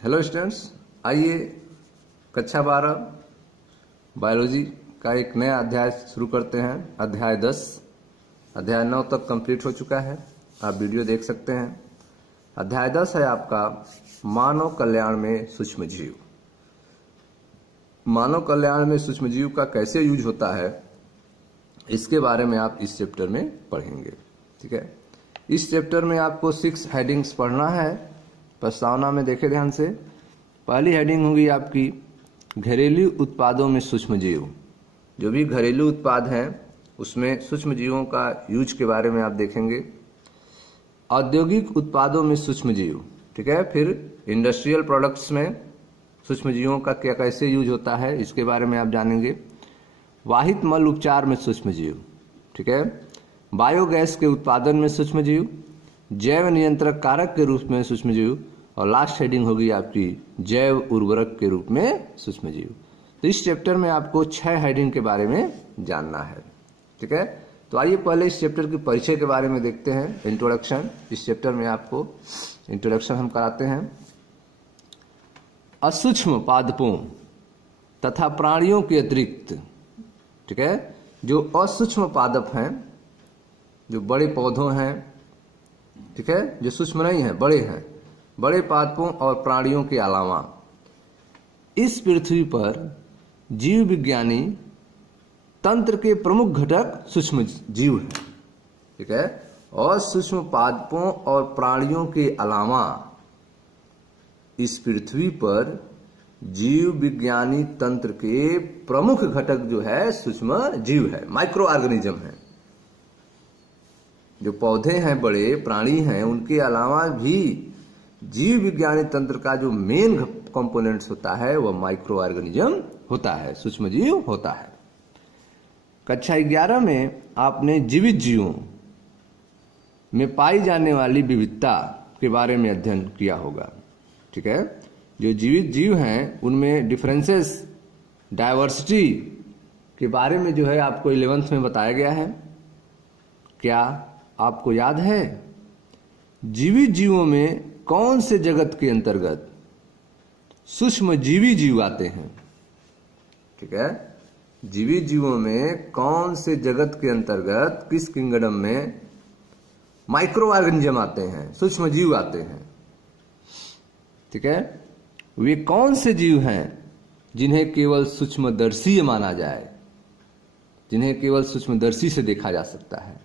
Hello students, आइए कक्षा 12 biology का एक नया अध्याय शुरू करते हैं। अध्याय 10, अध्याय 9 तक कंप्लीट हो चुका है, आप वीडियो देख सकते हैं। अध्याय 10 है आपका मानव कल्याण में सूक्ष्म जीव। मानव कल्याण में सूक्ष्म जीव का कैसे यूज होता है, इसके बारे में आप इस चैप्टर में पढ़ेंगे। ठीक है, इस चैप्टर में आपको 6 हेडिंग्स पढ़ना है। प्रस्तावना में देखें ध्यान से। पहली हेडिंग होगी आपकी घरेलू उत्पादों में सूक्ष्म जीव। जो भी घरेलू उत्पाद हैं उसमें सूक्ष्म जीवों का यूज के बारे में आप देखेंगे। औद्योगिक उत्पादों में सूक्ष्म जीव, ठीक है। फिर इंडस्ट्रियल प्रोडक्ट्स में सूक्ष्म जीवों का क्या कैसे यूज होता है, इसके बारे में आप जानेंगे। वाहित मल उपचार में सूक्ष्म जीव, ठीक है। बायोगैस के उत्पादन में सूक्ष्म जीव, जैव नियंत्रक कारक के रूप में सूक्ष्म जीव, और लास्ट हेडिंग होगी आपकी जैव उर्वरक के रूप में सूक्ष्म जीव। तो इस चैप्टर में आपको 6 हेडिंग के बारे में जानना है, ठीक है। तो आइए पहले इस चैप्टर के परिचय के बारे में देखते हैं। इंट्रोडक्शन, इस चैप्टर में आपको इंट्रोडक्शन हम कराते हैं। असूक्ष्म पादपों तथा प्राणियों के अतिरिक्त, ठीक है, जो असूक्ष्म पादप हैं, जो बड़े पौधों हैं, ठीक है, जो सूक्ष्म नहीं है, बड़े हैं, बड़े पादपों और प्राणियों के अलावा इस पृथ्वी पर जीव विज्ञानी तंत्र के प्रमुख घटक सूक्ष्म जीव हैं, ठीक है। और सूक्ष्म पादपों और प्राणियों के अलावा इस पृथ्वी पर जीव विज्ञानी तंत्र के प्रमुख घटक जो है सूक्ष्म जीव है, माइक्रो ऑर्गेनिज्म है। जो पौधे हैं, बड़े प्राणी हैं, उनके अलावा भी जीव विज्ञानी तंत्र का जो मेन कंपोनेंट्स होता है वह माइक्रो ऑर्गेनिज्म होता है, सूक्ष्म जीव होता है। कक्षा 11 में आपने जीवित जीवों में पाई जाने वाली विविधता के बारे में अध्ययन किया होगा, ठीक है। जो जीवित जीव हैं उनमें डिफरेंसेस, डायवर्सिटी के बारे में जो है आपको 11th में बताया गया है। क्या आपको याद है जीवित जीवों में कौन से जगत के अंतर्गत सूक्ष्म जीवी जीव आते हैं, ठीक है। जीवित जीवों में कौन से जगत के अंतर्गत, किस किंगडम में माइक्रो ऑर्गेनिज्म आते हैं, सूक्ष्म जीव आते हैं, ठीक है। वे कौन से जीव हैं जिन्हें केवल सूक्ष्मदर्शी माना जाए, जिन्हें केवल सूक्ष्मदर्शी से देखा जा सकता है,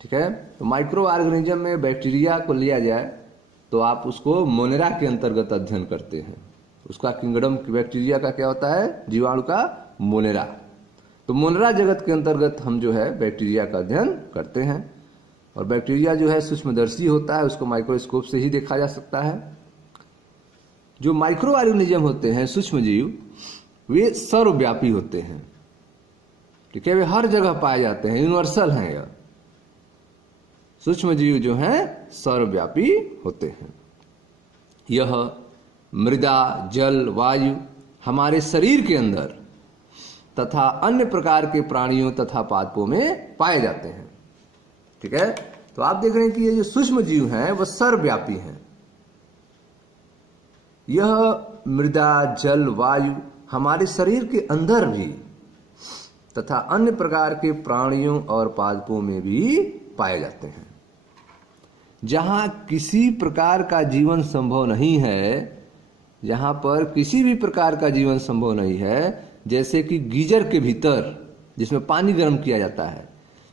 ठीक है। तो माइक्रो ऑर्गेनिज्म में बैक्टीरिया को लिया जाए तो आप उसको मोनेरा के अंतर्गत अध्ययन करते हैं। उसका किंगडम बैक्टीरिया का क्या होता है, जीवाणु का मोनेरा। तो मोनेरा जगत के अंतर्गत हम जो है बैक्टीरिया का अध्ययन करते हैं। और बैक्टीरिया जो है सूक्ष्मदर्शी होता है, उसको माइक्रोस्कोप से ही देखा जा सकता है। जो माइक्रो ऑर्गेनिज्म होते हैं, सूक्ष्म जीव, वे सर्वव्यापी होते हैं, ठीक है। वे हर जगह पाए जाते हैं, यूनिवर्सल हैं। यह सूक्ष्म जीव जो हैं सर्वव्यापी होते हैं। यह मृदा, जल, वायु, हमारे शरीर के अंदर तथा अन्य प्रकार के प्राणियों तथा पादपों में पाए जाते हैं, ठीक है। तो आप देख रहे हैं कि ये जो सूक्ष्म जीव हैं वह सर्वव्यापी हैं। यह मृदा, जल, वायु हमारे शरीर के अंदर भी तथा अन्य प्रकार के प्राणियों और पादपों में भी पाए जाते हैं। जहां किसी प्रकार का जीवन संभव नहीं है, जहां पर किसी भी प्रकार का जीवन संभव नहीं है, जैसे कि गीजर के भीतर जिसमें पानी गर्म किया जाता है,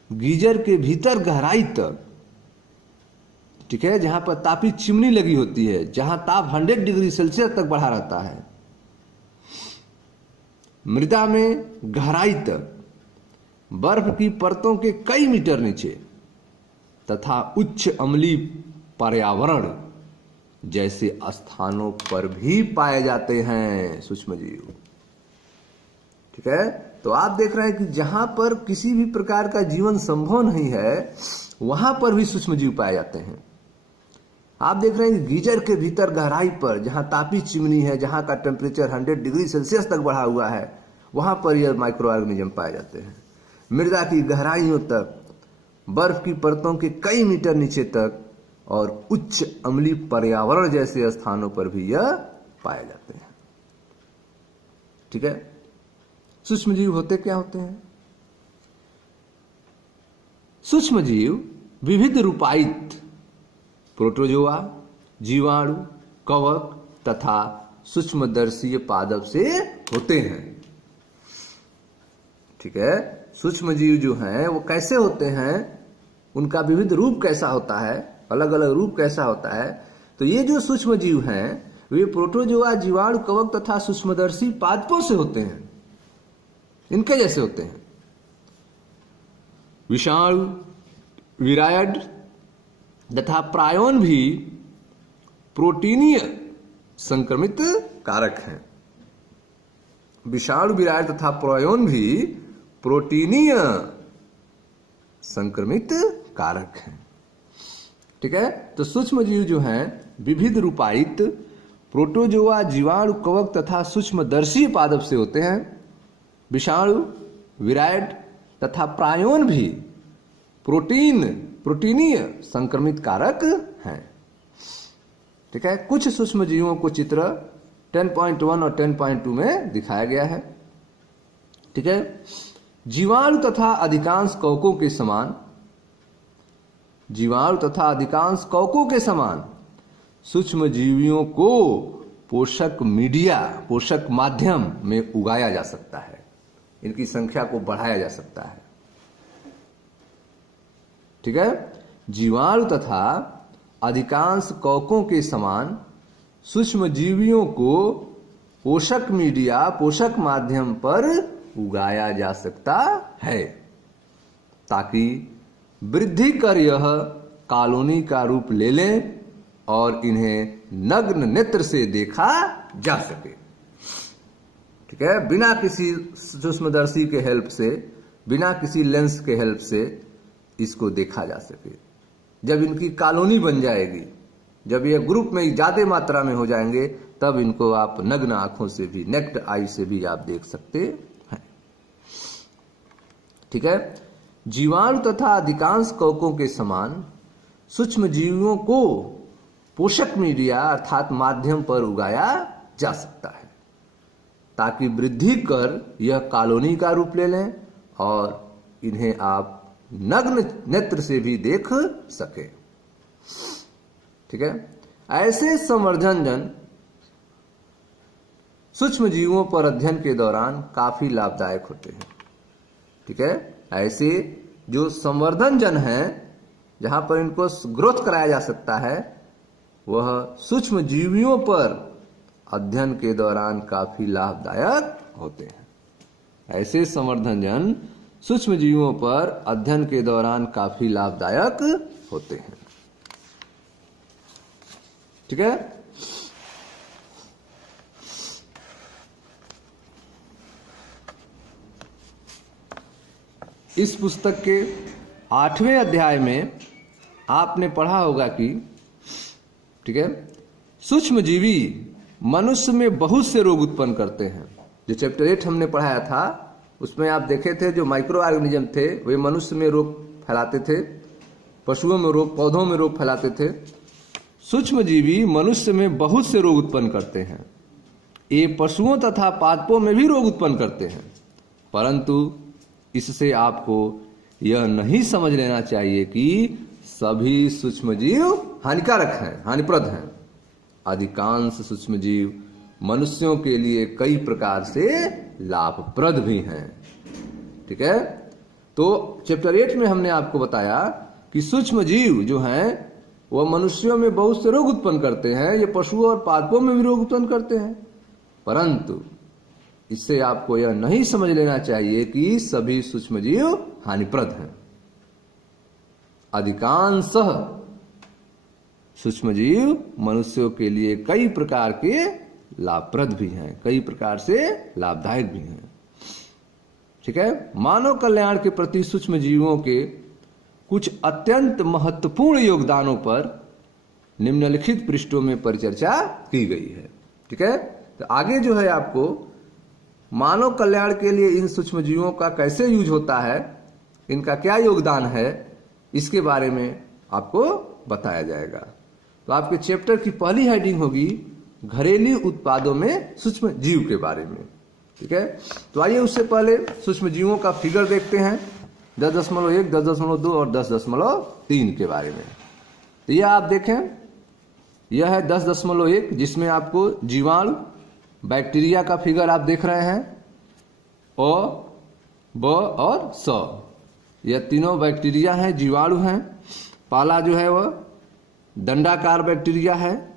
गीजर के भीतर गहराई तक, ठीक है, जहां पर तापी चिमनी लगी होती है, जहां ताप 100 डिग्री सेल्सियस तक बढ़ा रहता है, मृदा में गहराई तक, बर्फ की परतों के कई मीटर नीचे तथा उच्च अम्लीय पर्यावरण जैसे स्थानों पर भी पाए जाते हैं सूक्ष्म जीव, ठीक है। तो आप देख रहे हैं कि जहां पर किसी भी प्रकार का जीवन संभव नहीं है वहां पर भी सूक्ष्म जीव पाए जाते हैं। आप देख रहे हैं कि गीजर के भीतर गहराई पर, जहां तापी चिमनी है, जहां का टेम्परेचर 100 डिग्री सेल्सियस तक बढ़ा हुआ है, वहां पर यह माइक्रो ऑर्गेनिज्म पाए जाते हैं। मृदा की गहराइयों तक, बर्फ की परतों के कई मीटर नीचे तक और उच्च अम्लीय पर्यावरण जैसे स्थानों पर भी यह पाए जाते हैं। ठीक है। सूक्ष्म जीव होते क्या होते हैं? सूक्ष्म जीव विविध रूपायित प्रोटोजोआ, जीवाणु, कवक तथा सूक्ष्मदर्शीय पादप से होते हैं। ठीक है। सूक्ष्म जीव जो हैं वो कैसे होते हैं, उनका विविध रूप कैसा होता है, अलग अलग रूप कैसा होता है? तो ये जो सूक्ष्म जीव हैं वे प्रोटोजोआ, जीवाणु, कवक तथा सूक्ष्मदर्शी पादपों से होते हैं। इनके जैसे होते हैं। विषाणु, विरायड तथा प्रायोन भी प्रोटीनीय संक्रमित कारक हैं। विषाणु, विरायड तथा प्रायोन भी प्रोटीनीय संक्रमित कारक हैं। ठीक है। तो सूक्ष्म जीव जो हैं विविध रूपायित प्रोटोजोआ, जीवाणु, कवक तथा सूक्ष्मदर्शी पादप से होते हैं। विषाणु, विरायड तथा प्रायोन भी प्रोटीनीय संक्रमित कारक हैं। ठीक है। कुछ सूक्ष्म जीवों को चित्र 10.1 और 10.2 में दिखाया गया है। ठीक है। जीवाणु तथा अधिकांश कवकों के समान, जीवाणु तथा अधिकांश कवकों के समान सूक्ष्म जीवियों को पोषक मीडिया, पोषक माध्यम में उगाया जा सकता है। इनकी संख्या को बढ़ाया जा सकता है। ठीक है। जीवाणु तथा अधिकांश कवकों के समान सूक्ष्म जीवियों को पोषक मीडिया, पोषक माध्यम पर उगाया जा सकता है ताकि वृद्धि कर यह कॉलोनी का रूप ले लें और इन्हें नग्न नेत्र से देखा जा सके। ठीक है। बिना किसी सूक्ष्मदर्शी के हेल्प से, बिना किसी लेंस के हेल्प से इसको देखा जा सके। जब इनकी कॉलोनी बन जाएगी, जब ये ग्रुप में ज्यादा मात्रा में हो जाएंगे, तब इनको आप नग्न आंखों से भी, नेक्ड आई से भी आप देख सकते हैं। ठीक है। जीवाणु तथा अधिकांश कवकों के समान सूक्ष्म जीवों को पोषक मीडिया अर्थात माध्यम पर उगाया जा सकता है ताकि वृद्धि कर यह कॉलोनी का रूप ले लें और इन्हें आप नग्न नेत्र से भी देख सके। ठीक है। ऐसे संवर्धनजन सूक्ष्म जीवों पर अध्ययन के दौरान काफी लाभदायक होते हैं। ठीक है। ऐसे जो संवर्धन जन हैं जहां पर इनको ग्रोथ कराया जा सकता है, वह सूक्ष्म जीवियों पर अध्ययन के दौरान काफी लाभदायक होते हैं। ऐसे संवर्धन जन सूक्ष्म जीवों पर अध्ययन के दौरान काफी लाभदायक होते हैं। ठीक है। इस पुस्तक के 8वें अध्याय में आपने पढ़ा होगा कि, ठीक है, सूक्ष्म जीवी मनुष्य में बहुत से रोग उत्पन्न करते हैं। जो चैप्टर 8 हमने पढ़ाया था उसमें आप देखे थे जो माइक्रो ऑर्गेनिज्म थे वे मनुष्य में रोग फैलाते थे, पशुओं में रोग, पौधों में रोग फैलाते थे। सूक्ष्म जीवी मनुष्य में बहुत से रोग उत्पन्न करते हैं। ये पशुओं तथा पादपों में भी रोग उत्पन्न करते हैं, परंतु इससे आपको यह नहीं समझ लेना चाहिए कि सभी सूक्ष्म जीव हानिकारक हैं, हानिप्रद हैं। अधिकांश सूक्ष्म जीव मनुष्यों के लिए कई प्रकार से लाभप्रद भी हैं। ठीक है। तो चैप्टर 8 में हमने आपको बताया कि सूक्ष्म जीव जो हैं वह मनुष्यों में बहुत से रोग उत्पन्न करते हैं, ये पशुओं और पादपों में भी रोग उत्पन्न करते हैं, परंतु इससे आपको यह नहीं समझ लेना चाहिए कि सभी सूक्ष्म जीव हानिप्रद हैं। अधिकांश सूक्ष्म जीव मनुष्यों के लिए कई प्रकार के लाभप्रद भी हैं, कई प्रकार से लाभदायक भी हैं। ठीक है। मानव कल्याण के प्रति सूक्ष्म जीवों के कुछ अत्यंत महत्वपूर्ण योगदानों पर निम्नलिखित पृष्ठों में परिचर्चा की गई है। ठीक है। तो आगे जो है आपको मानव कल्याण के लिए इन सूक्ष्म जीवों का कैसे यूज होता है, इनका क्या योगदान है, इसके बारे में आपको बताया जाएगा। तो आपके चैप्टर की पहली हेडिंग होगी घरेलू उत्पादों में सूक्ष्म जीव के बारे में। ठीक है, तो आइए उससे पहले सूक्ष्म जीवों का फिगर देखते हैं 10.1, 10.2 और 10.3 के बारे में। तो यह आप देखें, यह है 10.1 जिसमें आपको जीवाणु बैक्टीरिया का फिगर आप देख रहे हैं। अ, ब और स, यह तीनों बैक्टीरिया हैं, जीवाणु हैं। पहला जो है वह दंडाकार बैक्टीरिया है,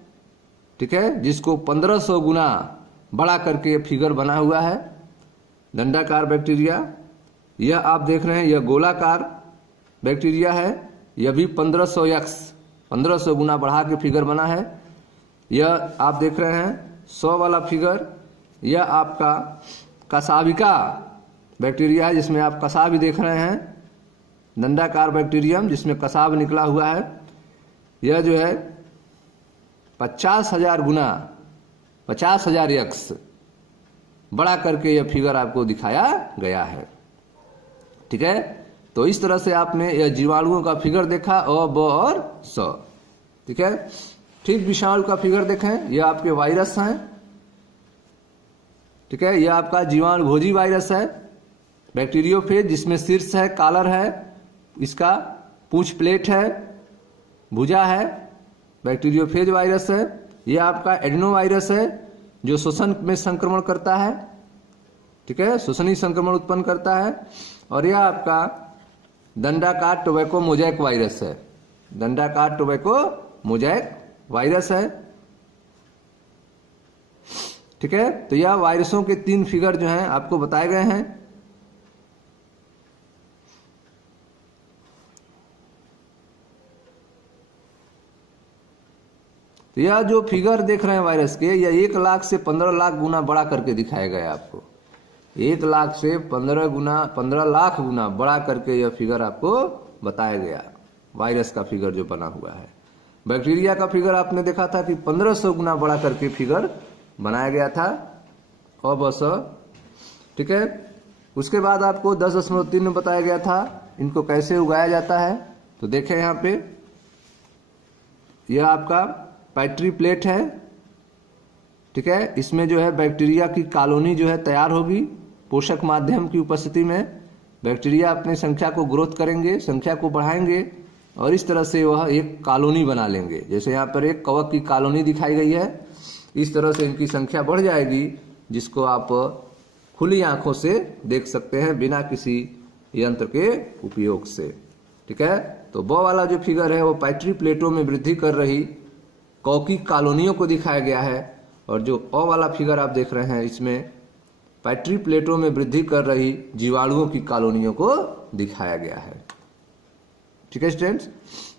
ठीक है, जिसको 1500 गुना बड़ा करके फिगर बना हुआ है। दंडाकार बैक्टीरिया, यह आप देख रहे हैं यह गोलाकार बैक्टीरिया है, यह भी 1500 गुना बढ़ा के फिगर बना है। यह आप देख रहे हैं 100 वाला फिगर, यह आपका कसाविका बैक्टीरिया है जिसमें आप कसाव भी देख रहे हैं, दंडाकार बैक्टीरियम जिसमें कसाव निकला हुआ है। यह जो है 50,000 गुना 50,000 यक्स बड़ा करके यह फिगर आपको दिखाया गया है। ठीक है, तो इस तरह से आपने यह जीवाणुओं का फिगर देखा, अ, ब और स। ठीक है, ठीक विषाणु का फिगर देखें, यह आपके वायरस हैं। ठीक है, यह आपका जीवाणु भोजी वायरस है, बैक्टीरियोफेज जिसमें शीर्ष है, कॉलर है, इसका पूंछ प्लेट है, भुजा है, बैक्टीरियोफेज वायरस है। यह आपका एडिनो वायरस है जो श्वसन में संक्रमण करता है। ठीक है, श्वसनीय संक्रमण उत्पन्न करता है। और यह आपका दंडाकार टोबैको मोजैक वायरस है, दंडाकार टोबैको मोजैक वायरस है। ठीक है, तो यह वायरसों के 3 फिगर जो हैं आपको बताए गए हैं। तो यह जो फिगर देख रहे हैं वायरस के, यह 1 लाख से 15 लाख गुना बड़ा करके दिखाया गया आपको। 1 लाख से 15 लाख गुना बड़ा करके यह फिगर आपको बताया गया, वायरस का फिगर जो बना हुआ है। बैक्टीरिया का फिगर आपने देखा था कि 1500 गुना बड़ा करके फिगर बनाया गया था, और बस। ठीक है, उसके बाद आपको 10.3 में बताया गया था इनको कैसे उगाया जाता है। तो देखें यहाँ पे, यह आपका पैट्री प्लेट है। ठीक है, इसमें जो है बैक्टीरिया की कॉलोनी जो है तैयार होगी। पोषक माध्यम की उपस्थिति में बैक्टीरिया अपनी संख्या को ग्रोथ करेंगे, संख्या को बढ़ाएंगे, और इस तरह से वह एक कॉलोनी बना लेंगे। जैसे यहाँ पर एक कवक की कॉलोनी दिखाई गई है, इस तरह से इनकी संख्या बढ़ जाएगी, जिसको आप खुली आंखों से देख सकते हैं बिना किसी यंत्र के उपयोग से। ठीक है, तो ब वाला जो फिगर है वो पैट्री प्लेटों में वृद्धि कर रही कवकी कॉलोनियों को दिखाया गया है, और जो अ वाला फिगर आप देख रहे हैं इसमें पैट्री प्लेटों में वृद्धि कर रही जीवाणुओं की कॉलोनियों को दिखाया गया है। ठीक है स्टूडेंट्स,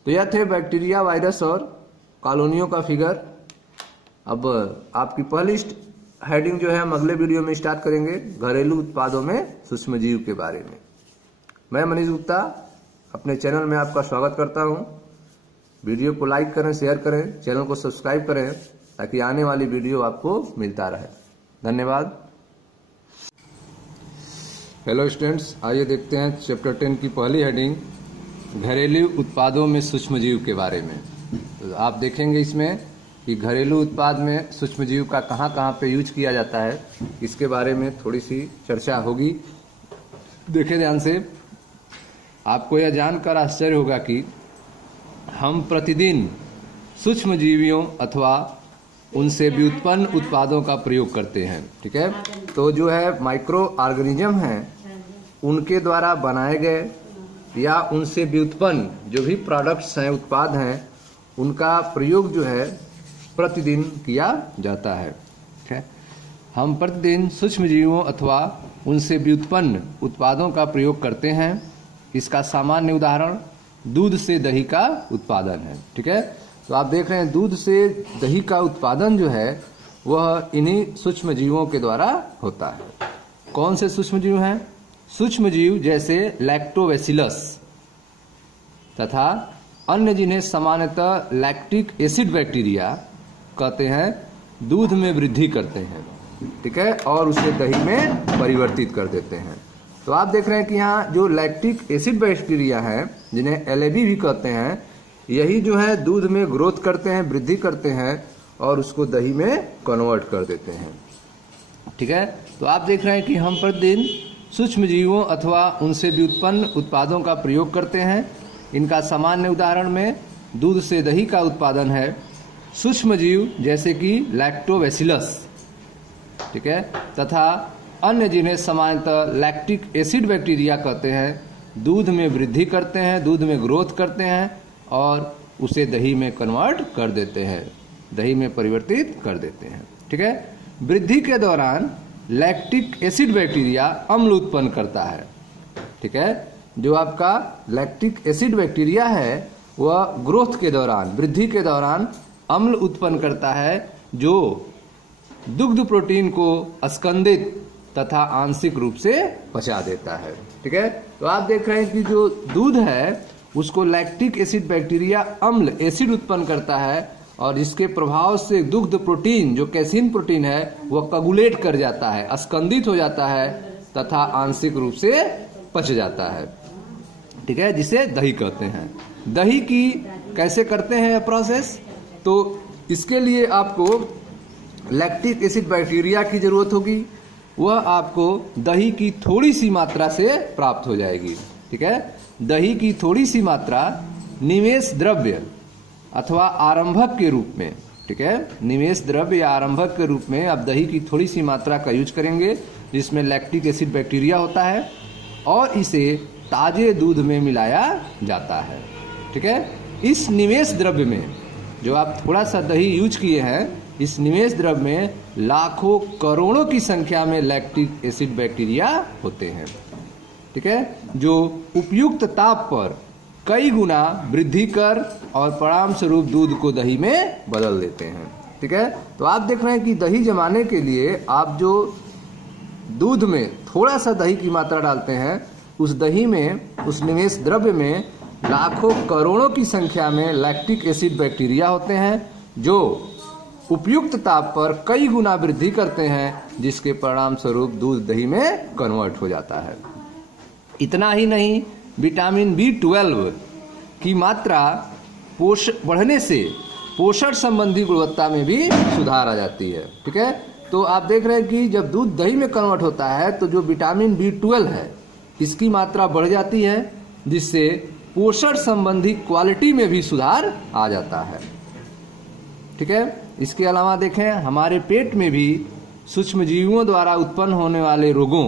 तो यह थे बैक्टीरिया, वायरस और कॉलोनियों का फिगर। अब आपकी पहली हेडिंग जो है हम अगले वीडियो में स्टार्ट करेंगे घरेलू उत्पादों में सूक्ष्म जीव के बारे में। मैं मनीष गुप्ता अपने चैनल में आपका स्वागत करता हूं। वीडियो को लाइक करें, शेयर करें, चैनल को सब्सक्राइब करें ताकि आने वाली वीडियो आपको मिलता रहे। धन्यवाद। हेलो स्टूडेंट्स, आइए देखते हैं चैप्टर 10 की पहली हेडिंग घरेलू उत्पादों में सूक्ष्म जीव के बारे में। तो आप देखेंगे इसमें कि घरेलू उत्पाद में सूक्ष्म जीव का कहाँ कहाँ पे यूज किया जाता है, इसके बारे में थोड़ी सी चर्चा होगी। देखें ध्यान से, आपको यह जानकर आश्चर्य होगा कि हम प्रतिदिन सूक्ष्म जीवियों अथवा उनसे व्युत्पन्न उत्पादों का प्रयोग करते हैं। ठीक है, तो जो है माइक्रो ऑर्गेनिज्म हैं उनके द्वारा बनाए गए या उनसे व्युत्पन्न जो भी प्रोडक्ट्स हैं, उत्पाद हैं, उनका प्रयोग जो है प्रतिदिन किया जाता है। ठीक है, हम प्रतिदिन सूक्ष्म जीवों अथवा उनसे व्युत्पन्न उत्पादों का प्रयोग करते हैं। इसका सामान्य उदाहरण दूध से दही का उत्पादन है। ठीक है, तो आप देख रहे हैं दूध से दही का उत्पादन जो है वह इन्हीं सूक्ष्म जीवों के द्वारा होता है। कौन से सूक्ष्म जीव हैं? सूक्ष्म जीव जैसे लैक्टोबैसिलस तथा अन्य जिन्हें सामान्यतः लैक्टिक एसिड बैक्टीरिया कहते हैं, दूध में वृद्धि करते हैं। ठीक है, और उसे दही में परिवर्तित कर देते हैं। तो आप देख रहे हैं कि यहाँ जो लैक्टिक एसिड बैक्टीरिया हैं, जिन्हें LAB भी कहते हैं, यही जो है दूध में ग्रोथ करते हैं, वृद्धि करते हैं और उसको दही में कन्वर्ट कर देते हैं। ठीक है, तो आप देख रहे हैं कि हम प्रतिदिन सूक्ष्म जीवों अथवा उनसे व्युत्पन्न उत्पादों का प्रयोग करते हैं। इनका सामान्य उदाहरण में दूध से दही का उत्पादन है। सूक्ष्म जीव जैसे कि लैक्टोबैसिलस, ठीक है, तथा अन्य जिन्हें सामान्यतः लैक्टिक एसिड बैक्टीरिया कहते हैं, दूध में वृद्धि करते हैं, दूध में ग्रोथ करते हैं और उसे दही में कन्वर्ट कर देते हैं, दही में परिवर्तित कर देते हैं। ठीक है, वृद्धि के दौरान लैक्टिक एसिड बैक्टीरिया अम्ल उत्पन्न करता है। ठीक है, जो आपका लैक्टिक एसिड बैक्टीरिया है वह ग्रोथ के दौरान, वृद्धि के दौरान अम्ल उत्पन्न करता है जो दुग्ध प्रोटीन को स्कंदित तथा आंशिक रूप से पचा देता है। ठीक है, तो आप देख रहे हैं कि जो दूध है उसको लैक्टिक एसिड बैक्टीरिया अम्ल एसिड उत्पन्न करता है और इसके प्रभाव से दुग्ध प्रोटीन जो कैसीन प्रोटीन है वह कगुलेट कर जाता है, स्कंदित हो जाता है तथा आंशिक रूप से पच जाता है। ठीक है, जिसे दही कहते हैं। दही की कैसे करते हैं यह प्रोसेस? तो इसके लिए आपको लैक्टिक एसिड बैक्टीरिया की जरूरत होगी, वह आपको दही की थोड़ी सी मात्रा से प्राप्त हो जाएगी। ठीक है, दही की थोड़ी सी मात्रा निवेश द्रव्य अथवा आरंभक के रूप में, ठीक है, निवेश द्रव्य या आरंभक के रूप में आप दही की थोड़ी सी मात्रा का यूज करेंगे जिसमें लैक्टिक एसिड बैक्टीरिया होता है और इसे ताजे दूध में मिलाया जाता है। ठीक है, इस निवेश द्रव्य में जो आप थोड़ा सा दही यूज किए हैं, इस निवेश द्रव्य में लाखों करोड़ों की संख्या में लैक्टिक एसिड बैक्टीरिया होते हैं। ठीक है, जो उपयुक्त ताप पर कई गुना वृद्धि कर और परिणाम स्वरूप दूध को दही में बदल देते हैं। ठीक है, तो आप देख रहे हैं कि दही जमाने के लिए आप जो दूध में थोड़ा सा दही की मात्रा डालते हैं, उस दही में, उस निवेश द्रव्य में लाखों करोड़ों की संख्या में लैक्टिक एसिड बैक्टीरिया होते हैं जो उपयुक्त ताप पर कई गुना वृद्धि करते हैं, जिसके परिणाम स्वरूप दूध दही में कन्वर्ट हो जाता है। इतना ही नहीं, विटामिन B12 की मात्रा बढ़ने से पोषण संबंधी गुणवत्ता में भी सुधार आ जाती है। ठीक है, तो आप देख रहे हैं कि जब दूध दही में कन्वर्ट होता है तो जो विटामिन B12 है इसकी मात्रा बढ़ जाती है, जिससे पोषण संबंधी क्वालिटी में भी सुधार आ जाता है। ठीक है, इसके अलावा देखें हमारे पेट में भी सूक्ष्मजीवियों द्वारा उत्पन्न होने वाले रोगों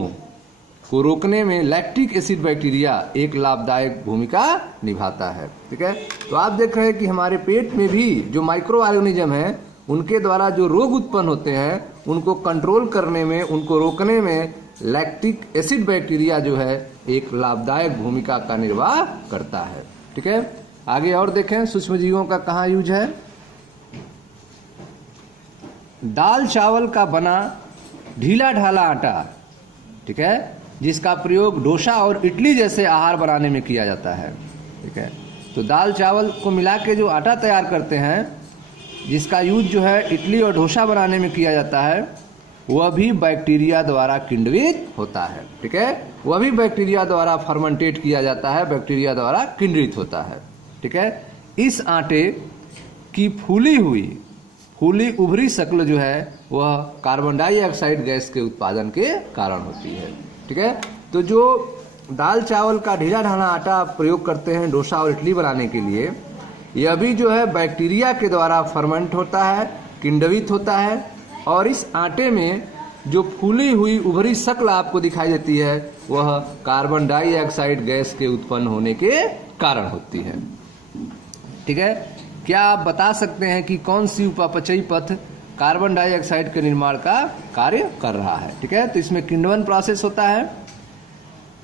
को रोकने में लैक्टिक एसिड बैक्टीरिया एक लाभदायक भूमिका निभाता है। ठीक है, तो आप देख रहे हैं कि हमारे पेट में भी जो माइक्रो ऑर्गेनिज्म है उनके द्वारा जो रोग उत्पन्न होते हैं उनको कंट्रोल करने में, उनको रोकने में लैक्टिक एसिड बैक्टीरिया जो है एक लाभदायक भूमिका का निर्वाह करता है। ठीक है, आगे और देखें सूक्ष्मजीवों का कहाँ यूज है। दाल चावल का बना ढीला ढाला आटा, ठीक है, जिसका प्रयोग डोसा और इडली जैसे आहार बनाने में किया जाता है। ठीक है, तो दाल चावल को मिला के जो आटा तैयार करते हैं, जिसका यूज जो है इडली और डोसा बनाने में किया जाता है, वह भी बैक्टीरिया द्वारा किण्वित होता है। ठीक है, वह भी बैक्टीरिया द्वारा फर्मेंटेट किया जाता है, बैक्टीरिया द्वारा किण्वित होता है। ठीक है, इस आटे की फूली उभरी शक्ल जो है वह कार्बन डाइऑक्साइड गैस के उत्पादन के कारण होती है। ठीक है, तो जो दाल चावल का ढीला ढाला आटा प्रयोग करते हैं डोसा और इडली बनाने के लिए, यह भी जो है बैक्टीरिया के द्वारा फर्मेंट होता है, किण्वित होता है और इस आटे में जो फूली हुई उभरी शक्ल आपको दिखाई देती है वह कार्बन डाइऑक्साइड गैस के उत्पन्न होने के कारण होती है। ठीक है, क्या आप बता सकते हैं कि कौन सी उपापचयी पथ कार्बन डाइऑक्साइड के निर्माण का कार्य कर रहा है? ठीक है, तो इसमें किण्वन प्रोसेस होता है,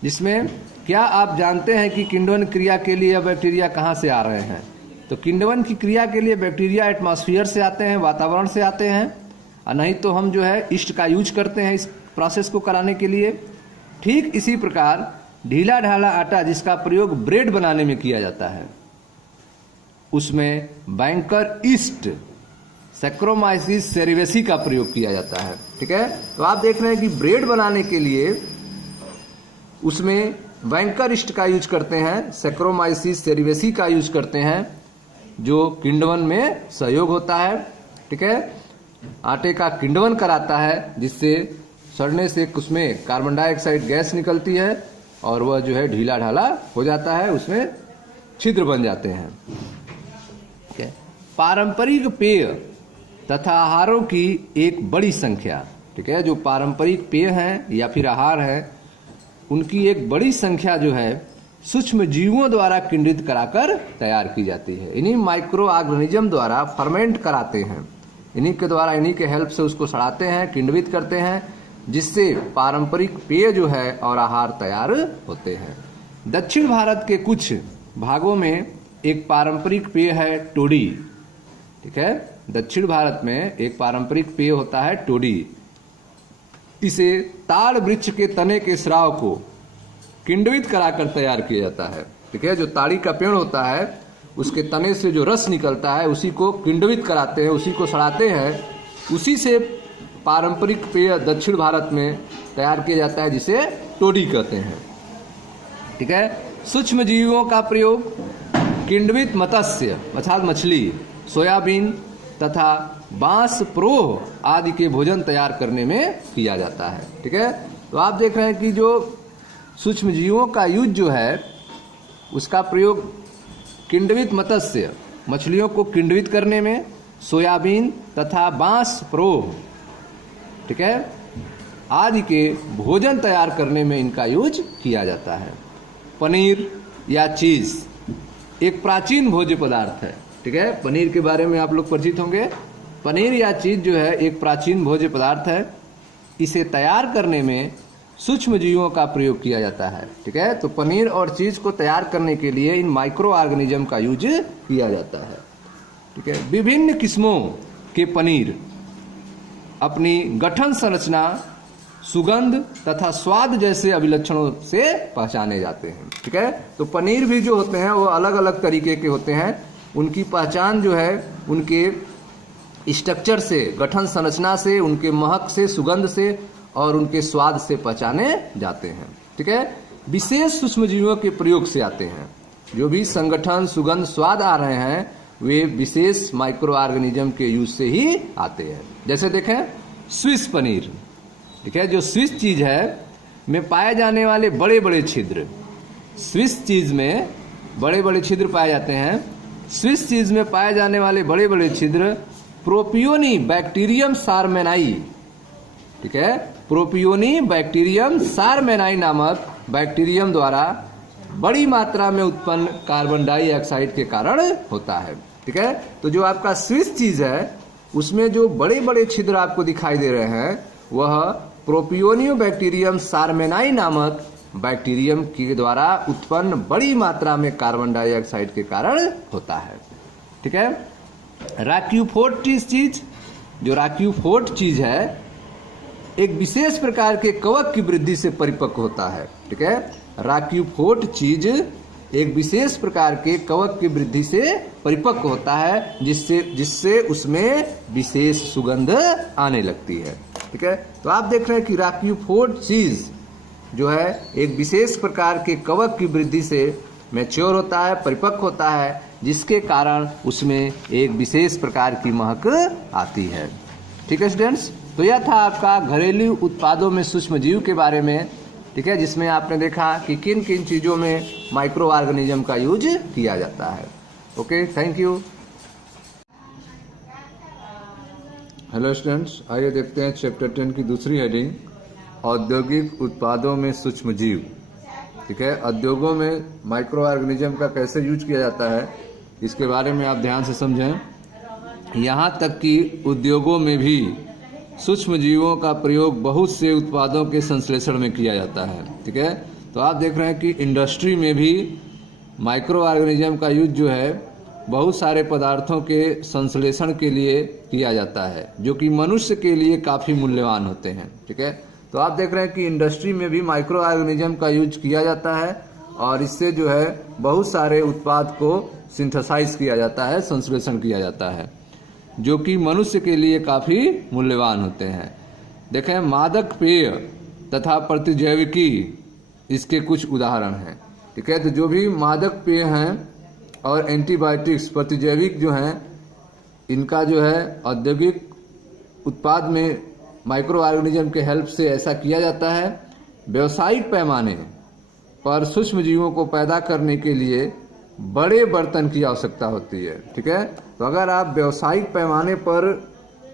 जिसमें क्या आप जानते हैं कि किण्वन क्रिया के लिए बैक्टीरिया कहाँ से आ रहे हैं? तो किण्वन की क्रिया के लिए बैक्टीरिया एटमॉस्फेयर से आते हैं, वातावरण से आते हैं, और नहीं तो हम जो है ईस्ट का यूज करते हैं इस प्रोसेस को कराने के लिए। ठीक इसी प्रकार ढीला ढाला आटा जिसका प्रयोग ब्रेड बनाने में किया जाता है, उसमें बैंकर ईस्ट सैक्रोमाइसिस सेरेवेसी का प्रयोग किया जाता है। ठीक है, तो आप देख रहे हैं कि ब्रेड बनाने के लिए उसमें बैंकर ईस्ट का यूज करते हैं, सैक्रोमाइसिस सेरेवेसी का यूज करते हैं जो किण्वन में सहयोग होता है, ठीक है। आटे का किण्वन कराता है, जिससे सड़ने से उसमें कार्बन डाइऑक्साइड गैस निकलती है और वह जो है ढीला ढाला हो जाता है, उसमें छिद्र बन जाते हैं। ठीक है। पारंपरिक पेय तथा आहारों की एक बड़ी संख्या, ठीक है, जो पारंपरिक पेय हैं या फिर आहार है, उनकी एक बड़ी संख्या जो है सूक्ष्म जीवों द्वारा किण्वित कराकर तैयार की जाती है। इन्हीं माइक्रो ऑर्गेनिज्म द्वारा फर्मेंट कराते हैं, इन्हीं के द्वारा, इन्हीं के हेल्प से उसको सड़ाते हैं, किण्वित करते हैं, जिससे पारंपरिक पेय जो है और आहार तैयार होते हैं। दक्षिण भारत के कुछ भागों में एक पारंपरिक पेय है टोडी, ठीक है। दक्षिण भारत में एक पारंपरिक पेय होता है टोडी। इसे ताड़ वृक्ष के तने के स्राव को किण्वित कराकर तैयार किया जाता है, ठीक है। जो ताड़ी का पेड़ होता है उसके तने से जो रस निकलता है उसी को किण्वित कराते हैं, उसी को सड़ाते हैं, उसी से पारंपरिक पेय दक्षिण भारत में तैयार किया जाता है, जिसे टोडी कहते हैं, ठीक है। सूक्ष्म जीवों का प्रयोग किण्वित मत्स्य अर्थात मछली, सोयाबीन तथा बांस प्रोह आदि के भोजन तैयार करने में किया जाता है, ठीक है। तो आप देख रहे हैं कि जो सूक्ष्म जीवों का यूज जो है उसका प्रयोग किण्वित मत्स्य मछलियों को किण्वित करने में, सोयाबीन तथा बांस प्रोह, ठीक है, आदि के भोजन तैयार करने में इनका यूज किया जाता है। पनीर या चीज एक प्राचीन भोज्य पदार्थ है, ठीक है। पनीर के बारे में आप लोग परिचित होंगे। पनीर या चीज जो है एक प्राचीन भोज्य पदार्थ है। इसे तैयार करने में सूक्ष्म जीवों का प्रयोग किया जाता है, ठीक है। तो पनीर और चीज को तैयार करने के लिए इन माइक्रो ऑर्गेनिज्म का यूज किया जाता है, ठीक है। विभिन्न किस्मों के पनीर अपनी गठन संरचना, सुगंध तथा स्वाद जैसे अभिलक्षणों से पहचाने जाते हैं, ठीक है। तो पनीर भी जो होते हैं वो अलग अलग तरीके के होते हैं। उनकी पहचान जो है उनके स्ट्रक्चर से, गठन संरचना से, उनके महक से, सुगंध से और उनके स्वाद से पहचाने जाते हैं, ठीक है। विशेष सूक्ष्म जीवों के प्रयोग से आते हैं। जो भी संगठन, सुगंध, स्वाद आ रहे हैं वे विशेष माइक्रो ऑर्गेनिज्म के यूज से ही आते हैं। जैसे देखें स्विस पनीर, ठीक है। जो स्विस चीज है में पाए जाने वाले बड़े बड़े छिद्र, स्विस चीज में बड़े बड़े छिद्र पाए जाते हैं। स्विस चीज में पाए जाने वाले बड़े बड़े छिद्र प्रोपियोनी बैक्टीरियम सारमेनाई, ठीक है, प्रोपियोनी बैक्टीरियम सारमेनाई नामक बैक्टीरियम द्वारा बड़ी मात्रा में उत्पन्न कार्बन डाइऑक्साइड के कारण होता है, ठीक है। तो जो आपका स्विस चीज है उसमें जो बड़े बड़े छिद्र आपको दिखाई दे रहे हैं वह प्रोपियोनियो बैक्टीरियम सारमेनाई नामक बैक्टीरियम के द्वारा उत्पन्न बड़ी मात्रा में कार्बन डाइऑक्साइड के कारण होता है, ठीक है। राक्यूफोर्ट चीज, जो राक्यूफोर्ट चीज है एक विशेष प्रकार के कवक की वृद्धि से परिपक्व होता है, ठीक है। राक्यूफोर्ट चीज एक विशेष प्रकार के कवक की वृद्धि से परिपक्व होता है, जिससे उसमें विशेष सुगंध आने लगती है, ठीक है। तो आप देख रहे हैं कि राक्यूफोर्ट चीज जो है एक विशेष प्रकार के कवक की वृद्धि से मैच्योर होता है, परिपक्व होता है, जिसके कारण उसमें एक विशेष प्रकार की महक आती है, ठीक है स्टूडेंट्स। तो यह था आपका घरेलू उत्पादों में सूक्ष्म जीव के बारे में, ठीक है, जिसमें आपने देखा कि किन किन चीजों में माइक्रो ऑर्गेनिज्म का यूज किया जाता है। Okay, thank you. Hello students, आइए देखते हैं चैप्टर 10 की दूसरी हेडिंग, औद्योगिक उत्पादों में सूक्ष्म जीव, ठीक है। उद्योगों में माइक्रो ऑर्गेनिज्म का कैसे यूज किया जाता है इसके बारे में आप ध्यान से समझें। यहाँ तक कि उद्योगों में भी सूक्ष्म जीवों का प्रयोग बहुत से उत्पादों के संश्लेषण में किया जाता है, ठीक है। तो आप देख रहे हैं कि इंडस्ट्री में भी माइक्रो ऑर्गेनिज्म का यूज जो है बहुत सारे पदार्थों के संश्लेषण के लिए किया जाता है, जो कि मनुष्य के लिए काफ़ी मूल्यवान होते हैं, ठीक है। तो आप देख रहे हैं कि इंडस्ट्री में भी माइक्रो ऑर्गेनिज्म का यूज किया जाता है और इससे जो है बहुत सारे उत्पाद को सिंथेसाइज किया जाता है, संश्लेषण किया जाता है, जो कि मनुष्य के लिए काफ़ी मूल्यवान होते हैं। देखें, मादक पेय तथा प्रतिजैविकी इसके कुछ उदाहरण हैं, ठीक है। तो जो भी मादक पेय हैं और एंटीबायोटिक्स प्रतिजैविक जो हैं इनका जो है औद्योगिक उत्पाद में माइक्रो ऑर्गेनिज्म के हेल्प से ऐसा किया जाता है। व्यावसायिक पैमाने पर सूक्ष्म जीवों को पैदा करने के लिए बड़े बर्तन की आवश्यकता होती है। ठीक है, तो अगर आप व्यावसायिक पैमाने पर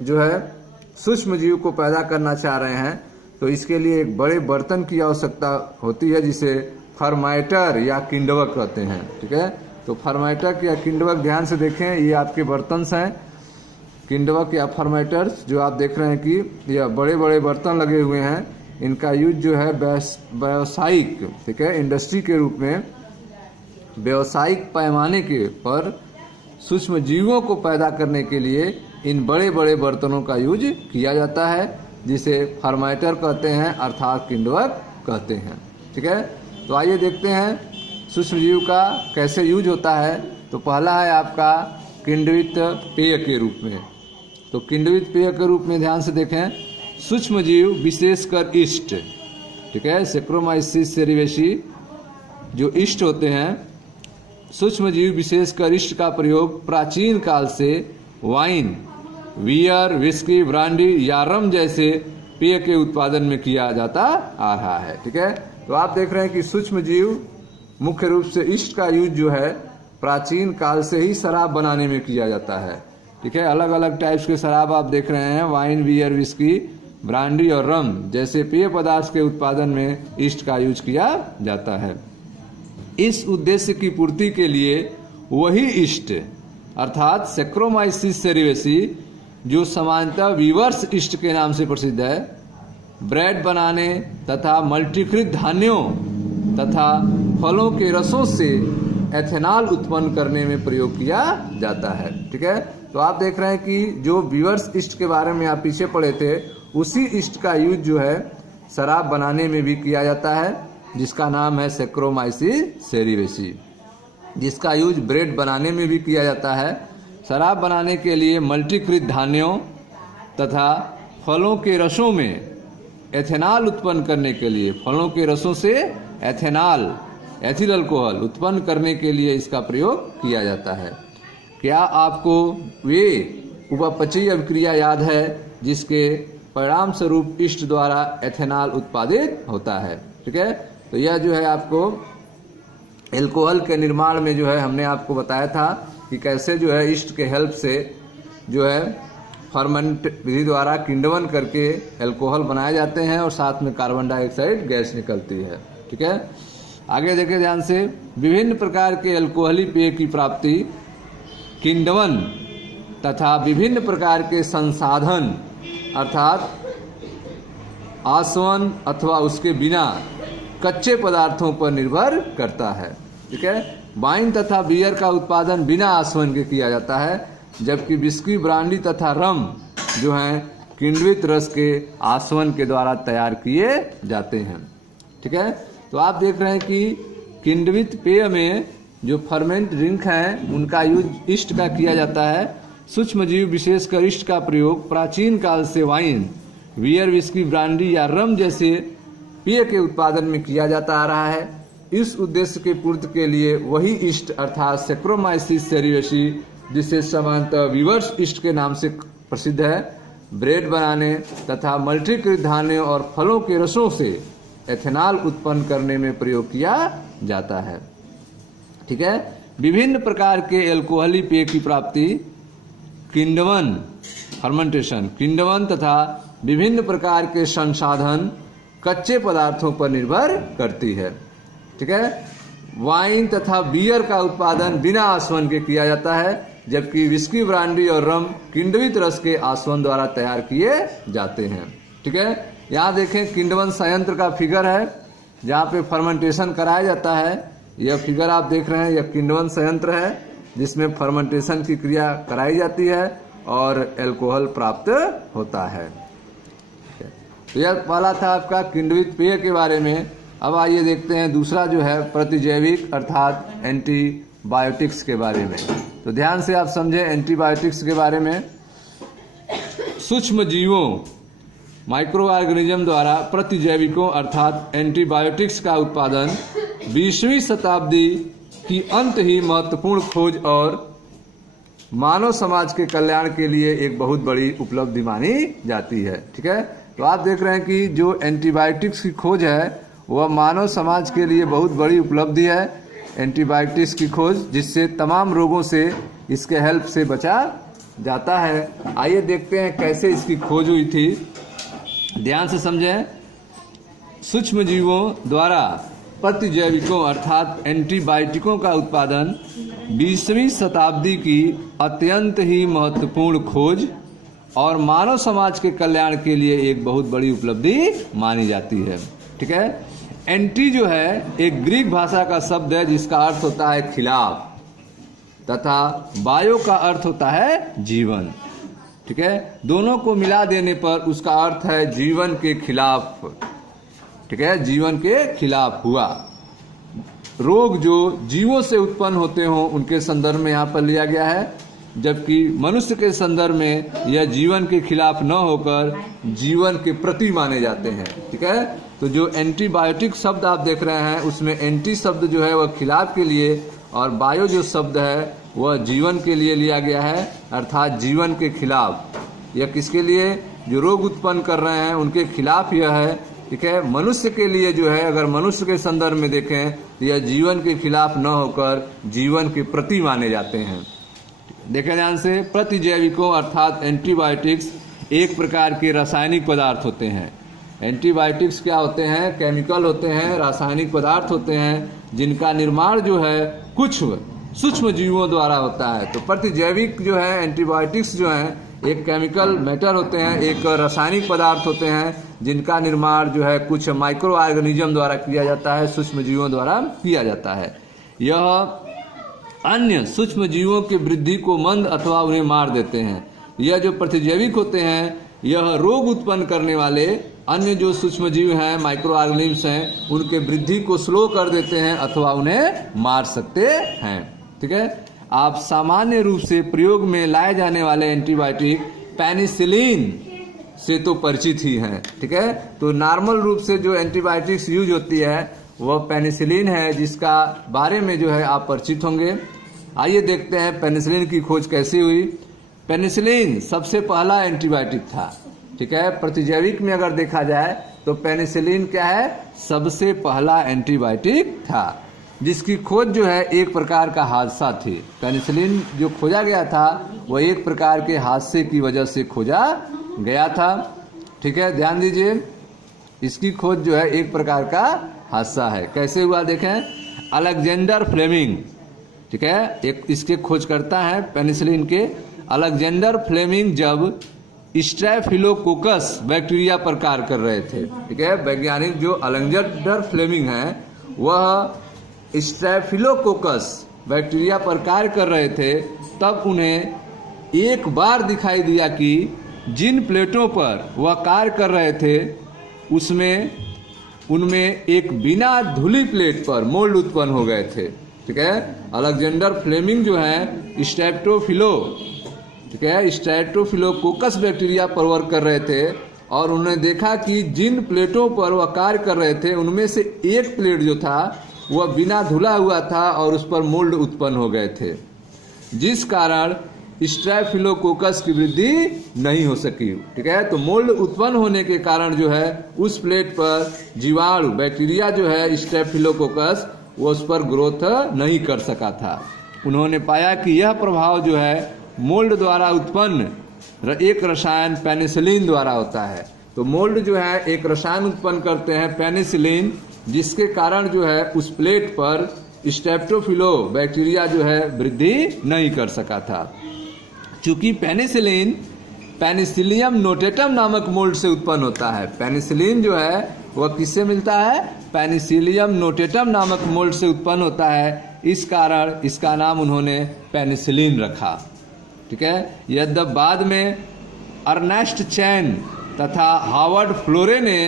जो है सूक्ष्म जीव को पैदा करना चाह रहे हैं तो इसके लिए एक बड़े बर्तन की आवश्यकता होती है जिसे फर्माइटर या किण्वक कहते हैं। ठीक है, तो फर्माइटर या किण्वक ध्यान से देखें, ये आपके बर्तन हैं किण्वक या फर्माइटर्स जो आप देख रहे हैं कि यह बड़े बड़े बर्तन लगे हुए हैं। इनका यूज जो है व्यावसायिक, ठीक है, इंडस्ट्री के रूप में व्यावसायिक पैमाने के पर सूक्ष्म जीवों को पैदा करने के लिए इन बड़े बड़े बर्तनों का यूज किया जाता है जिसे फर्माइटर कहते हैं अर्थात किण्वक कहते हैं। ठीक है, तो आइए देखते हैं सूक्ष्म जीव का कैसे यूज होता है। तो पहला है आपका किण्वित पेय के रूप में। तो किण्वित पेय के रूप में ध्यान से देखें, सूक्ष्म जीव विशेषकर ईस्ट, ठीक है, सेक्रोमाइसिस सेरिवेसी जो ईस्ट होते हैं, सूक्ष्म जीव विशेषकर ईस्ट का प्रयोग प्राचीन काल से वाइन, बियर, विस्की, ब्रांडी या रम जैसे पेय के उत्पादन में किया जाता आ रहा है। ठीक है, तो आप देख रहे हैं कि सूक्ष्म जीव मुख्य रूप से ईस्ट का यूज जो है प्राचीन काल से ही शराब बनाने में किया जाता है। ठीक है, अलग अलग टाइप्स के शराब आप देख रहे हैं, वाइन, बियर, विस्की, ब्रांडी और रम जैसे पेय पदार्थ के उत्पादन में ईस्ट का यूज किया जाता है। इस उद्देश्य की पूर्ति के लिए वही ईस्ट अर्थात सेक्रोमाइसिस सेरिवेसी जो सामान्यतः वीवर्स ईस्ट के नाम से प्रसिद्ध है, ब्रेड बनाने तथा मल्टीकृत धान्यों तथा फलों के रसों से एथेनॉल उत्पन्न करने में प्रयोग किया जाता है। ठीक है, तो आप देख रहे हैं कि जो वीवर्स ईस्ट के बारे में आप पीछे पढ़े थे उसी ईस्ट का यूज जो है शराब बनाने में भी किया जाता है जिसका नाम है सेक्रोमाइसिस सेरिवेसी, जिसका यूज ब्रेड बनाने में भी किया जाता है। शराब बनाने के लिए मल्टीकृत धान्यों तथा फलों के रसों में एथेनॉल उत्पन्न करने के लिए, फलों के रसों से एथेनॉल एथिल अल्कोहल उत्पन्न करने के लिए इसका प्रयोग किया जाता है। क्या आपको वे उपापचयी अभिक्रिया याद है जिसके परिणाम स्वरूप ईस्ट द्वारा एथेनॉल उत्पादित होता है? ठीक है, तो यह जो है आपको एल्कोहल के निर्माण में जो है हमने आपको बताया था कि कैसे जो है ईस्ट के हेल्प से जो है फर्मेंट विधि द्वारा किण्वन करके एल्कोहल बनाए जाते हैं और साथ में कार्बन डाइऑक्साइड गैस निकलती है। ठीक है, आगे देखें ध्यान से, विभिन्न प्रकार के एल्कोहली पेय की प्राप्ति, किण्वन तथा विभिन्न प्रकार के संसाधन अर्थात आसवन अथवा उसके बिना कच्चे पदार्थों पर निर्भर करता है। ठीक है, वाइन तथा बियर का उत्पादन बिना आसवन के किया जाता है जबकि विस्की, ब्रांडी तथा रम जो हैं किण्वित रस के आसवन के द्वारा तैयार किए जाते हैं। ठीक है, तो आप देख रहे हैं कि किण्वित पेय में जो फर्मेंट ड्रिंक हैं उनका यूज ईस्ट का किया जाता है। सूक्ष्म जीव विशेषकर ईस्ट का प्रयोग प्राचीन काल से वाइन, बियर, विस्की, ब्रांडी या रम जैसे पेय के उत्पादन में किया जाता आ रहा है। इस उद्देश्य के पूर्ति के लिए वही ईस्ट अर्थात सेक्रोमाइसिस सेरिवेसी जिसे सामान्यतः वीवर्स ईस्ट के नाम से प्रसिद्ध है, ब्रेड बनाने तथा मल्टीकृत धान्यों और फलों के रसों से एथेनॉल उत्पन्न करने में प्रयोग किया जाता है। ठीक है, विभिन्न प्रकार के एल्कोहली पेय की प्राप्ति, किण्वन फर्मेंटेशन, किण्वन तथा विभिन्न प्रकार के संसाधन कच्चे पदार्थों पर निर्भर करती है। ठीक है, वाइन तथा बियर का उत्पादन बिना आसवन के किया जाता है जबकि विस्की, ब्रांडी और रम किण्वित रस के आसवन द्वारा तैयार किए जाते हैं। ठीक है, यहाँ देखें किण्वन संयंत्र का फिगर है जहाँ पे फर्मेंटेशन कराया जाता है। यह फिगर आप देख रहे हैं, यह किण्वन संयंत्र है जिसमें फर्मेंटेशन की क्रिया कराई जाती है और एल्कोहल प्राप्त होता है। तो यह पहला था आपका किण्वित पेय के बारे में। अब आइए देखते हैं दूसरा जो है प्रतिजैविक अर्थात एंटीबायोटिक्स के बारे में। तो ध्यान से आप समझें एंटीबायोटिक्स के बारे में। सूक्ष्म जीवों माइक्रो ऑर्गेनिज्म द्वारा प्रतिजैविकों अर्थात एंटीबायोटिक्स का उत्पादन 20वीं शताब्दी की अंत ही महत्वपूर्ण खोज और मानव समाज के कल्याण के लिए एक बहुत बड़ी उपलब्धि मानी जाती है। ठीक है, तो आप देख रहे हैं कि जो एंटीबायोटिक्स की खोज है वह मानव समाज के लिए बहुत बड़ी उपलब्धि है। एंटीबायोटिक्स की खोज जिससे तमाम रोगों से इसके हेल्प से बचा जाता है। आइए देखते हैं कैसे इसकी खोज हुई थी, ध्यान से समझें। सूक्ष्म जीवों द्वारा प्रतिजैविकों अर्थात एंटीबायोटिकों का उत्पादन 20वीं शताब्दी की अत्यंत ही महत्वपूर्ण खोज और मानव समाज के कल्याण के लिए एक बहुत बड़ी उपलब्धि मानी जाती है। ठीक है, एंटी जो है एक ग्रीक भाषा का शब्द है जिसका अर्थ होता है खिलाफ तथा बायो का अर्थ होता है जीवन। ठीक है, दोनों को मिला देने पर उसका अर्थ है जीवन के खिलाफ। ठीक है, जीवन के खिलाफ हुआ। रोग जो जीवों से उत्पन्न होते हो उनके संदर्भ में यहाँ पर लिया गया है, जबकि मनुष्य के संदर्भ में यह जीवन के खिलाफ न होकर जीवन के प्रति माने जाते हैं। ठीक है, तो जो एंटीबायोटिक शब्द आप देख रहे हैं उसमें एंटी शब्द जो है वह खिलाफ के लिए और बायो जो शब्द है वह जीवन के लिए लिया गया है, अर्थात जीवन के खिलाफ। यह किसके लिए? जो रोग उत्पन्न कर रहे हैं उनके खिलाफ यह है। ठीक है, मनुष्य के लिए जो है, अगर मनुष्य के संदर्भ में देखें तो यह जीवन के खिलाफ न होकर जीवन के प्रति माने जाते हैं। देखें ध्यान से, प्रतिजैविकों अर्थात एंटीबायोटिक्स एक प्रकार के रासायनिक पदार्थ होते हैं। एंटीबायोटिक्स क्या होते हैं? केमिकल होते हैं, रासायनिक पदार्थ होते हैं जिनका निर्माण जो है कुछ सूक्ष्म जीवों द्वारा होता है। तो प्रतिजैविक जो है एंटीबायोटिक्स जो है एक केमिकल मैटर होते हैं, एक रासायनिक पदार्थ होते हैं जिनका निर्माण जो है कुछ माइक्रो ऑर्गेनिज्म द्वारा किया जाता है, सूक्ष्म जीवों द्वारा किया जाता है। यह अन्य सूक्ष्म जीवों की वृद्धि को मंद अथवा उन्हें मार देते हैं। यह जो प्रतिजैविक होते हैं यह रोग उत्पन्न करने वाले अन्य जो सूक्ष्म जीव हैं, माइक्रो ऑर्गेनिज्म हैं, उनके वृद्धि को स्लो कर देते हैं अथवा उन्हें मार सकते हैं। ठीक है, आप सामान्य रूप से प्रयोग में लाए जाने वाले एंटीबायोटिक पेनिसिलिन से तो परिचित ही हैं। ठीक है, तो नॉर्मल रूप से जो एंटीबायोटिक्स यूज होती है वह पेनिसिलिन है, जिसका बारे में जो है आप परिचित होंगे। आइए देखते हैं पेनिसिलिन की खोज कैसे हुई। पेनिसिलिन सबसे पहला एंटीबायोटिक था। ठीक है, प्रतिजैविक में अगर देखा जाए तो पेनिसिलिन क्या है? सबसे पहला एंटीबायोटिक था, जिसकी खोज जो है एक प्रकार का हादसा थी। पेनिसिलिन जो खोजा गया था वह एक प्रकार के हादसे की वजह से खोजा गया था। ठीक है, ध्यान दीजिए, इसकी खोज जो है एक प्रकार का हादसा है। कैसे हुआ देखें, अलेक्जेंडर फ्लेमिंग, ठीक है, एक इसके खोज करता है पेनिसिलिन के। अलेक्जेंडर फ्लेमिंग जब स्ट्रेफिलोकोकस बैक्टीरिया पर कार्य कर रहे थे। ठीक है, वैज्ञानिक जो अलेक्जेंडर फ्लेमिंग हैं वह स्ट्रेफिलोकोकस बैक्टीरिया पर कार्य कर रहे थे, तब उन्हें एक बार दिखाई दिया कि जिन प्लेटों पर वह कार्य कर रहे थे उनमें एक बिना धुली प्लेट पर मोल्ड उत्पन्न हो गए थे। ठीक है, अलेक्जेंडर फ्लेमिंग जो है स्ट्रेप्टोफिलोकोकस बैक्टीरिया पर वर्क कर रहे थे और उन्होंने देखा कि जिन प्लेटों पर वह कार्य कर रहे थे उनमें से एक प्लेट जो था वह बिना धुला हुआ था और उस पर मोल्ड उत्पन्न हो गए थे, जिस कारण स्ट्रेप्टोकोकस की वृद्धि नहीं हो सकी। ठीक है, तो मोल्ड उत्पन्न होने के कारण जो है उस प्लेट पर जीवाणु बैक्टीरिया जो है स्ट्रेप्टोकोकस वो उस पर ग्रोथ नहीं कर सका था। उन्होंने पाया कि यह प्रभाव जो है मोल्ड द्वारा उत्पन्न एक रसायन पेनिसिलिन द्वारा होता है। तो मोल्ड जो है एक रसायन उत्पन्न करते हैं पेनिसिलिन, जिसके कारण जो है उस प्लेट पर स्ट्रेप्टोफिलो बैक्टीरिया जो है वृद्धि नहीं कर सका था। चूंकि पेनिसिलिन पेनिसिलियम नोटेटम नामक मोल्ड से उत्पन्न होता है। पेनिसिलिन जो है वह किससे मिलता है? पेनिसिलियम नोटेटम नामक मोल्ड से उत्पन्न होता है, इस कारण इसका नाम उन्होंने पेनिसिलिन रखा। ठीक है, यद्यपि बाद में अर्नेस्ट चैन तथा हार्वर्ड फ्लोरे ने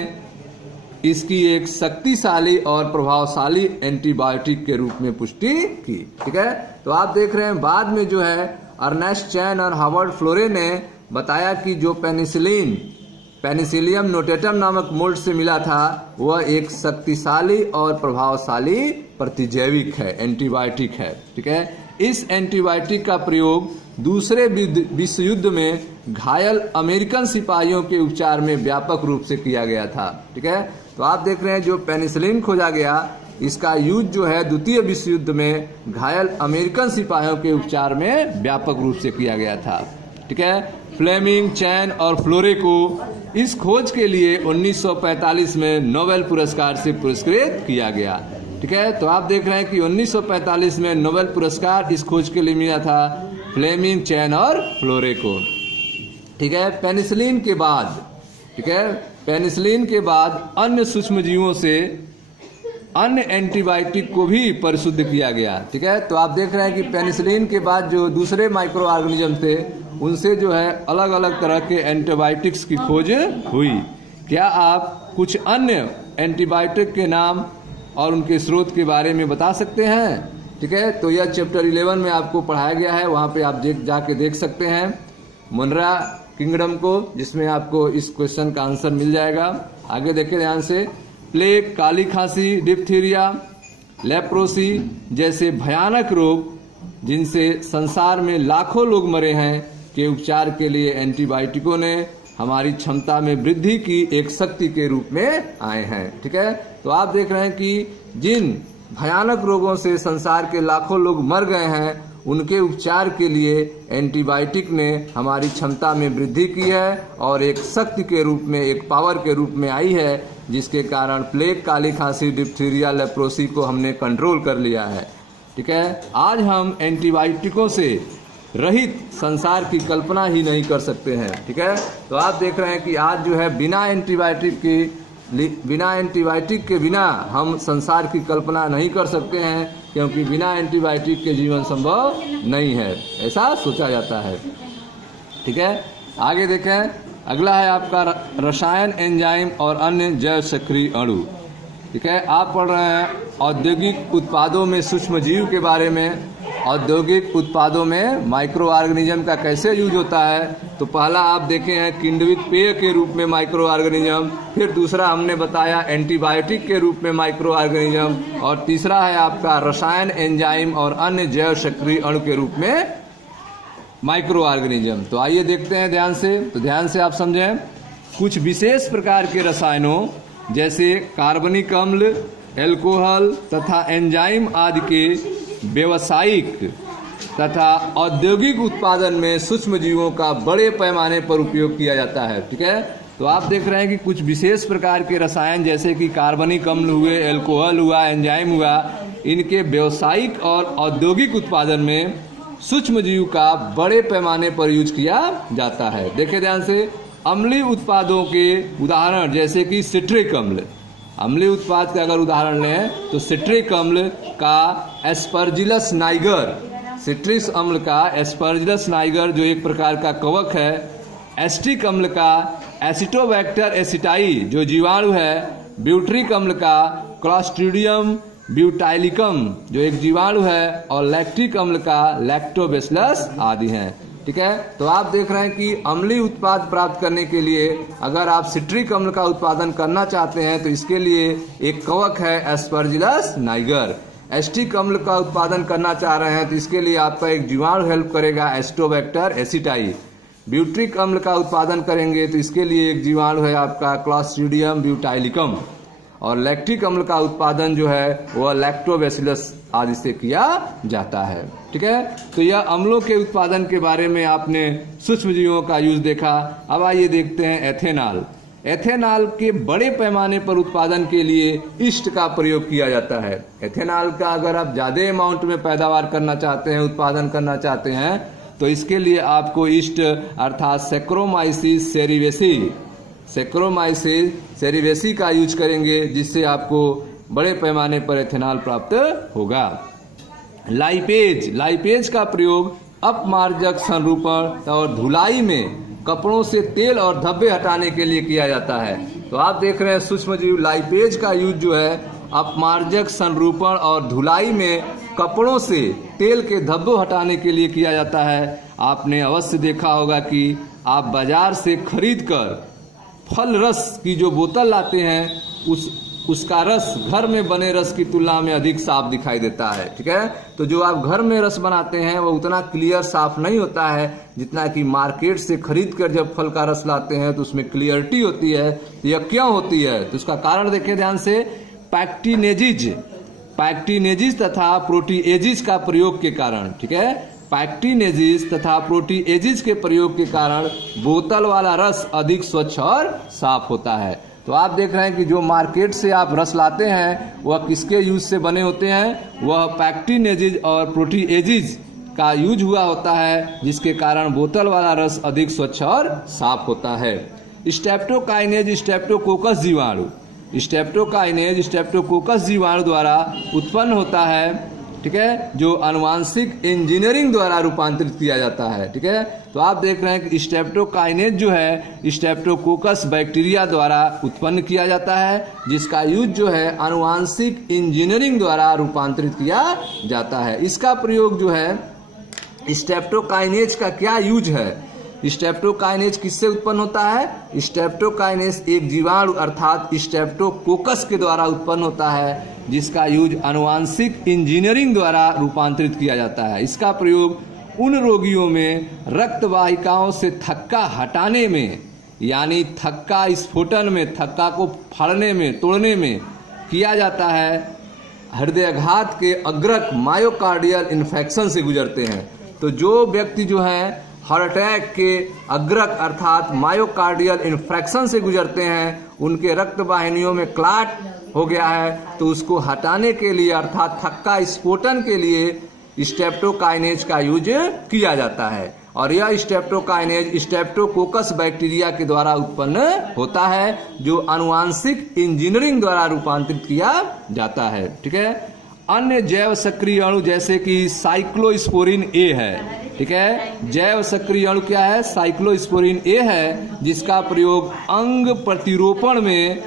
इसकी एक शक्तिशाली और प्रभावशाली एंटीबायोटिक के रूप में पुष्टि की। ठीक है, तो आप देख रहे हैं बाद में जो है अर्नेस्ट चैन और हार्वर्ड फ्लोरे ने बताया कि जो पेनिसिलिन पेनिसिलियम नोटेटम नामक मोल्ड से मिला था, वह एक शक्तिशाली और प्रभावशाली प्रतिजैविक है, एंटीबायोटिक है। ठीक है, इस एंटीबायोटिक का प्रयोग दूसरे विश्व युद्ध में घायल अमेरिकन सिपाहियों के उपचार में व्यापक रूप से किया गया था। ठीक है, तो आप देख रहे हैं जो पेनिसिलिन खोजा गया, इसका यूज जो है द्वितीय विश्व युद्ध में घायल अमेरिकन सिपाहियों के उपचार में व्यापक रूप से किया गया था। ठीक है, फ्लेमिंग, चैन और फ्लोरे को इस खोज के लिए 1945 में नोबेल पुरस्कार से पुरस्कृत किया गया। ठीक है, तो आप देख रहे हैं कि 1945 में नोबेल पुरस्कार इस खोज के लिए मिला था, फ्लेमिंग, चैन और फ्लोरे को। ठीक है, पेनिसिलिन के बाद, ठीक है, पेनिसिलिन के बाद अन्य सूक्ष्मजीवों से अन्य एंटीबायोटिक को भी परिशुद्ध किया गया। ठीक है, तो आप देख रहे हैं कि पेनिसिलिन के बाद जो दूसरे माइक्रो ऑर्गेनिज्म थे, उनसे जो है अलग अलग तरह के एंटीबायोटिक्स की खोज हुई। क्या आप कुछ अन्य एंटीबायोटिक के नाम और उनके स्रोत के बारे में बता सकते हैं? ठीक है, तो यह चैप्टर 11 में आपको पढ़ाया गया है, वहाँ पे आप जाके देख सकते हैं मुनरा किंगडम को, जिसमें आपको इस क्वेश्चन का आंसर मिल जाएगा। आगे देखिए ध्यान से, प्लेग, काली खांसी, डिप्थीरिया, लेप्रोसी जैसे भयानक रोग जिनसे संसार में लाखों लोग मरे हैं, के उपचार के लिए एंटीबायोटिकों ने हमारी क्षमता में वृद्धि की एक शक्ति के रूप में आए हैं। ठीक है, तो आप देख रहे हैं कि जिन भयानक रोगों से संसार के लाखों लोग मर गए हैं, उनके उपचार के लिए एंटीबायोटिक ने हमारी क्षमता में वृद्धि की है और एक शक्ति के रूप में, एक पावर के रूप में आई है, जिसके कारण प्लेग, काली खांसी, डिप्थीरिया, लेप्रोसी को हमने कंट्रोल कर लिया है। ठीक है, आज हम एंटीबायोटिकों से रहित संसार की कल्पना ही नहीं कर सकते हैं। ठीक है, तो आप देख रहे हैं कि आज जो है बिना एंटीबायोटिक के बिना हम संसार की कल्पना नहीं कर सकते हैं, क्योंकि बिना एंटीबायोटिक के जीवन संभव नहीं है, ऐसा सोचा जाता है। ठीक है, आगे देखें, अगला है आपका रसायन, एंजाइम और अन्य जैव सक्रिय अणु। ठीक है, आप पढ़ रहे हैं औद्योगिक उत्पादों में सूक्ष्म जीव के बारे में। औद्योगिक उत्पादों में माइक्रो ऑर्गेनिज्म का कैसे यूज होता है, तो पहला आप देखे हैं किण्वित पेय के रूप में माइक्रो ऑर्गेनिज्म, फिर दूसरा हमने बताया एंटीबायोटिक के रूप में माइक्रो ऑर्गेनिज्म, और तीसरा है आपका रसायन, एंजाइम और अन्य जैव सक्रिय अणु के रूप में माइक्रो ऑर्गेनिज्म। तो आइए देखते हैं ध्यान से, तो ध्यान से आप समझें। कुछ विशेष प्रकार के रसायनों जैसे कार्बनिक अम्ल, एल्कोहल तथा एंजाइम आदि के व्यावसायिक तथा औद्योगिक उत्पादन में सूक्ष्म जीवों का बड़े पैमाने पर उपयोग किया जाता है। ठीक है, तो आप देख रहे हैं कि कुछ विशेष प्रकार के रसायन जैसे कि कार्बनिक अम्ल हुए, एल्कोहल हुआ, एंजाइम हुआ, इनके व्यावसायिक और औद्योगिक उत्पादन में सूक्ष्म जीव का बड़े पैमाने पर यूज किया जाता है। देखिए ध्यान से, अम्लीय उत्पादों के उदाहरण जैसे कि सिट्रिक अम्ल, अम्लीय उत्पाद का अगर उदाहरण लें तो सिट्रिक अम्ल का एस्परजिलस नाइगर, सिट्रिक अम्ल का एस्परजिलस नाइगर जो एक प्रकार का कवक है, एस्टिक अम्ल का एसिटोबैक्टर एसिटाई जो जीवाणु है, ब्यूट्रिक अम्ल का क्लॉस्ट्रिडियम ब्यूटाइलिकम जो एक जीवाणु है, और लैक्टिक अम्ल का लैक्टोबैसिलस आदि हैं। ठीक है, तो आप देख रहे हैं कि अम्लीय उत्पाद प्राप्त करने के लिए अगर आप सिट्रिक अम्ल का उत्पादन करना चाहते हैं तो इसके लिए एक कवक है एस्परजिलस नाइगर। एस्टिक अम्ल का उत्पादन करना चाह रहे हैं तो इसके लिए आपका एक जीवाणु हेल्प करेगा, एस्टोबैक्टर एसिटाई। ब्यूट्रिक अम्ल का उत्पादन करेंगे तो इसके लिए एक जीवाणु है आपका क्लॉस्ट्रिडियम ब्यूटाइलिकम, और लैक्टिक अम्ल का उत्पादन जो है वह लैक्टोबैसिलस आदि से किया जाता है। ठीक है, तो यह अम्लों के उत्पादन के बारे में आपने सूक्ष्म जीवों का यूज देखा। अब आइए देखते हैं एथेनॉल। एथेनॉल के बड़े पैमाने पर उत्पादन के लिए ईस्ट का प्रयोग किया जाता है। एथेनॉल का अगर आप ज्यादा अमाउंट में पैदावार करना चाहते हैं, उत्पादन करना चाहते हैं, तो इसके लिए आपको ईस्ट अर्थात सैक्रोमाइसिस सेरीवेसी का यूज करेंगे, जिससे आपको बड़े पैमाने पर एथेनॉल प्राप्त होगा। लाइपेज का प्रयोग अपमार्जक, संरूपण और धुलाई में कपड़ों से तेल और धब्बे हटाने के लिए किया जाता है। तो आप देख रहे हैं सूक्ष्म जीव लाइपेज का यूज जो है अपमार्जक, संरूपण और धुलाई में कपड़ों से तेल के धब्बों हटाने के लिए किया जाता है। आपने अवश्य देखा होगा कि आप बाजार से खरीद कर फल रस की जो बोतल लाते हैं उसका रस घर में बने रस की तुलना में अधिक साफ दिखाई देता है। ठीक है, तो जो आप घर में रस बनाते हैं वो उतना क्लियर साफ नहीं होता है जितना कि मार्केट से खरीद कर जब फल का रस लाते हैं तो उसमें क्लियरिटी होती है। यह क्यों होती है? तो उसका कारण देखें ध्यान से, पैक्टिनेजिस तथा प्रोटीएजिस का प्रयोग के कारण। ठीक है, पैक्टिनेजिस तथा प्रोटीएजिस के प्रयोग के कारण बोतल वाला रस अधिक स्वच्छ और साफ होता है। तो आप देख रहे हैं कि जो मार्केट से आप रस लाते हैं वह किसके यूज से बने होते हैं? वह पैक्टिनेजिस और प्रोटीएजिस का यूज हुआ होता है, जिसके कारण बोतल वाला रस अधिक स्वच्छ और साफ होता है। स्ट्रेप्टोकाइनेज स्ट्रेप्टोकोकस जीवाणु द्वारा उत्पन्न होता है। ठीक है, जो आनुवांशिक इंजीनियरिंग द्वारा रूपांतरित किया जाता है। ठीक है, तो आप देख रहे हैं कि स्ट्रेप्टोकाइनेज जो है स्ट्रेप्टोकोकस बैक्टीरिया द्वारा उत्पन्न किया जाता है, जिसका यूज जो है आनुवांशिक इंजीनियरिंग द्वारा रूपांतरित किया जाता है। इसका प्रयोग जो है स्ट्रेप्टोकाइनेज का क्या यूज है? स्ट्रेप्टोकाइनेज किससे उत्पन्न होता है? स्ट्रेप्टोकाइनेज एक जीवाणु अर्थात स्ट्रेप्टोकोकस के द्वारा उत्पन्न होता है, जिसका यूज आनुवांशिक इंजीनियरिंग द्वारा रूपांतरित किया जाता है। इसका प्रयोग उन रोगियों में रक्त वाहिकाओं से थक्का हटाने में, यानी थक्का स्फोटन में, थक्का को फाड़ने में, तोड़ने में किया जाता है। हृदयाघात के अग्रक मायोकार्डियल इन्फेक्शन से गुजरते हैं। तो जो व्यक्ति जो है हार्ट अटैक के अग्रक अर्थात मायोकार्डियल इन्फेक्शन से गुजरते हैं, उनके रक्त वाहिनियों में क्लाट हो गया है, तो उसको हटाने के लिए अर्थात थक्का स्फोटन के लिए स्ट्रेप्टोकाइनेज का यूज किया जाता है। और यह स्ट्रेप्टोकाइनेज स्ट्रेप्टोकोकस बैक्टीरिया के द्वारा उत्पन्न होता है, जो आनुवांशिक इंजीनियरिंग द्वारा रूपांतरित किया जाता है। ठीक है, अन्य जैव सक्रिय अणु जैसे कि साइक्लोस्पोरिन ए है। ठीक है, जैव सक्रिय अणु क्या है? साइक्लोस्पोरिन ए है, जिसका प्रयोग अंग प्रतिरोपण में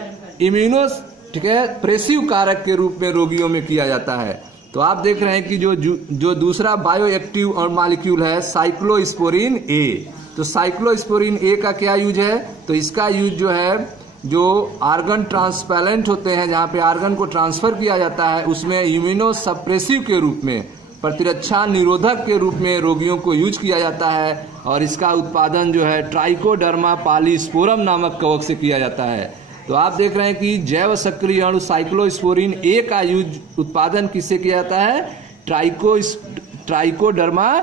ठीक है प्रेसिव कारक के रूप में रोगियों में किया जाता है। तो आप देख रहे हैं कि जो दूसरा बायो एक्टिव और मॉलिक्यूल है साइक्लोस्पोरिन ए। तो साइक्लोस्पोरिन ए का क्या यूज है? तो इसका यूज जो है जो आर्गन ट्रांसप्लांट होते हैं, जहाँ पे आर्गन को ट्रांसफर किया जाता है, उसमें इम्यूनो सप्रेसिव के रूप में, प्रतिरक्षा निरोधक के रूप में रोगियों को यूज किया जाता है। और इसका उत्पादन जो है ट्राइकोडर्मा पालीस्पोरम नामक कवक से किया जाता है। तो आप देख रहे हैं कि जैव सक्रिय अणु साइक्लोस्पोरिन ए का यूज उत्पादन किससे किया जाता है? ट्राइकोडर्मा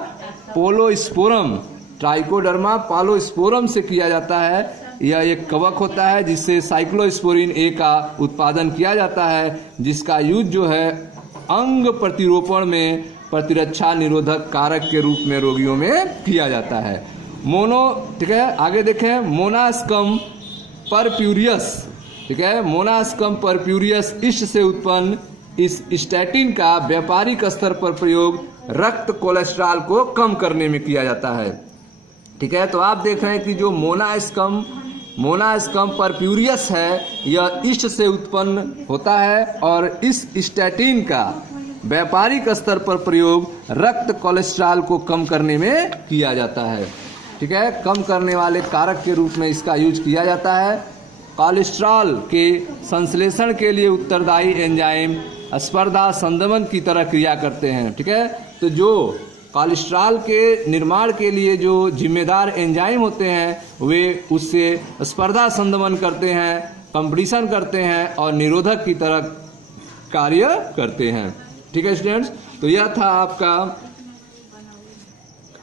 पालोस्पोरम से किया जाता है। यह एक कवक होता है जिससे साइक्लोस्पोरिन ए का उत्पादन किया जाता है, जिसका यूज जो है अंग प्रतिरोपण में प्रतिरक्षा निरोधक कारक के रूप में रोगियों में किया जाता है। ठीक है, आगे देखें मोनास्कम परप्यूरियस। ठीक है, मोनास्कम परप्यूरियस इष्ट से उत्पन्न इस स्टैटिन का व्यापारिक स्तर पर प्रयोग रक्त कोलेस्ट्रॉल को कम करने में किया जाता है। ठीक है, तो आप देख रहे हैं कि जो मोनास्कम परप्यूरियस है, यह इष्ट से उत्पन्न होता है और इस स्टैटिन का व्यापारिक स्तर पर प्रयोग रक्त कोलेस्ट्रॉल को कम करने में किया जाता है। ठीक है, कम करने वाले कारक के रूप में इसका यूज किया जाता है। कोलेस्ट्रॉल के संश्लेषण के लिए उत्तरदायी एंजाइम स्पर्धा संदमन की तरह क्रिया करते हैं। ठीक है, तो जो कोलेस्ट्रॉल के निर्माण के लिए जो जिम्मेदार एंजाइम होते हैं वे उससे स्पर्धा संदमन करते हैं, कंपटीशन करते हैं और निरोधक की तरह कार्य करते हैं। ठीक है स्टूडेंट्स, तो यह था आपका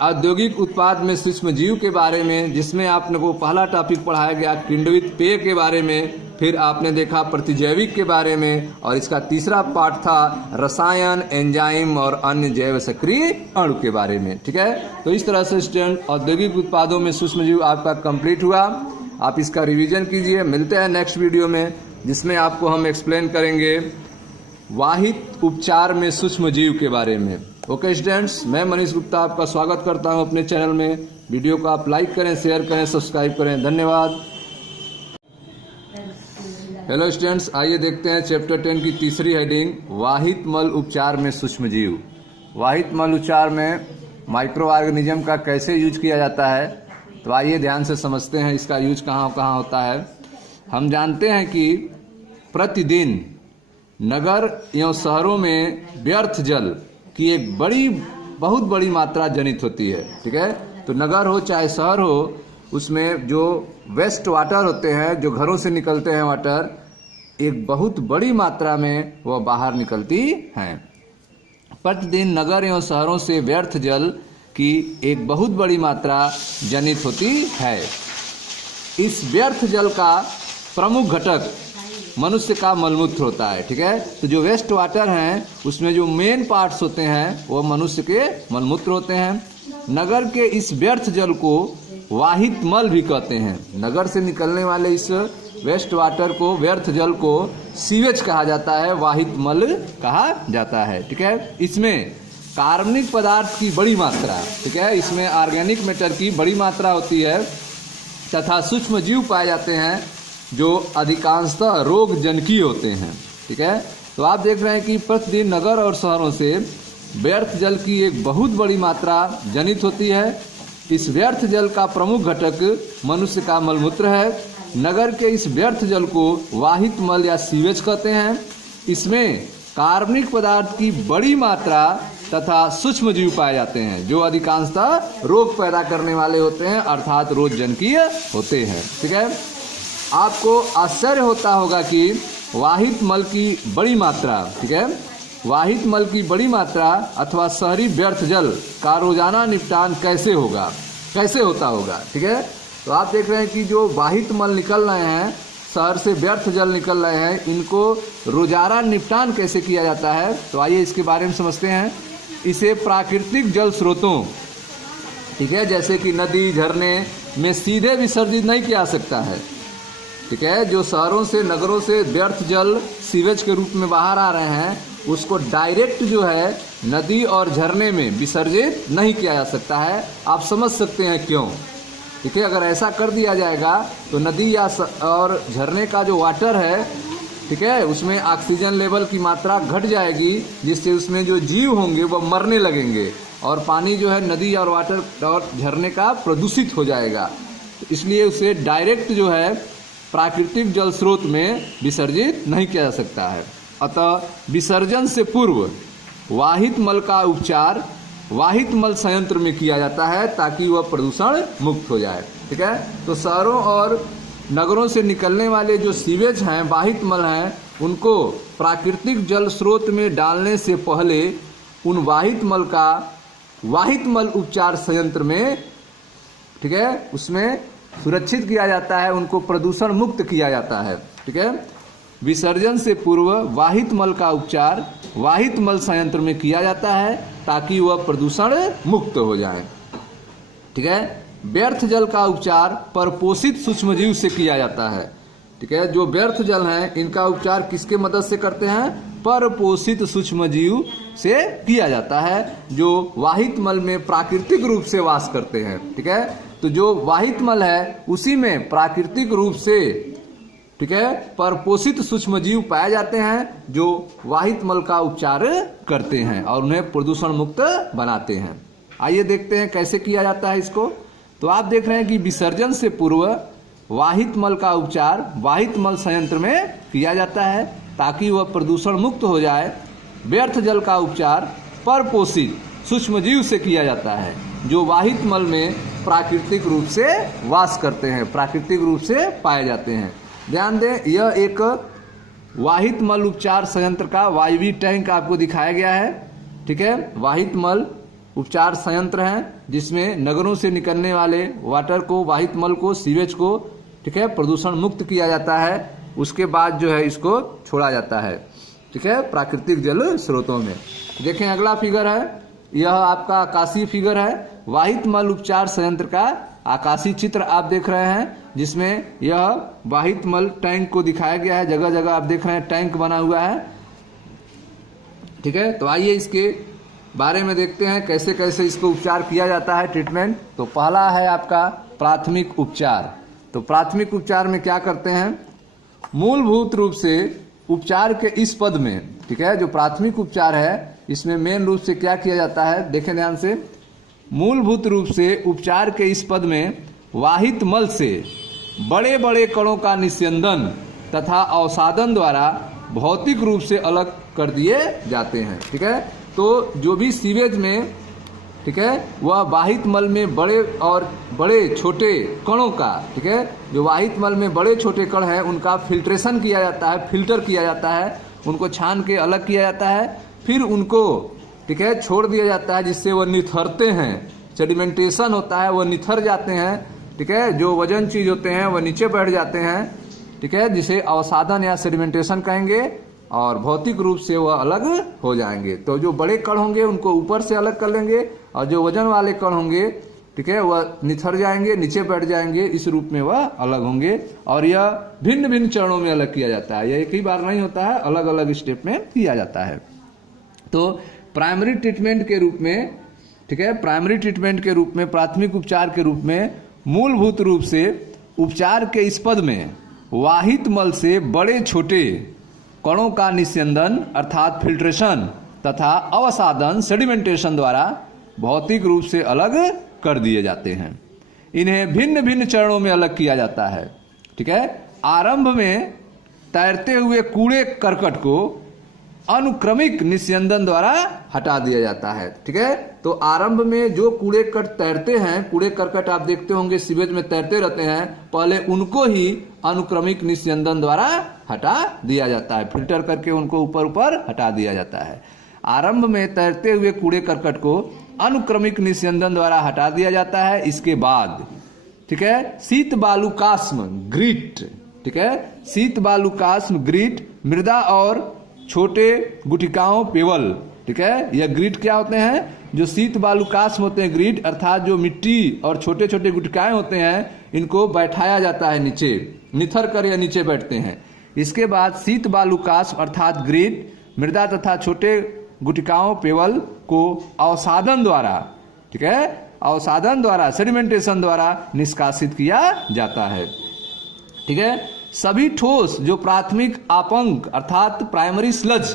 औद्योगिक उत्पाद में सूक्ष्म जीव के बारे में, जिसमें आपने को पहला टॉपिक पढ़ाया गया किण्वित पेय के बारे में, फिर आपने देखा प्रतिजैविक के बारे में, और इसका तीसरा पार्ट था रसायन, एंजाइम और अन्य जैव सक्रिय अणु के बारे में। ठीक है, तो इस तरह से स्टूडेंट औद्योगिक उत्पादों में सूक्ष्म जीव आपका कंप्लीट हुआ। आप इसका रिवीजन कीजिए। मिलते हैं नेक्स्ट वीडियो में, जिसमें आपको हम एक्सप्लेन करेंगे वाहित उपचार में सूक्ष्म जीव के बारे में। ओके स्टूडेंट्स, मैं मनीष गुप्ता आपका स्वागत करता हूं अपने चैनल में। वीडियो को आप लाइक करें, शेयर करें, सब्सक्राइब करें। धन्यवाद। हेलो स्टूडेंट्स, आइए देखते हैं चैप्टर 10 की तीसरी हेडिंग, वाहित मल उपचार में सूक्ष्म जीव। वाहित मल उपचार में माइक्रो ऑर्गेनिज्म का कैसे यूज किया जाता है, तो आइए ध्यान से समझते हैं इसका यूज कहाँ कहाँ होता है। हम जानते हैं कि प्रतिदिन नगर एवं शहरों में व्यर्थ जल की एक बहुत बड़ी मात्रा जनित होती है। ठीक है, तो नगर हो चाहे शहर हो, उसमें जो वेस्ट वाटर होते हैं, जो घरों से निकलते हैं वाटर, एक बहुत बड़ी मात्रा में वह बाहर निकलती हैं। प्रतिदिन नगर एवं शहरों से व्यर्थ जल की एक बहुत बड़ी मात्रा जनित होती है। इस व्यर्थ जल का प्रमुख घटक मनुष्य का मलमूत्र होता है। ठीक है, तो जो वेस्ट वाटर हैं उसमें जो मेन पार्ट्स होते हैं वो मनुष्य के मलमूत्र होते हैं। नगर के इस व्यर्थ जल को वाहित मल भी कहते हैं। नगर से निकलने वाले इस वेस्ट वाटर को, व्यर्थ जल को सीवेज कहा जाता है, वाहित मल कहा जाता है। ठीक है, इसमें कार्बनिक पदार्थ की बड़ी मात्रा, ठीक है, इसमें ऑर्गेनिक मैटर की बड़ी मात्रा होती है तथा सूक्ष्म जीव पाए जाते हैं जो अधिकांशतः रोग जनकीय होते हैं। ठीक है, तो आप देख रहे हैं कि प्रतिदिन नगर और शहरों से व्यर्थ जल की एक बहुत बड़ी मात्रा जनित होती है। इस व्यर्थ जल का प्रमुख घटक मनुष्य का मलमूत्र है। नगर के इस व्यर्थ जल को वाहित मल या सीवेज कहते हैं। इसमें कार्बनिक पदार्थ की बड़ी मात्रा तथा सूक्ष्म जीव पाए जाते हैं जो अधिकांशतः रोग पैदा करने वाले होते हैं, अर्थात रोग जनकीय होते हैं। ठीक है, आपको आश्चर्य होता होगा कि वाहित मल की बड़ी मात्रा, ठीक है, वाहित मल की बड़ी मात्रा अथवा शहरी व्यर्थ जल का रोजाना निपटान कैसे होता होगा। ठीक है, तो आप देख रहे हैं कि जो वाहित मल निकल रहे हैं, शहर से व्यर्थ जल निकल रहे हैं, इनको रोजाना निपटान कैसे किया जाता है, तो आइए इसके बारे में समझते हैं। इसे प्राकृतिक जल स्रोतों, ठीक है, जैसे कि नदी, झरने में सीधे विसर्जित नहीं किया जा सकता है। ठीक है, जो शहरों से, नगरों से व्यर्थ जल सीवेज के रूप में बाहर आ रहे हैं, उसको डायरेक्ट जो है नदी और झरने में विसर्जित नहीं किया जा सकता है। आप समझ सकते हैं क्यों। ठीक है, अगर ऐसा कर दिया जाएगा तो नदी और झरने का जो वाटर है, ठीक है, उसमें ऑक्सीजन लेवल की मात्रा घट जाएगी, जिससे उसमें जो जीव होंगे वह मरने लगेंगे और पानी जो है नदी और वाटर और झरने का प्रदूषित हो जाएगा। इसलिए उसे डायरेक्ट जो है प्राकृतिक जल स्रोत में विसर्जित नहीं किया जा सकता है। अतः विसर्जन से पूर्व वाहित मल का उपचार वाहित मल संयंत्र में किया जाता है ताकि वह प्रदूषण मुक्त हो जाए। ठीक है, तो शहरों और नगरों से निकलने वाले जो सीवेज हैं, वाहित मल हैं, उनको प्राकृतिक जल स्रोत में डालने से पहले उन वाहित मल का वाहित मल उपचार संयंत्र में, ठीक है, उसमें सुरक्षित किया जाता है, उनको प्रदूषण मुक्त किया जाता है। ठीक है, विसर्जन से पूर्व वाहित मल का उपचार वाहित मल संयंत्र में किया जाता है ताकि वह प्रदूषण मुक्त हो जाए। ठीक है, व्यर्थ जल का उपचार परपोषित सूक्ष्मजीव से किया जाता है। ठीक है, जो व्यर्थ जल हैं इनका उपचार किसके मदद से करते हैं? परपोषित सूक्ष्मजीव से किया जाता है जो वाहित मल में प्राकृतिक रूप से वास करते हैं। ठीक है, तो जो वाहित मल है उसी में प्राकृतिक रूप से, ठीक है, परपोषित सूक्ष्मजीव पाए जाते हैं जो वाहित मल का उपचार करते हैं और उन्हें प्रदूषण मुक्त बनाते हैं। आइए देखते हैं कैसे किया जाता है इसको। तो आप देख रहे हैं कि विसर्जन से पूर्व वाहित मल का उपचार वाहित मल संयंत्र में किया जाता है ताकि वह प्रदूषण मुक्त हो जाए। व्यर्थ जल का उपचार परपोषित सूक्ष्मजीव से किया जाता है जो वाहित मल में प्राकृतिक रूप से वास करते हैं, प्राकृतिक रूप से पाए जाते हैं। ध्यान दें, यह एक वाहित मल उपचार संयंत्र का वायवीय टैंक आपको दिखाया गया है। ठीक है, वाहित मल उपचार संयंत्र है जिसमें नगरों से निकलने वाले वाटर को, वाहित मल को, सीवेज को, ठीक है, प्रदूषण मुक्त किया जाता है। उसके बाद जो है इसको छोड़ा जाता है, ठीक है, प्राकृतिक जल स्रोतों में। देखें अगला फिगर है, यह आपका आकाशीय फिगर है। वाहित मल उपचार संयंत्र का आकाशीय चित्र आप देख रहे हैं जिसमें यह वाहित मल टैंक को दिखाया गया है। जगह जगह आप देख रहे हैं टैंक बना हुआ है। ठीक है, तो आइए इसके बारे में देखते हैं कैसे कैसे इसको उपचार किया जाता है, ट्रीटमेंट। तो पहला है आपका प्राथमिक उपचार। तो प्राथमिक उपचार में क्या करते हैं? मूलभूत रूप से उपचार के इस पद में, ठीक है, जो प्राथमिक उपचार है इसमें मेन रूप से क्या किया जाता है, देखें ध्यान से। मूलभूत रूप से उपचार के इस पद में वाहित मल से बड़े बड़े कणों का निस्यंदन तथा अवसादन द्वारा भौतिक रूप से अलग कर दिए जाते हैं। ठीक है, तो जो भी सीवेज में, ठीक है, वह वाहित मल में बड़े और बड़े छोटे कणों का, ठीक है, जो वाहित मल में बड़े छोटे कण हैं उनका फिल्ट्रेशन किया जाता है, फिल्टर किया जाता है, उनको छान के अलग किया जाता है, फिर उनको, ठीक है, छोड़ दिया जाता है जिससे वह निथरते हैं, सेडिमेंटेशन होता है, वह निथर जाते हैं। ठीक है, जो वजन चीज होते हैं वह नीचे बैठ जाते हैं। ठीक है, जिसे अवसादन या सेडिमेंटेशन कहेंगे, और भौतिक रूप से वह अलग हो जाएंगे। तो जो बड़े कण होंगे उनको ऊपर से अलग कर लेंगे, और जो वजन वाले कण होंगे, ठीक है, वह निथर जाएंगे, नीचे बैठ जाएंगे, इस रूप में वह अलग होंगे। और यह भिन्न भिन्न चरणों में अलग किया जाता है, यह एक ही बार नहीं होता है, अलग अलग स्टेप में किया जाता है। तो प्राइमरी ट्रीटमेंट के रूप में, ठीक है, प्राइमरी ट्रीटमेंट के रूप में, प्राथमिक उपचार के रूप में मूलभूत रूप से उपचार के इस पद में वाहित मल से बड़े छोटे कणों का निस्यंदन अर्थात फिल्ट्रेशन तथा अवसादन सेडिमेंटेशन द्वारा भौतिक रूप से अलग कर दिए जाते हैं। इन्हें भिन्न भिन्न चरणों में अलग किया जाता है। ठीक है, आरंभ में तैरते हुए कूड़े करकट को अनुक्रमिक निस्यंदन द्वारा हटा दिया जाता है। ठीक है, तो आरंभ में जो कूड़े कट तैरते हैं, कूड़े करकट आप देखते होंगे सीवेज में तैरते रहते हैं, पहले उनको ही अनुक्रमिक निस्यंदन द्वारा हटा दिया जाता है, फिल्टर करके उनको ऊपर ऊपर हटा दिया जाता है। आरंभ में तैरते हुए कूड़े करकट को अनुक्रमिक निस्यंदन द्वारा हटा दिया जाता है। इसके बाद, ठीक है, शीत बालुकास्म ग्रीट, ठीक है, शीत बालुकास्म ग्रीट, मृदा और छोटे गुटिकाओं पेवल, ठीक है, यह ग्रीट क्या होते हैं, जो शीत बालुकास्म होते हैं, ग्रीट अर्थात जो मिट्टी और छोटे छोटे गुटिकाएं होते हैं, इनको बैठाया जाता है नीचे, निथर कर या नीचे बैठते हैं। इसके बाद शीत बालुकास्म अर्थात ग्रीट, मृदा तथा छोटे गुटिकाओं पेवल को अवसादन द्वारा, ठीक है, अवसादन द्वारा सेडिमेंटेशन द्वारा निष्कासित किया जाता है। ठीक है, सभी ठोस जो प्राथमिक आपंक अर्थात प्राइमरी स्लज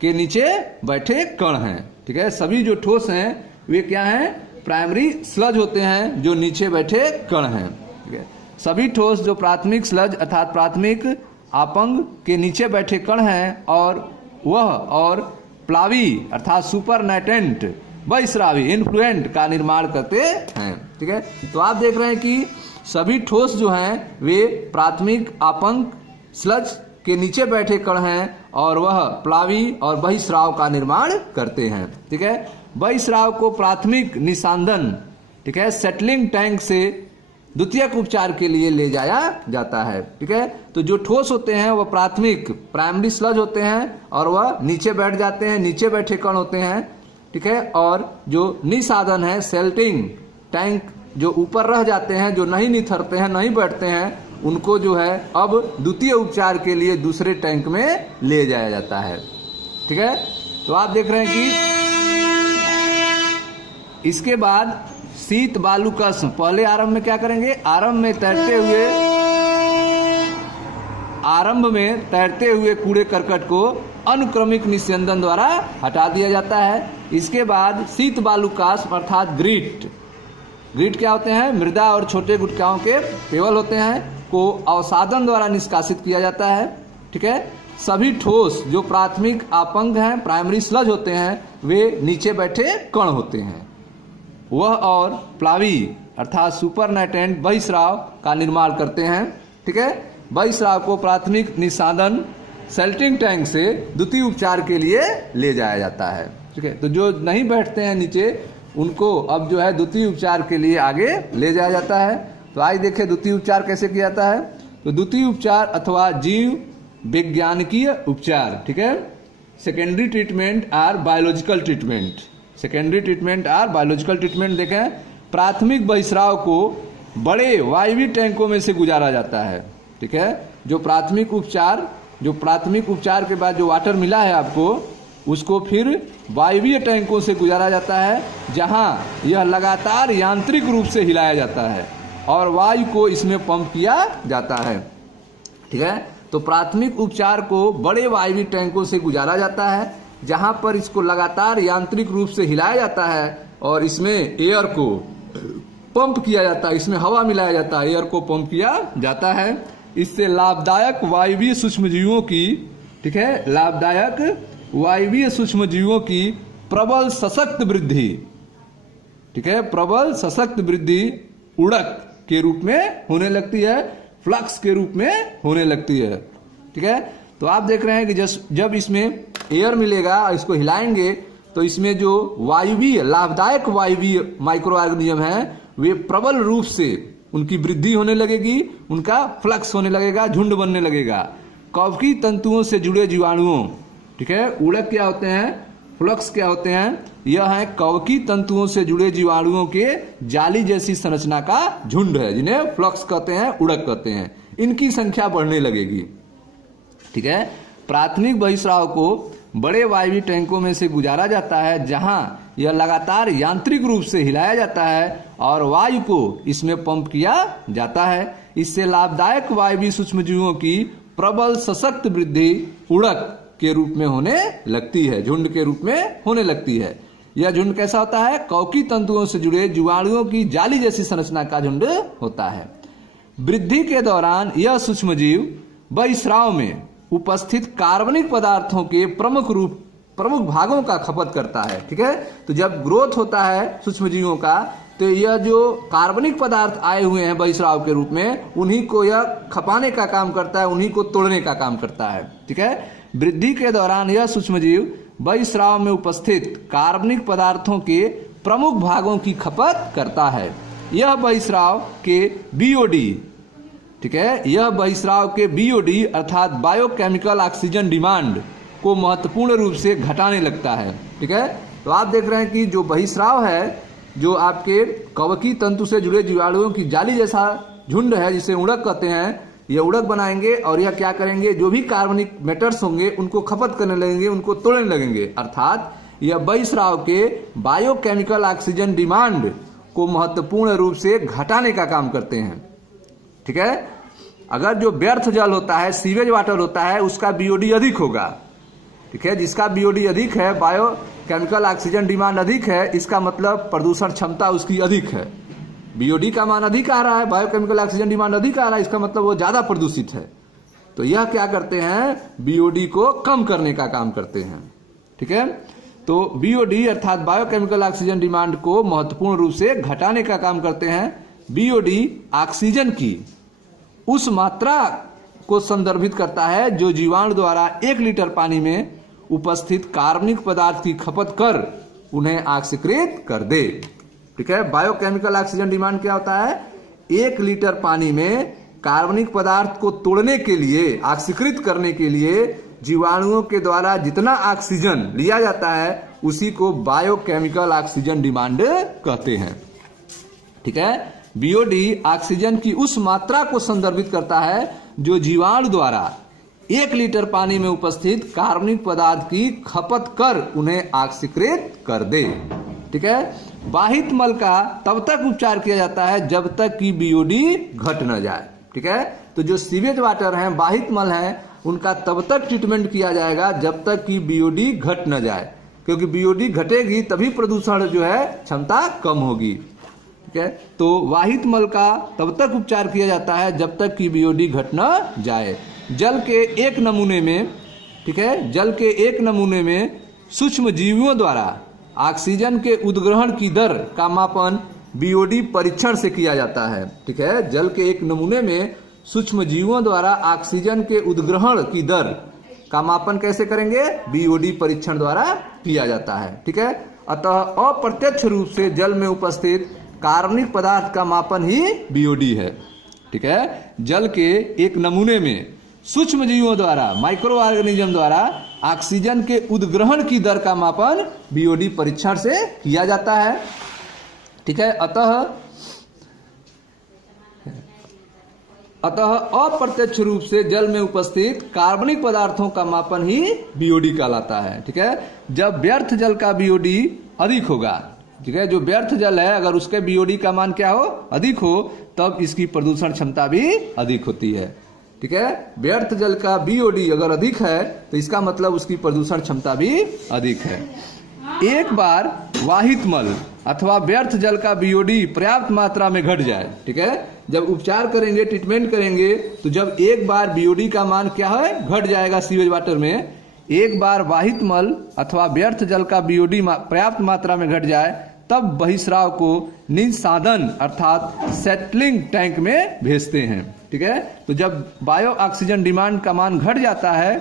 के नीचे बैठे कण हैं, ठीक है, सभी जो ठोस हैं वे क्या हैं, प्राइमरी स्लज होते हैं, जो नीचे बैठे कण हैं। ठीक है, सभी ठोस जो प्राथमिक स्लज अर्थात प्राथमिक आपंक के नीचे बैठे कण हैं, और प्लावी अर्थात सुपरनेटेंट बहिस्रावी इन्फ्लुएंट का निर्माण करते हैं। ठीक है, तो आप देख रहे हैं कि सभी ठोस जो हैं वे प्राथमिक आपंक स्लज के नीचे बैठे कण हैं, और वह प्लावी और बहिस्राव का निर्माण करते हैं। ठीक है, बहिस्राव को प्राथमिक निस्यंदन, ठीक है, सेटलिंग टैंक से द्वितीयक उपचार के लिए ले जाया जाता है। ठीक है, तो जो ठोस होते हैं वह प्राथमिक प्राइमरी स्लज होते हैं, और वह नीचे बैठ जाते हैं, नीचे बैठे कण होते हैं। ठीक है, और जो निसाधन है सेल्टिंग टैंक, जो ऊपर रह जाते हैं, जो नहीं निथरते हैं, नहीं बैठते हैं, उनको जो है अब द्वितीय उपचार के लिए दूसरे टैंक में ले जाया जाता है। ठीक है, तो आप देख रहे हैं कि इसके बाद शीत बालुकास्म, पहले आरंभ में क्या करेंगे, आरंभ में तैरते हुए कूड़े करकट को अनुक्रमिक निस्यंदन द्वारा हटा दिया जाता है। इसके बाद शीत बालुकास्म अर्थात ग्रीट, ग्रीट क्या होते हैं, मृदा और छोटे गुटिकाओं के पेवल होते हैं, को अवसादन द्वारा निष्कासित किया जाता है। ठीक है, सभी ठोस जो प्राथमिक आपंक हैं, प्राइमरी स्लज होते हैं, वे नीचे बैठे कण होते हैं, वह और प्लावी अर्थात सुपरनेटेंट बहिस्राव का निर्माण करते हैं। ठीक है, बहिस्राव को प्राथमिक निस्यंदन सेल्टिंग टैंक से द्वितीय उपचार के लिए ले जाया जाता है। ठीक है, तो जो नहीं बैठते हैं नीचे, उनको अब जो है द्वितीय उपचार के लिए आगे ले जाया जाता है। तो आज देखें द्वितीय उपचार कैसे किया जाता है। तो द्वितीय उपचार अथवा जीव वैज्ञानिकीय उपचार, ठीक है, secondary treatment or biological treatment, secondary treatment or biological treatment. देखें, प्राथमिक बहिस्राव को बड़े वायवीय टैंकों में से गुजारा जाता है। ठीक है, जो प्राथमिक उपचार के बाद जो वाटर मिला है आपको, उसको फिर वायवीय टैंकों से गुजारा जाता है, जहां यह लगातार यांत्रिक रूप से हिलाया जाता है और वायु को इसमें पंप किया जाता है। ठीक है, तो प्राथमिक उपचार को बड़े वायवीय टैंकों से गुजारा जाता है, जहां पर इसको लगातार यांत्रिक रूप से हिलाया जाता है और इसमें एयर को पंप किया जाता है, इसमें हवा मिलाया जाता है, एयर को पंप किया जाता है। इससे लाभदायक वायवीय सूक्ष्मजीवों की, ठीक है, लाभदायक वायवीय सूक्ष्मजीवों की प्रबल सशक्त वृद्धि, ठीक है, प्रबल सशक्त वृद्धि उड़क के रूप में होने लगती है, फ्लक्स के रूप में होने लगती है। ठीक है, तो आप देख रहे हैं कि जब इसमें एयर मिलेगा, इसको हिलाएंगे, तो इसमें जो वायवीय लाभदायक वायवीय माइक्रो ऑर्गेनिज्म है वे प्रबल रूप से उनकी वृद्धि होने लगेगी, उनका फ्लक्स होने लगेगा, झुंड बनने लगेगा। कवकी तंतुओं से जुड़े जीवाणुओं, ठीक है, उड़क क्या होते हैं, फ्लक्स क्या होते हैं, यह है कवकी तंतुओं से जुड़े जीवाणुओं के जाली जैसी संरचना का झुंड है, जिन्हें फ्लक्स कहते हैं, उड़क कहते हैं। इनकी संख्या बढ़ने लगेगी। ठीक है, प्राथमिक बहिस्राव को बड़े वायवीय टैंकों में से गुजारा जाता है, जहां यह लगातार यांत्रिक रूप से हिलाया जाता है और वायु को इसमें पंप किया जाता है। इससे लाभदायक वायवीय सूक्ष्मजीवों की प्रबल सशक्त वृद्धि उड़क के रूप में होने लगती है, झुंड के रूप में होने लगती है। यह झुंड कैसा होता है, कवकी तंतुओं से जुड़े जीवाणुओं की जाली जैसी संरचना का झुंड होता है। वृद्धि के दौरान यह सूक्ष्मजीव बहिस्राव में उपस्थित कार्बनिक पदार्थों के प्रमुख भागों का खपत करता है। ठीक है, तो जब ग्रोथ होता है सूक्ष्मजीवों का, तो यह जो कार्बनिक पदार्थ आए हुए हैं बहिस्राव के रूप में, उन्हीं को यह खपाने का काम करता है, उन्हीं को तोड़ने का काम करता है। ठीक है, वृद्धि के दौरान यह सूक्ष्मजीव बहिस्राव में उपस्थित कार्बनिक पदार्थों के प्रमुख भागों की खपत करता है। यह बहिस्राव के बीओडी, ठीक है, यह बहिस्राव के बीओडी अर्थात बायोकेमिकल ऑक्सीजन डिमांड को महत्वपूर्ण रूप से घटाने लगता है। ठीक है, तो आप देख रहे हैं कि जो बहिस्राव है, जो आपके कवकी तंतु से जुड़े जीवाणुओं की जाली जैसा झुंड है, जिसे उड़क कहते हैं, ये उड़क बनाएंगे और यह क्या करेंगे, जो भी कार्बनिक मैटर्स होंगे उनको खपत करने लगेंगे, उनको तोड़ने लगेंगे। अर्थात यह बहिस्राव के बायोकेमिकल ऑक्सीजन डिमांड को महत्वपूर्ण रूप से घटाने का काम करते हैं। ठीक है, अगर जो व्यर्थ जल होता है, सीवेज वाटर होता है, उसका बीओडी अधिक होगा। ठीक है, जिसका बीओडी अधिक है, बायोकेमिकल ऑक्सीजन डिमांड अधिक है, इसका मतलब प्रदूषण क्षमता उसकी अधिक है। बीओडी का मान अधिक आ रहा है, बायोकेमिकल ऑक्सीजन डिमांड अधिक आ रहा है, इसका मतलब वो ज्यादा प्रदूषित है। तो यह क्या करते हैं, बीओडी को कम करने का काम करते हैं। ठीक है, तो बीओडी अर्थात बायोकेमिकल ऑक्सीजन डिमांड को महत्वपूर्ण रूप से घटाने का काम करते हैं। बीओडी ऑक्सीजन की उस मात्रा को संदर्भित करता है जो जीवाणु द्वारा 1 लीटर पानी में उपस्थित कार्बनिक पदार्थ की खपत कर उन्हें ऑक्सीकृत कर दे। ठीक है, बायोकेमिकल ऑक्सीजन डिमांड क्या होता है, 1 लीटर पानी में कार्बनिक पदार्थ को तोड़ने के लिए, ऑक्सीकृत करने के लिए जीवाणुओं के द्वारा जितना ऑक्सीजन लिया जाता है, उसी को बायोकेमिकल ऑक्सीजन डिमांड कहते हैं। ठीक है, बीओडी ऑक्सीजन की उस मात्रा को संदर्भित करता है जो जीवाणु द्वारा 1 लीटर पानी में उपस्थित कार्बनिक पदार्थ की खपत कर उन्हें ऑक्सीकृत कर दे। ठीक है, बाहित मल का तब तक उपचार किया जाता है जब तक कि बीओडी घट न जाए। ठीक है, तो जो सीवेज वाटर हैं, बाहित मल हैं, उनका तब तक ट्रीटमेंट किया जाएगा जब तक कि बीओडी घट न जाए, क्योंकि बीओडी घटेगी तभी प्रदूषण जो है क्षमता कम होगी। ठीक है, तो वाहित मल का तब तक उपचार किया जाता है जब तक कि बीओडी घट न जाए। जल के एक नमूने में, ठीक है, जल के एक नमूने में सूक्ष्म जीवियों द्वारा ऑक्सीजन के उद्ग्रहण की दर का मापन बीओडी परीक्षण से किया जाता है। ठीक है, जल के एक नमूने में सूक्ष्म जीवों द्वारा ऑक्सीजन के उद्ग्रहण की दर का मापन कैसे करेंगे, बीओडी परीक्षण द्वारा किया जाता है। ठीक है, अतः अप्रत्यक्ष रूप से जल में उपस्थित कार्बनिक पदार्थ का मापन ही बीओडी है। ठीक है, जल के एक नमूने में सूक्ष्म जीवों द्वारा, माइक्रो ऑर्गेनिज्म द्वारा ऑक्सीजन के उद्ग्रहण की दर का मापन बीओडी परीक्षण से किया जाता है। ठीक है, अतः अप्रत्यक्ष रूप से जल में उपस्थित कार्बनिक पदार्थों का मापन ही बीओडी कहलाता है। ठीक है, जब व्यर्थ जल का बीओडी अधिक होगा, ठीक है, जो व्यर्थ जल है अगर उसके बीओडी का मान क्या हो, अधिक हो, तब इसकी प्रदूषण क्षमता भी अधिक होती है। ठीक है, व्यर्थ जल का बीओडी अगर अधिक है तो इसका मतलब उसकी प्रदूषण क्षमता भी अधिक है। एक बार वाहित मल अथवा व्यर्थ जल का बीओडी पर्याप्त मात्रा में घट जाए, ठीक है, जब उपचार करेंगे, ट्रीटमेंट करेंगे, तो जब एक बार बीओडी का मान क्या है, घट जाएगा सीवेज वाटर में, एक बार वाहित मल अथवा व्यर्थ जल का बीओडी पर्याप्त मात्रा में घट जाए, तब बहिस्राव को निस्सादन अर्थात सेटलिंग टैंक में भेजते हैं, ठीक है। तो जब बायो ऑक्सीजन डिमांड का मान घट जाता है,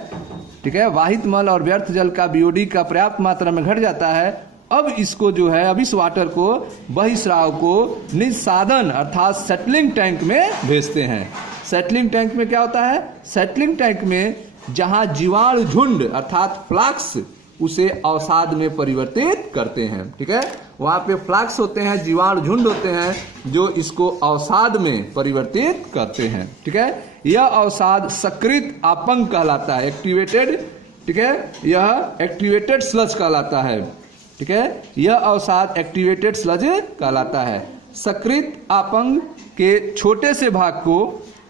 ठीक है, वाहित मल और व्यर्थ जल का बीओडी का पर्याप्त मात्रा में घट जाता है, अब इसको जो है, अब इस वाटर को, बहिस्राव को निस्सादन अर्थात सेटलिंग टैंक में भेजते हैं। सेटलिंग टैंक में क्या होता है, सेटलिंग टैंक में जहां जीवाणु झुंड अर्थात फ्लाक्स उसे अवसाद में परिवर्तित करते हैं, ठीक है, वहां पे फ्लाक्स होते हैं, जीवाणु झुंड होते हैं जो इसको अवसाद में परिवर्तित करते हैं, ठीक है। यह अवसाद सकृत आपंग कहलाता है, एक्टिवेटेड, ठीक है, यह एक्टिवेटेड स्लज कहलाता है, ठीक है, यह अवसाद एक्टिवेटेड स्लज कहलाता है। सकृत आपंग के छोटे से भाग को,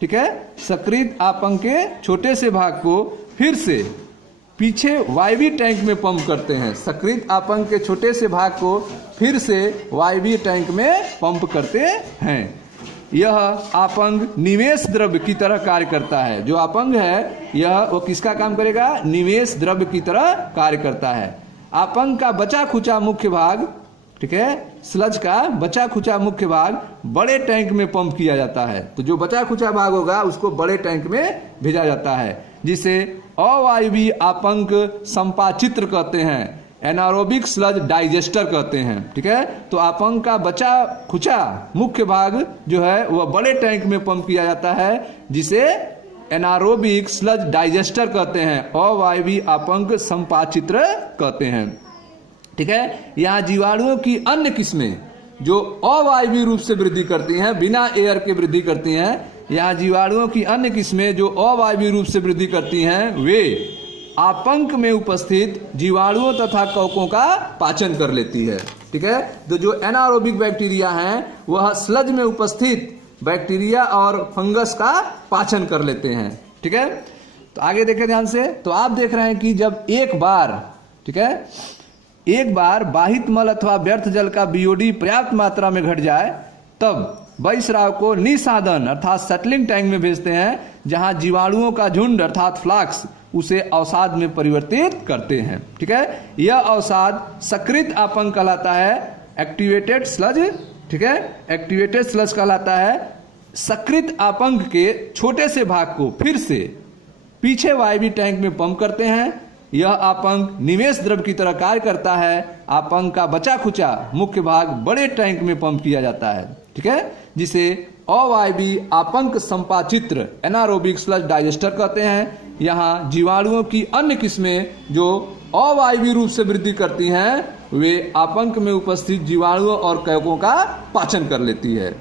ठीक है, सकृत आपंग के छोटे से भाग को फिर से पीछे वायवी टैंक में पंप करते हैं। सकृत आपंग के छोटे से भाग को फिर से वायवी टैंक में पंप करते हैं। यह आपंग निवेश द्रव्य की तरह कार्य करता है। जो आपंग है यह वो किसका काम करेगा, निवेश द्रव्य की तरह कार्य करता है। आपंग का बचा खुचा मुख्य भाग, ठीक है, स्लज का बचा खुचा मुख्य भाग बड़े टैंक में पंप किया जाता है। तो जो बचा खुचा भाग होगा उसको बड़े टैंक में भेजा जाता है, जिसे अवायवीय आपंग संपाचित्र कहते हैं, एनारोबिक स्लज डाइजेस्टर कहते हैं, ठीक है। तो आपंग का बचा खुचा मुख्य भाग जो है वह बड़े टैंक में पंप किया जाता है, जिसे एनारोबिक स्लज डाइजेस्टर कहते हैं, अवायवीय आपंग संपाचित्र कहते हैं, ठीक है। यहाँ जीवाणुओं की अन्य किस्में जो अवायवीय रूप से वृद्धि करती हैं, बिना एयर के वृद्धि करती हैं, यहाँ जीवाणुओं की अन्य किस्में जो अवायवीय रूप से वृद्धि करती हैं, वे आपंक में उपस्थित जीवाणुओं तथा कवकों का पाचन कर लेती है, ठीक है। तो जो एनारोबिक बैक्टीरिया हैं वह स्लज में उपस्थित बैक्टीरिया और फंगस का पाचन कर लेते हैं, ठीक है। तो आगे देखें ध्यान से। तो आप देख रहे हैं कि जब एक बार, ठीक है, एक बार बाहित मल अथवा व्यर्थ जल का बीओडी पर्याप्त मात्रा में घट जाए, तब बहिस्राव को निस्सादन अर्थात सेटलिंग टैंक में भेजते हैं, जहां जीवाणुओं का झुंड अर्थात फ्लाक्स उसे अवसाद में परिवर्तित करते हैं, ठीक है। यह अवसाद सकृत आपंग कहलाता है, एक्टिवेटेड स्लज, ठीक है, एक्टिवेटेड स्लज कहलाता है। सकृत आपंग के छोटे से भाग को फिर से पीछे वायवी टैंक में पंप करते हैं। यह आपंग निवेश द्रव्य की तरह कार्य करता है। आपंग का बचा खुचा मुख्य भाग बड़े टैंक में पंप किया जाता है, ठीक है, जिसे अवायवीय आपंग संपाचित्र एनारोबिक स्लज डाइजेस्टर कहते हैं। यहाँ जीवाणुओं की अन्य किस्में जो अवायवीय रूप से वृद्धि करती हैं, वे आपंग में उपस्थित जीवाणुओं और कवकों का पाचन कर लेती है।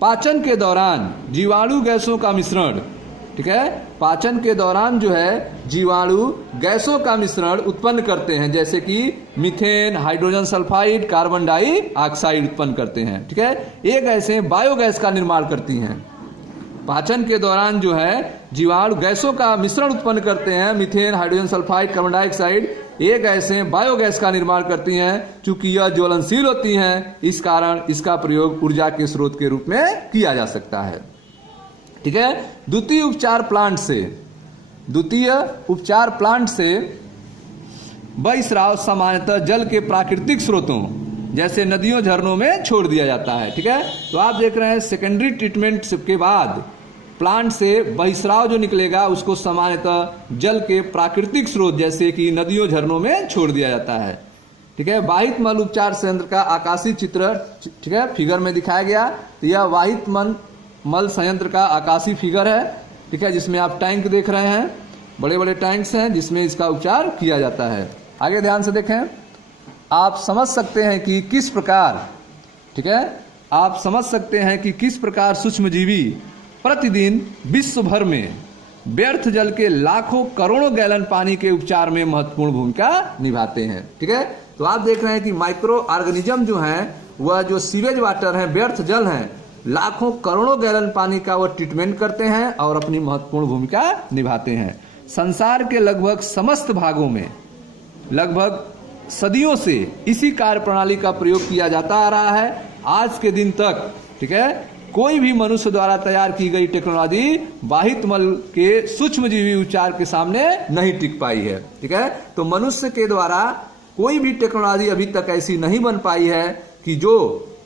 पाचन के दौरान जीवाणु गैसों का मिश्रण, ठीक है, पाचन के दौरान जो है जीवाणु गैसों का मिश्रण उत्पन्न करते हैं, जैसे कि methane, hydrogen sulphide, carbon dioxide उत्पन्न करते हैं, ठीक है। ये गैसें बायोगैस का निर्माण करती हैं। पाचन के दौरान जो है जीवाणु गैसों का मिश्रण उत्पन्न करते हैं, methane, hydrogen sulphide, carbon dioxide, ये गैसें बायोगैस का निर्माण करती हैं। चूंकि यह ज्वलनशील होती हैं, इस कारण इसका प्रयोग ऊर्जा के स्रोत के रूप में किया जा सकता है, ठीक है। द्वितीय उपचार प्लांट से बहिस्राव सामान्यतः जल के प्राकृतिक स्रोतों जैसे नदियों, झरनों में छोड़ दिया जाता है, ठीक है। तो आप देख रहे हैं सेकेंडरी ट्रीटमेंट के बाद प्लांट से बहिस्राव जो निकलेगा उसको सामान्यतः जल के प्राकृतिक स्रोत जैसे कि नदियों, झरनों में छोड़ दिया जाता है, ठीक है। वाहित मल उपचार संयंत्र का आकाशीय चित्र, ठीक है, फिगर में दिखाया गया। तो यह वाहित मल संयंत्र का आकाशीय फिगर है, ठीक है, जिसमें आप टैंक देख रहे हैं, बड़े बड़े टैंक्स हैं जिसमें इसका उपचार किया जाता है। आगे ध्यान से देखें, आप समझ सकते हैं कि किस प्रकार, ठीक है, आप समझ सकते हैं कि किस प्रकार सूक्ष्मजीवी प्रतिदिन विश्व भर में व्यर्थ जल के लाखों करोड़ों गैलन पानी के उपचार में महत्वपूर्ण भूमिका निभाते हैं, ठीक है। तो आप देख रहे हैं कि माइक्रो ऑर्गेनिज्म जो हैं वह जो सीवेज वाटर हैं, व्यर्थ जल हैं, लाखों करोड़ों गैलन पानी का वो ट्रीटमेंट करते हैं और अपनी महत्वपूर्ण भूमिका निभाते हैं। संसार के लगभग समस्त भागों में लगभग सदियों से इसी कार्य प्रणाली का प्रयोग किया जाता आ रहा है आज के दिन तक। ठीक है, कोई भी मनुष्य द्वारा तैयार की गई टेक्नोलॉजी बाहित मल के सूक्ष्मजीवी उपचार के सामने नहीं टिक पाई है। ठीक है, तो मनुष्य के द्वारा कोई भी टेक्नोलॉजी अभी तक ऐसी नहीं बन पाई है कि जो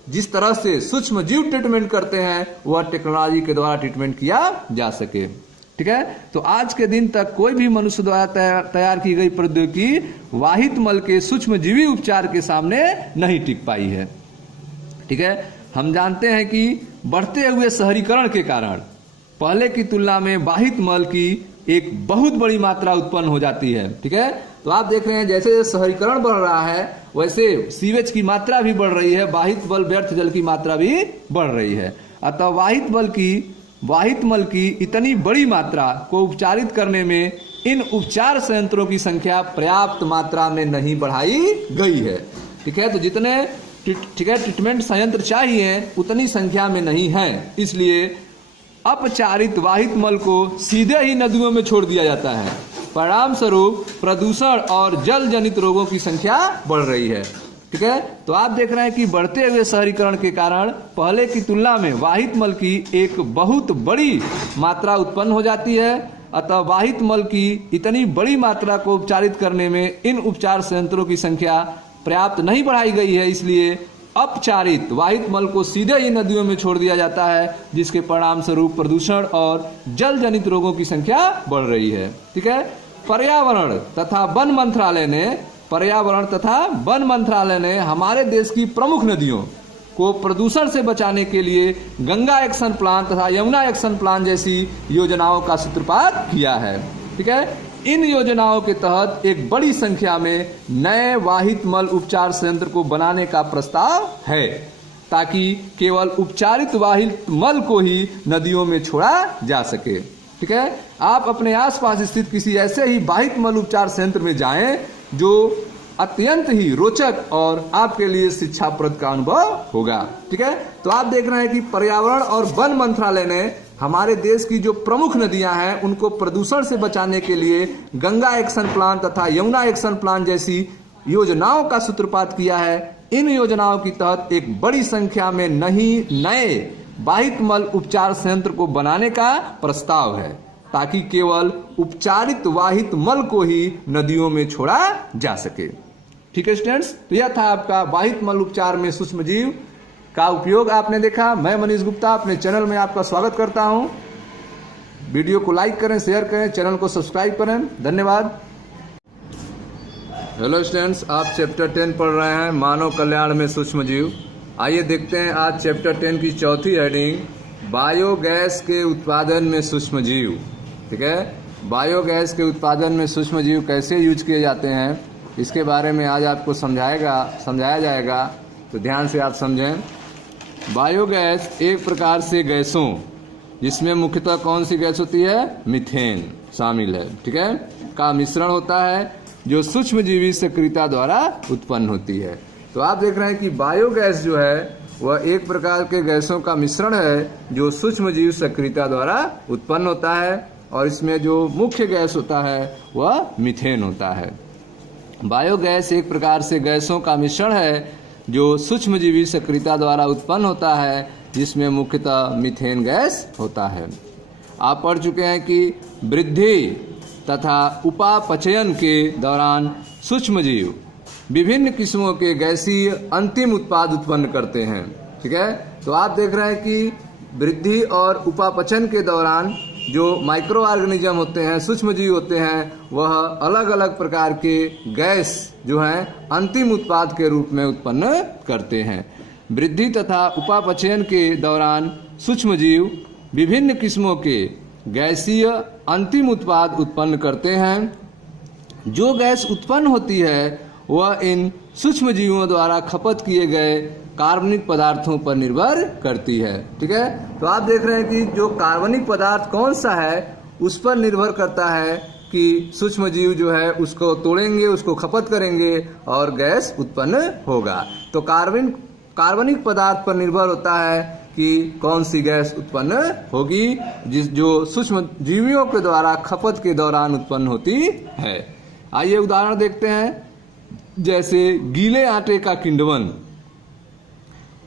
जिस तरह से सूक्ष्म जीव ट्रीटमेंट करते हैं वह टेक्नोलॉजी के द्वारा ट्रीटमेंट किया जा सके। ठीक है, तो आज के दिन तक कोई भी मनुष्य द्वारा तैयार की गई प्रौद्योगिकी वाहित मल के सूक्ष्म जीवी उपचार के सामने नहीं टिक पाई है। ठीक है, हम जानते हैं कि बढ़ते हुए शहरीकरण के कारण पहले की तुलना में बाहित मल की एक बहुत बड़ी मात्रा उत्पन्न हो जाती है। ठीक है, तो आप देख रहे हैं जैसे जैसे शहरीकरण बढ़ रहा है वैसे सीवेज की मात्रा भी बढ़ रही है, बाहित मल व्यर्थ जल की मात्रा भी बढ़ रही है। अतः वाहित मल की इतनी बड़ी मात्रा को उपचारित करने में इन उपचार संयंत्रों की संख्या पर्याप्त मात्रा में नहीं बढ़ाई गई है। ठीक है, तो जितने ट्रीटमेंट संयंत्र चाहिए उतनी संख्या में नहीं है, इसलिए अपचारित वाहित मल को सीधे ही नदियों में छोड़ दिया जाता है। परिणाम स्वरूप प्रदूषण और जल जनित रोगों की संख्या बढ़ रही है। ठीक है, तो आप देख रहे हैं कि बढ़ते हुए शहरीकरण के कारण पहले की तुलना में वाहित मल की एक बहुत बड़ी मात्रा उत्पन्न हो जाती है। अतः वाहित मल की इतनी बड़ी मात्रा को उपचारित करने में इन उपचार संयंत्रों की संख्या पर्याप्त नहीं बढ़ाई गई है, इसलिए अपचारित वाहित मल को सीधे ही नदियों में छोड़ दिया जाता है, जिसके परिणाम स्वरूप प्रदूषण और जल जनित रोगों की संख्या बढ़ रही है। ठीक है, पर्यावरण तथा वन मंत्रालय ने हमारे देश की प्रमुख नदियों को प्रदूषण से बचाने के लिए गंगा एक्शन प्लान तथा यमुना एक्शन प्लान जैसी योजनाओं का सूत्रपात किया है। ठीक है, इन योजनाओं के तहत एक बड़ी संख्या में नए वाहित मल उपचार संयंत्र को बनाने का प्रस्ताव है, ताकि केवल उपचारित वाहित मल को ही नदियों में छोड़ा जा सके। ठीक है, आप अपने आसपास स्थित किसी ऐसे ही वाहित मल उपचार संयंत्र में जाएं जो अत्यंत ही रोचक और आपके लिए शिक्षाप्रद का अनुभव होगा। ठीक है, तो आप देख रहे हैं कि पर्यावरण और वन मंत्रालय ने हमारे देश की जो प्रमुख नदियां हैं उनको प्रदूषण से बचाने के लिए गंगा एक्शन प्लान तथा यमुना एक्शन प्लान जैसी योजनाओं का सूत्रपात किया है। इन योजनाओं के तहत एक बड़ी संख्या में नए वाहित मल उपचार संयंत्र को बनाने का प्रस्ताव है, ताकि केवल उपचारित वाहित मल को ही नदियों में छोड़ा जा सके। ठीक है स्टूडेंट्स, तो यह था आपका वाहित मल उपचार में सूक्ष्म जीव का उपयोग आपने देखा। मैं मनीष गुप्ता अपने चैनल में आपका स्वागत करता हूं। वीडियो को लाइक करें, शेयर करें, चैनल को सब्सक्राइब करें। धन्यवाद। हेलो स्टूडेंट्स, आप चैप्टर 10 पढ़ रहे हैं मानव कल्याण में सूक्ष्म जीव। आइए देखते हैं आज चैप्टर 10 की चौथी हेडिंग, बायोगैस के उत्पादन में सूक्ष्म जीव। ठीक है, बायोगैस के उत्पादन में सूक्ष्म जीव कैसे यूज किए जाते हैं इसके बारे में आज आपको समझाया जाएगा, तो ध्यान से आप समझें। बायोगैस एक प्रकार से गैसों, जिसमें मुख्यतः कौन सी गैस होती है, मीथेन शामिल है। ठीक है, का मिश्रण होता है जो सूक्ष्मजीवी सक्रियता द्वारा उत्पन्न होती है। तो आप देख रहे हैं कि बायोगैस जो है वह एक प्रकार के गैसों का मिश्रण है जो सूक्ष्मजीव सक्रियता द्वारा उत्पन्न होता है, और इसमें जो मुख्य गैस होता है वह मीथेन होता है। बायोगैस एक प्रकार से गैसों का मिश्रण है जो सूक्ष्मजीवी सक्रियता द्वारा उत्पन्न होता है, जिसमें मुख्यतः मीथेन गैस होता है। आप पढ़ चुके हैं कि वृद्धि तथा उपापचयन के दौरान सूक्ष्मजीव विभिन्न किस्मों के गैसीय अंतिम उत्पाद उत्पन्न करते हैं। ठीक है, तो आप देख रहे हैं कि वृद्धि और उपापचयन के दौरान जो माइक्रो ऑर्गेनिज्म होते हैं, सूक्ष्मजीव होते हैं, वह अलग अलग प्रकार के गैस जो हैं अंतिम उत्पाद के रूप में उत्पन्न करते हैं। वृद्धि तथा उपापचयन के दौरान सूक्ष्मजीव विभिन्न किस्मों के गैसीय अंतिम उत्पाद उत्पन्न करते हैं। जो गैस उत्पन्न होती है वह इन सूक्ष्मजीवों द्वारा खपत किए गए कार्बनिक पदार्थों पर निर्भर करती है। ठीक है, तो आप देख रहे हैं कि जो कार्बनिक पदार्थ कौन सा है उस पर निर्भर करता है कि सूक्ष्मजीव जो है उसको तोड़ेंगे, उसको खपत करेंगे और गैस उत्पन्न होगा। तो कार्बनिक पदार्थ पर निर्भर होता है कि कौन सी गैस उत्पन्न होगी, जो सूक्ष्मजीवियों के द्वारा खपत के दौरान उत्पन्न होती है। आइए उदाहरण देखते हैं। जैसे गीले आटे का किण्वन,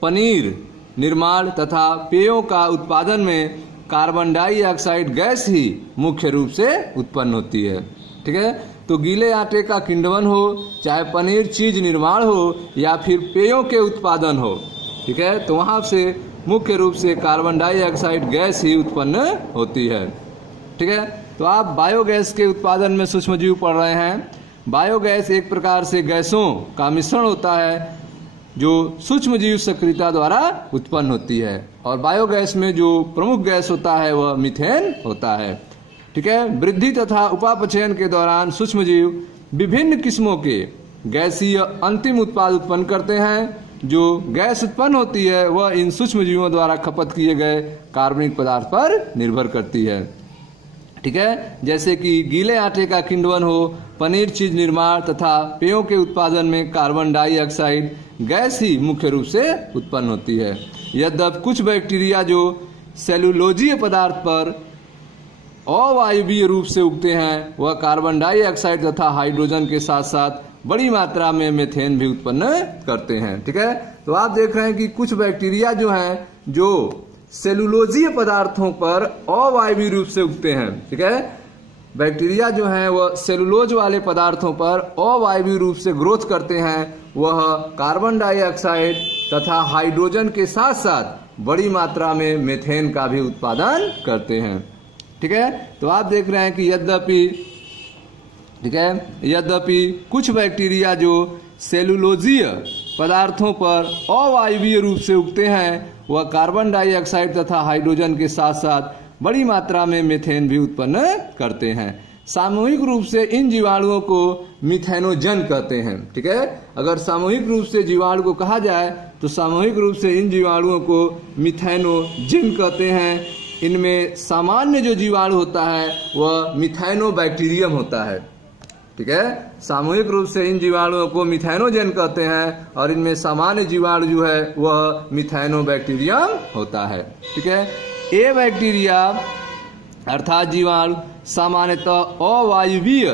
पनीर निर्माण तथा पेयों का उत्पादन में कार्बन डाइऑक्साइड गैस ही मुख्य रूप से उत्पन्न होती है। ठीक है, तो गीले आटे का किण्वन हो, चाहे पनीर चीज निर्माण हो या फिर पेयों के उत्पादन हो, ठीक है, तो वहाँ से मुख्य रूप से कार्बन डाइऑक्साइड गैस ही उत्पन्न होती है। ठीक है, तो आप बायोगैस के उत्पादन में सूक्ष्मजीव पढ़ रहे हैं। बायोगैस एक प्रकार से गैसों का मिश्रण होता है जो सूक्ष्मजीव सक्रियता द्वारा उत्पन्न होती है, और बायोगैस में जो प्रमुख गैस होता है वह मीथेन होता है। ठीक है, वृद्धि तथा उपापचयन के दौरान सूक्ष्मजीव विभिन्न किस्मों के गैसीय अंतिम उत्पाद उत्पन्न करते हैं। जो गैस उत्पन्न होती है वह इन सूक्ष्मजीवों द्वारा खपत किए गए कार्बनिक पदार्थ पर निर्भर करती है। ठीक है, जैसे कि गीले आटे का किण्वन हो, पनीर चीज निर्माण तथा पेयों के उत्पादन में कार्बन डाइऑक्साइड गैस ही मुख्य रूप से उत्पन्न होती है। यद्यपि कुछ बैक्टीरिया जो सेलुलोजीय पदार्थ पर अवायवीय रूप से उगते हैं वह कार्बन डाइऑक्साइड तथा हाइड्रोजन के साथ साथ बड़ी मात्रा में मीथेन भी उत्पन्न करते हैं। ठीक है, तो आप देख रहे हैं कि कुछ बैक्टीरिया जो हैं जो सेलुलोजीय पदार्थों पर अवायवीय रूप से उगते हैं। ठीक है, बैक्टीरिया जो हैं वह सेलुलोज वाले पदार्थों पर अवायवीय रूप से ग्रोथ करते हैं। वह कार्बन डाइऑक्साइड तथा हाइड्रोजन के साथ साथ बड़ी मात्रा में मीथेन का भी उत्पादन करते हैं। ठीक है, तो आप देख रहे हैं कि यद्यपि कुछ बैक्टीरिया जो सेलुलोजीय पदार्थों पर अवायवीय रूप से उगते हैं वह कार्बन डाइऑक्साइड तथा हाइड्रोजन के साथ साथ बड़ी मात्रा में मीथेन भी उत्पन्न करते हैं। सामूहिक रूप से इन जीवाणुओं को मिथेनोजन कहते हैं। ठीक है, अगर सामूहिक रूप से जीवाणु को कहा जाए तो सामूहिक रूप से इन जीवाणुओं को मिथेनोजन कहते हैं। इनमें सामान्य जो जीवाणु होता है वह मिथेनोबैक्टीरियम होता है। ठीक है, सामूहिक रूप से इन जीवाणुओं को मिथेनोजन कहते हैं और इनमें सामान्य जीवाणु जो है वह मिथेनोबैक्टीरियम होता है। ठीक है, ये बैक्टीरिया अर्थात जीवाणु सामान्यतः अवायवीय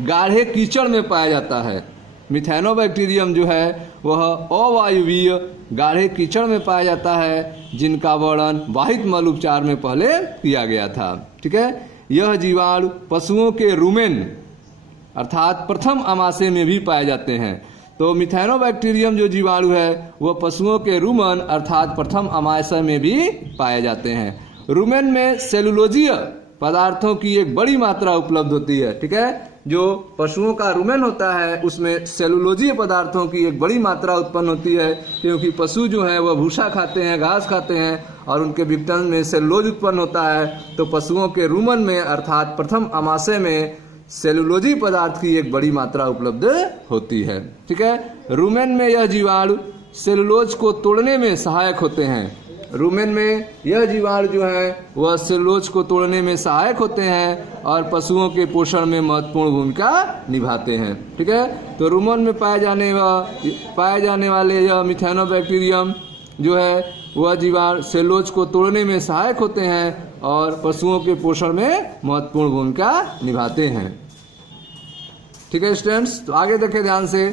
गाढ़े कीचड़ में पाया जाता है। मिथेनोबैक्टीरियम जो है वह अवायवीय गाढ़े कीचड़ में पाया जाता है जिनका वर्णन वाहित मल उपचार में पहले किया गया था। ठीक है, यह जीवाणु पशुओं के रुमेन अर्थात प्रथम आमाशय में भी पाए जाते हैं। तो मिथेनोबैक्टीरियम जो जीवाणु है वह पशुओं के रुमन अर्थात प्रथम आमाशय में भी पाए जाते हैं। रुमेन में सेलुलोजीय पदार्थों की एक बड़ी मात्रा उपलब्ध होती है। ठीक है, जो पशुओं का रुमेन होता है उसमें सेलुलोजीय पदार्थों की एक बड़ी मात्रा उत्पन्न होती है, क्योंकि पशु जो है वह भूसा खाते हैं, घास खाते हैं और उनके विघटन में सेलुलोज उत्पन्न होता है। तो पशुओं के रुमन में अर्थात प्रथम आमाशय में सेलुलोजी पदार्थ की एक बड़ी मात्रा उपलब्ध होती है। ठीक है, रुमेन में यह जीवाणु सेलुलोज को तोड़ने में सहायक होते हैं। रुमेन में यह जीवाणु जो है वह सेलुलोज को तोड़ने में सहायक होते हैं और पशुओं के पोषण में महत्वपूर्ण भूमिका निभाते हैं। ठीक है, तो रुमेन में पाए जाने वाले यह मिथेनोबैक्टीरियम जो है वह जीवाणु सेलुलोज को तोड़ने में सहायक होते हैं और पशुओं के पोषण में महत्वपूर्ण भूमिका निभाते हैं। ठीक है स्टूडेंट्स, तो आगे देखें ध्यान से।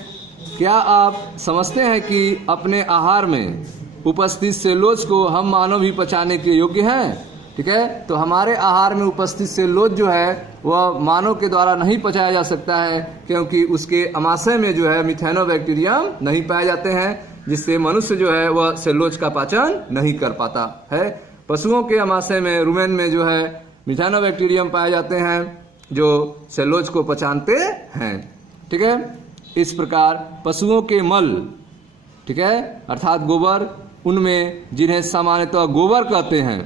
क्या आप समझते हैं कि अपने आहार में उपस्थित सेलुलोज को हम मानव भी पचाने के योग्य हैं? ठीक है, तो हमारे आहार में उपस्थित सेलुलोज जो है वह मानव के द्वारा नहीं पचाया जा सकता है, क्योंकि उसके आमाशय में जो है मिथेनोबैक्टीरियम नहीं पाए जाते हैं, जिससे मनुष्य जो है वह सेलुलोज का पाचन नहीं कर पाता है। पशुओं के आमाशय में रुमेन में जो है मिथेनोबैक्टीरियम पाए जाते हैं जो सेलुलोज को पचाते हैं। ठीक है, इस प्रकार पशुओं के मल, ठीक है, अर्थात गोबर, उनमें जिन्हें सामान्यतः गोबर कहते हैं,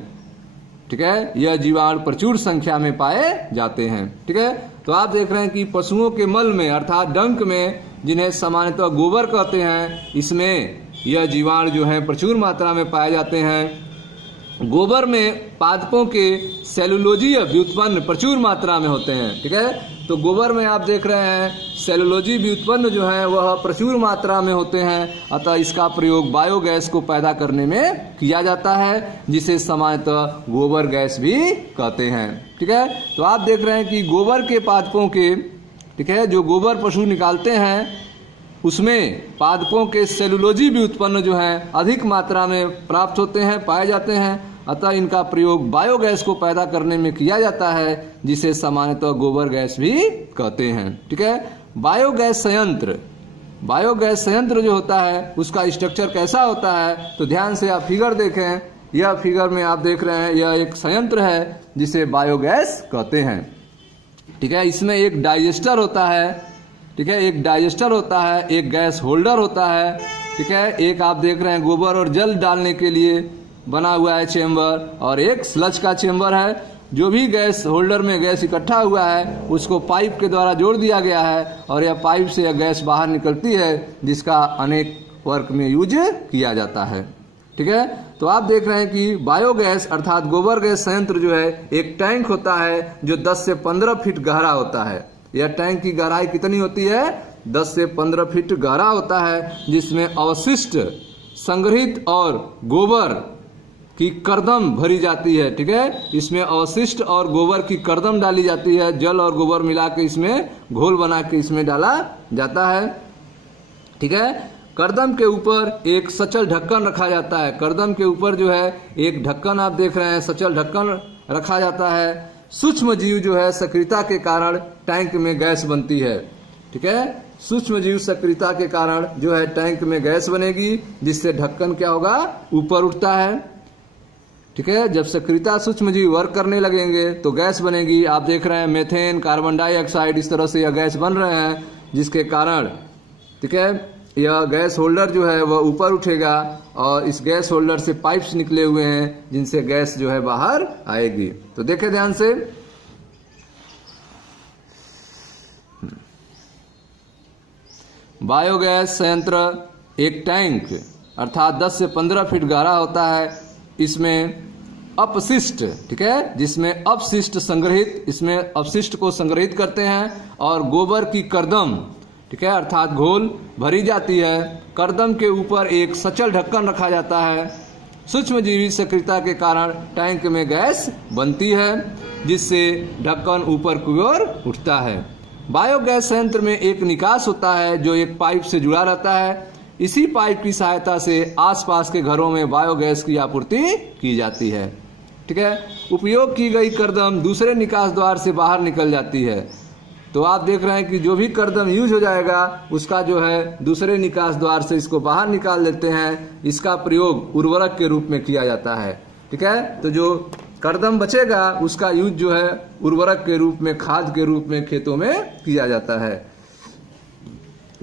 ठीक है, यह जीवाणु प्रचुर संख्या में पाए जाते हैं। ठीक है, तो आप देख रहे हैं कि पशुओं के मल में अर्थात डंक में जिन्हें सामान्यतः गोबर कहते हैं, इसमें यह जीवाणु जो है प्रचुर मात्रा में पाए जाते हैं। गोबर में पादपों के सेलुलोजीय व्युत्पन्न प्रचुर मात्रा में होते हैं। ठीक है, तो गोबर में आप देख रहे हैं सेलुलोजी व्युत्पन्न जो है वह प्रचुर मात्रा में होते हैं, अतः इसका प्रयोग बायोगैस को पैदा करने में किया जाता है, जिसे सामान्यतः गोबर गैस भी कहते हैं। ठीक है, तो आप देख रहे हैं कि गोबर के पादपों के, ठीक है, जो गोबर पशु निकालते हैं उसमें पादपों के सेलुलोजी भी उत्पन्न जो हैं अधिक मात्रा में प्राप्त होते हैं, पाए जाते हैं। अतः इनका प्रयोग बायोगैस को पैदा करने में किया जाता है, जिसे सामान्यतः गोबर गैस भी कहते हैं। ठीक है। बायोगैस संयंत्र जो होता है उसका स्ट्रक्चर कैसा होता है, तो ध्यान से आप फिगर देखें। यह फिगर में आप देख रहे हैं, यह एक संयंत्र है जिसे बायोगैस कहते हैं। ठीक है। इसमें एक डाइजेस्टर होता है। ठीक है, एक डाइजेस्टर होता है, एक गैस होल्डर होता है। ठीक है, एक आप देख रहे हैं गोबर और जल डालने के लिए बना हुआ है चेम्बर, और एक स्लज का चेम्बर है। जो भी गैस होल्डर में गैस इकट्ठा हुआ है उसको पाइप के द्वारा जोड़ दिया गया है, और यह पाइप से यह गैस बाहर निकलती है, जिसका अनेक वर्क में यूज किया जाता है। ठीक है। तो आप देख रहे हैं कि बायोगैस अर्थात गोबर गैस संयंत्र जो है एक टैंक होता है जो 10 से 15 फीट गहरा होता है। यह टैंक की गहराई कितनी होती है? 10 से 15 फीट गहरा होता है, जिसमें अवशिष्ट संग्रहित और गोबर की करदम भरी जाती है। ठीक है, इसमें अवशिष्ट और गोबर की करदम डाली जाती है। जल और गोबर मिला के इसमें घोल बना के इसमें डाला जाता है। ठीक है। करदम के ऊपर एक सचल ढक्कन रखा जाता है। करदम के ऊपर जो है एक ढक्कन आप देख रहे हैं, सचल ढक्कन रखा जाता है। सूक्ष्म जीव जो है सक्रियता के कारण टैंक में गैस बनती है। ठीक है, सूक्ष्म जीव सक्रियता के कारण जो है टैंक में गैस बनेगी, जिससे ढक्कन क्या होगा? ऊपर उठता है। ठीक है, जब सक्रियता सूक्ष्म जीव वर्क करने लगेंगे तो गैस बनेगी। आप देख रहे हैं मेथेन, कार्बन डाइऑक्साइड, इस तरह से यह गैस बन रहे हैं, जिसके कारण ठीक है यह गैस होल्डर जो है वह ऊपर उठेगा, और इस गैस होल्डर से पाइप्स निकले हुए हैं जिनसे गैस जो है बाहर आएगी। तो देखें ध्यान से, बायोगैस संयंत्र एक टैंक अर्थात 10 से 15 फीट गहरा होता है। इसमें अपशिष्ट, ठीक है, जिसमें अपशिष्ट संग्रहित, इसमें अपशिष्ट को संग्रहित करते हैं, और गोबर की करदम, ठीक है, अर्थात घोल भरी जाती है। करदम के ऊपर एक सचल ढक्कन रखा जाता है। सूक्ष्मजीवी सक्रियता के कारण टैंक में गैस बनती है, जिससे ढक्कन ऊपर की ओर उठता है। बायोगैस संयंत्र में एक निकास होता है जो एक पाइप से जुड़ा रहता है। इसी पाइप की सहायता से आसपास के घरों में बायोगैस की आपूर्ति की जाती है। ठीक है, उपयोग की गई करदम दूसरे निकास द्वार से बाहर निकल जाती है। तो आप देख रहे हैं कि जो भी करदम यूज हो जाएगा उसका जो है दूसरे निकास द्वार से इसको बाहर निकाल लेते हैं। इसका प्रयोग उर्वरक के रूप में किया जाता है। ठीक है, तो जो करदम बचेगा उसका यूज जो है उर्वरक के रूप में, खाद के रूप में खेतों में किया जाता है।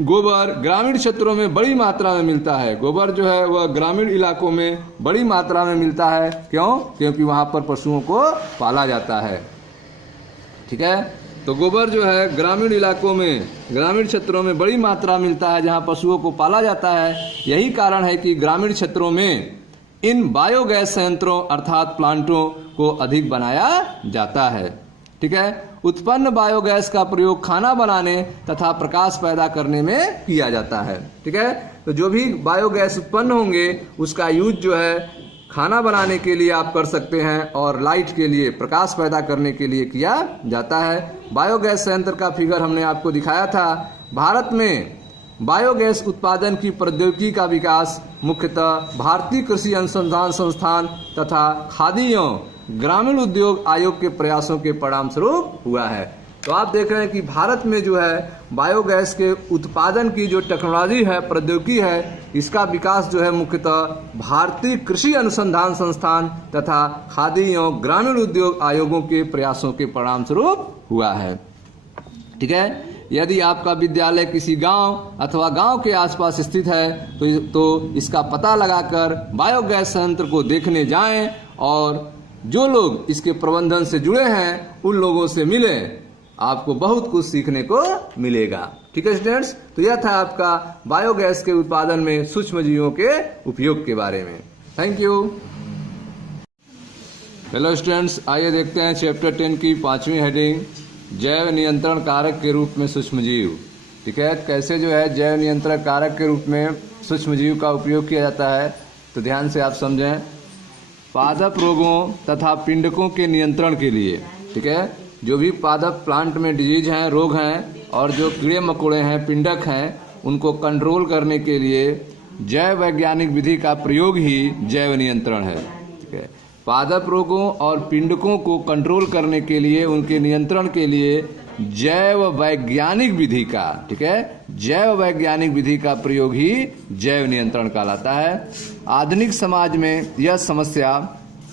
गोबर ग्रामीण क्षेत्रों में बड़ी मात्रा में मिलता है। गोबर जो है वह ग्रामीण इलाकों में बड़ी मात्रा में मिलता है। क्यों? क्योंकि वहां पर पशुओं को पाला जाता है। ठीक है, तो गोबर जो है ग्रामीण इलाकों में, ग्रामीण क्षेत्रों में बड़ी मात्रा मिलता है, जहां पशुओं को पाला जाता है। यही कारण है कि ग्रामीण क्षेत्रों में इन बायोगैस संयंत्रों अर्थात प्लांटों को अधिक बनाया जाता है। ठीक है, उत्पन्न बायोगैस का प्रयोग खाना बनाने तथा प्रकाश पैदा करने में किया जाता है। ठीक है, तो जो भी बायोगैस उत्पन्न होंगे उसका यूज जो है खाना बनाने के लिए आप कर सकते हैं, और लाइट के लिए, प्रकाश पैदा करने के लिए किया जाता है। बायोगैस संयंत्र का फिगर हमने आपको दिखाया था। भारत में बायोगैस उत्पादन की प्रौद्योगिकी का विकास मुख्यतः भारतीय कृषि अनुसंधान संस्थान तथा खादी एवं ग्रामीण उद्योग आयोग के प्रयासों के परिणाम स्वरूप हुआ है। तो आप देख रहे हैं कि भारत में जो है बायोगैस के उत्पादन की जो टेक्नोलॉजी है, प्रौद्योगिकी है, इसका विकास जो है मुख्यतः भारतीय कृषि अनुसंधान संस्थान तथा खादी एवं ग्रामीण उद्योग आयोगों के प्रयासों के परिणाम स्वरूप हुआ है। ठीक है, यदि आपका विद्यालय किसी गांव अथवा गांव के आसपास स्थित है तो इसका पता लगाकर बायोगैस संयंत्र को देखने जाएं, और जो लोग इसके प्रबंधन से जुड़े हैं उन लोगों से मिलें। आपको बहुत कुछ सीखने को मिलेगा। ठीक है स्टूडेंट्स, तो यह था आपका बायोगैस के उत्पादन में सूक्ष्मजीवों के उपयोग के बारे में। Thank you. हेलो स्टूडेंट्स, आइए देखते हैं चैप्टर 10 की 5वीं हेडिंग, जैव नियंत्रण कारक के रूप में सूक्ष्मजीव। ठीक है, कैसे जो है जैव नियंत्रण कारक के रूप में सूक्ष्मजीव का उपयोग किया जाता है, तो ध्यान से आप समझें। पादप रोगों तथा पिंडकों के नियंत्रण के लिए, ठीक है, जो भी पादप प्लांट में डिजीज हैं, रोग हैं, और जो कीड़े मकोड़े हैं, पिंडक हैं, उनको कंट्रोल करने के लिए जैव वैज्ञानिक विधि का प्रयोग ही जैव नियंत्रण है। ठीक है, पादप रोगों और पिंडकों को कंट्रोल करने के लिए, उनके नियंत्रण के लिए जैव वैज्ञानिक विधि का, ठीक है, जैव वैज्ञानिक विधि का प्रयोग ही जैव नियंत्रण कहलाता है। आधुनिक समाज में यह समस्या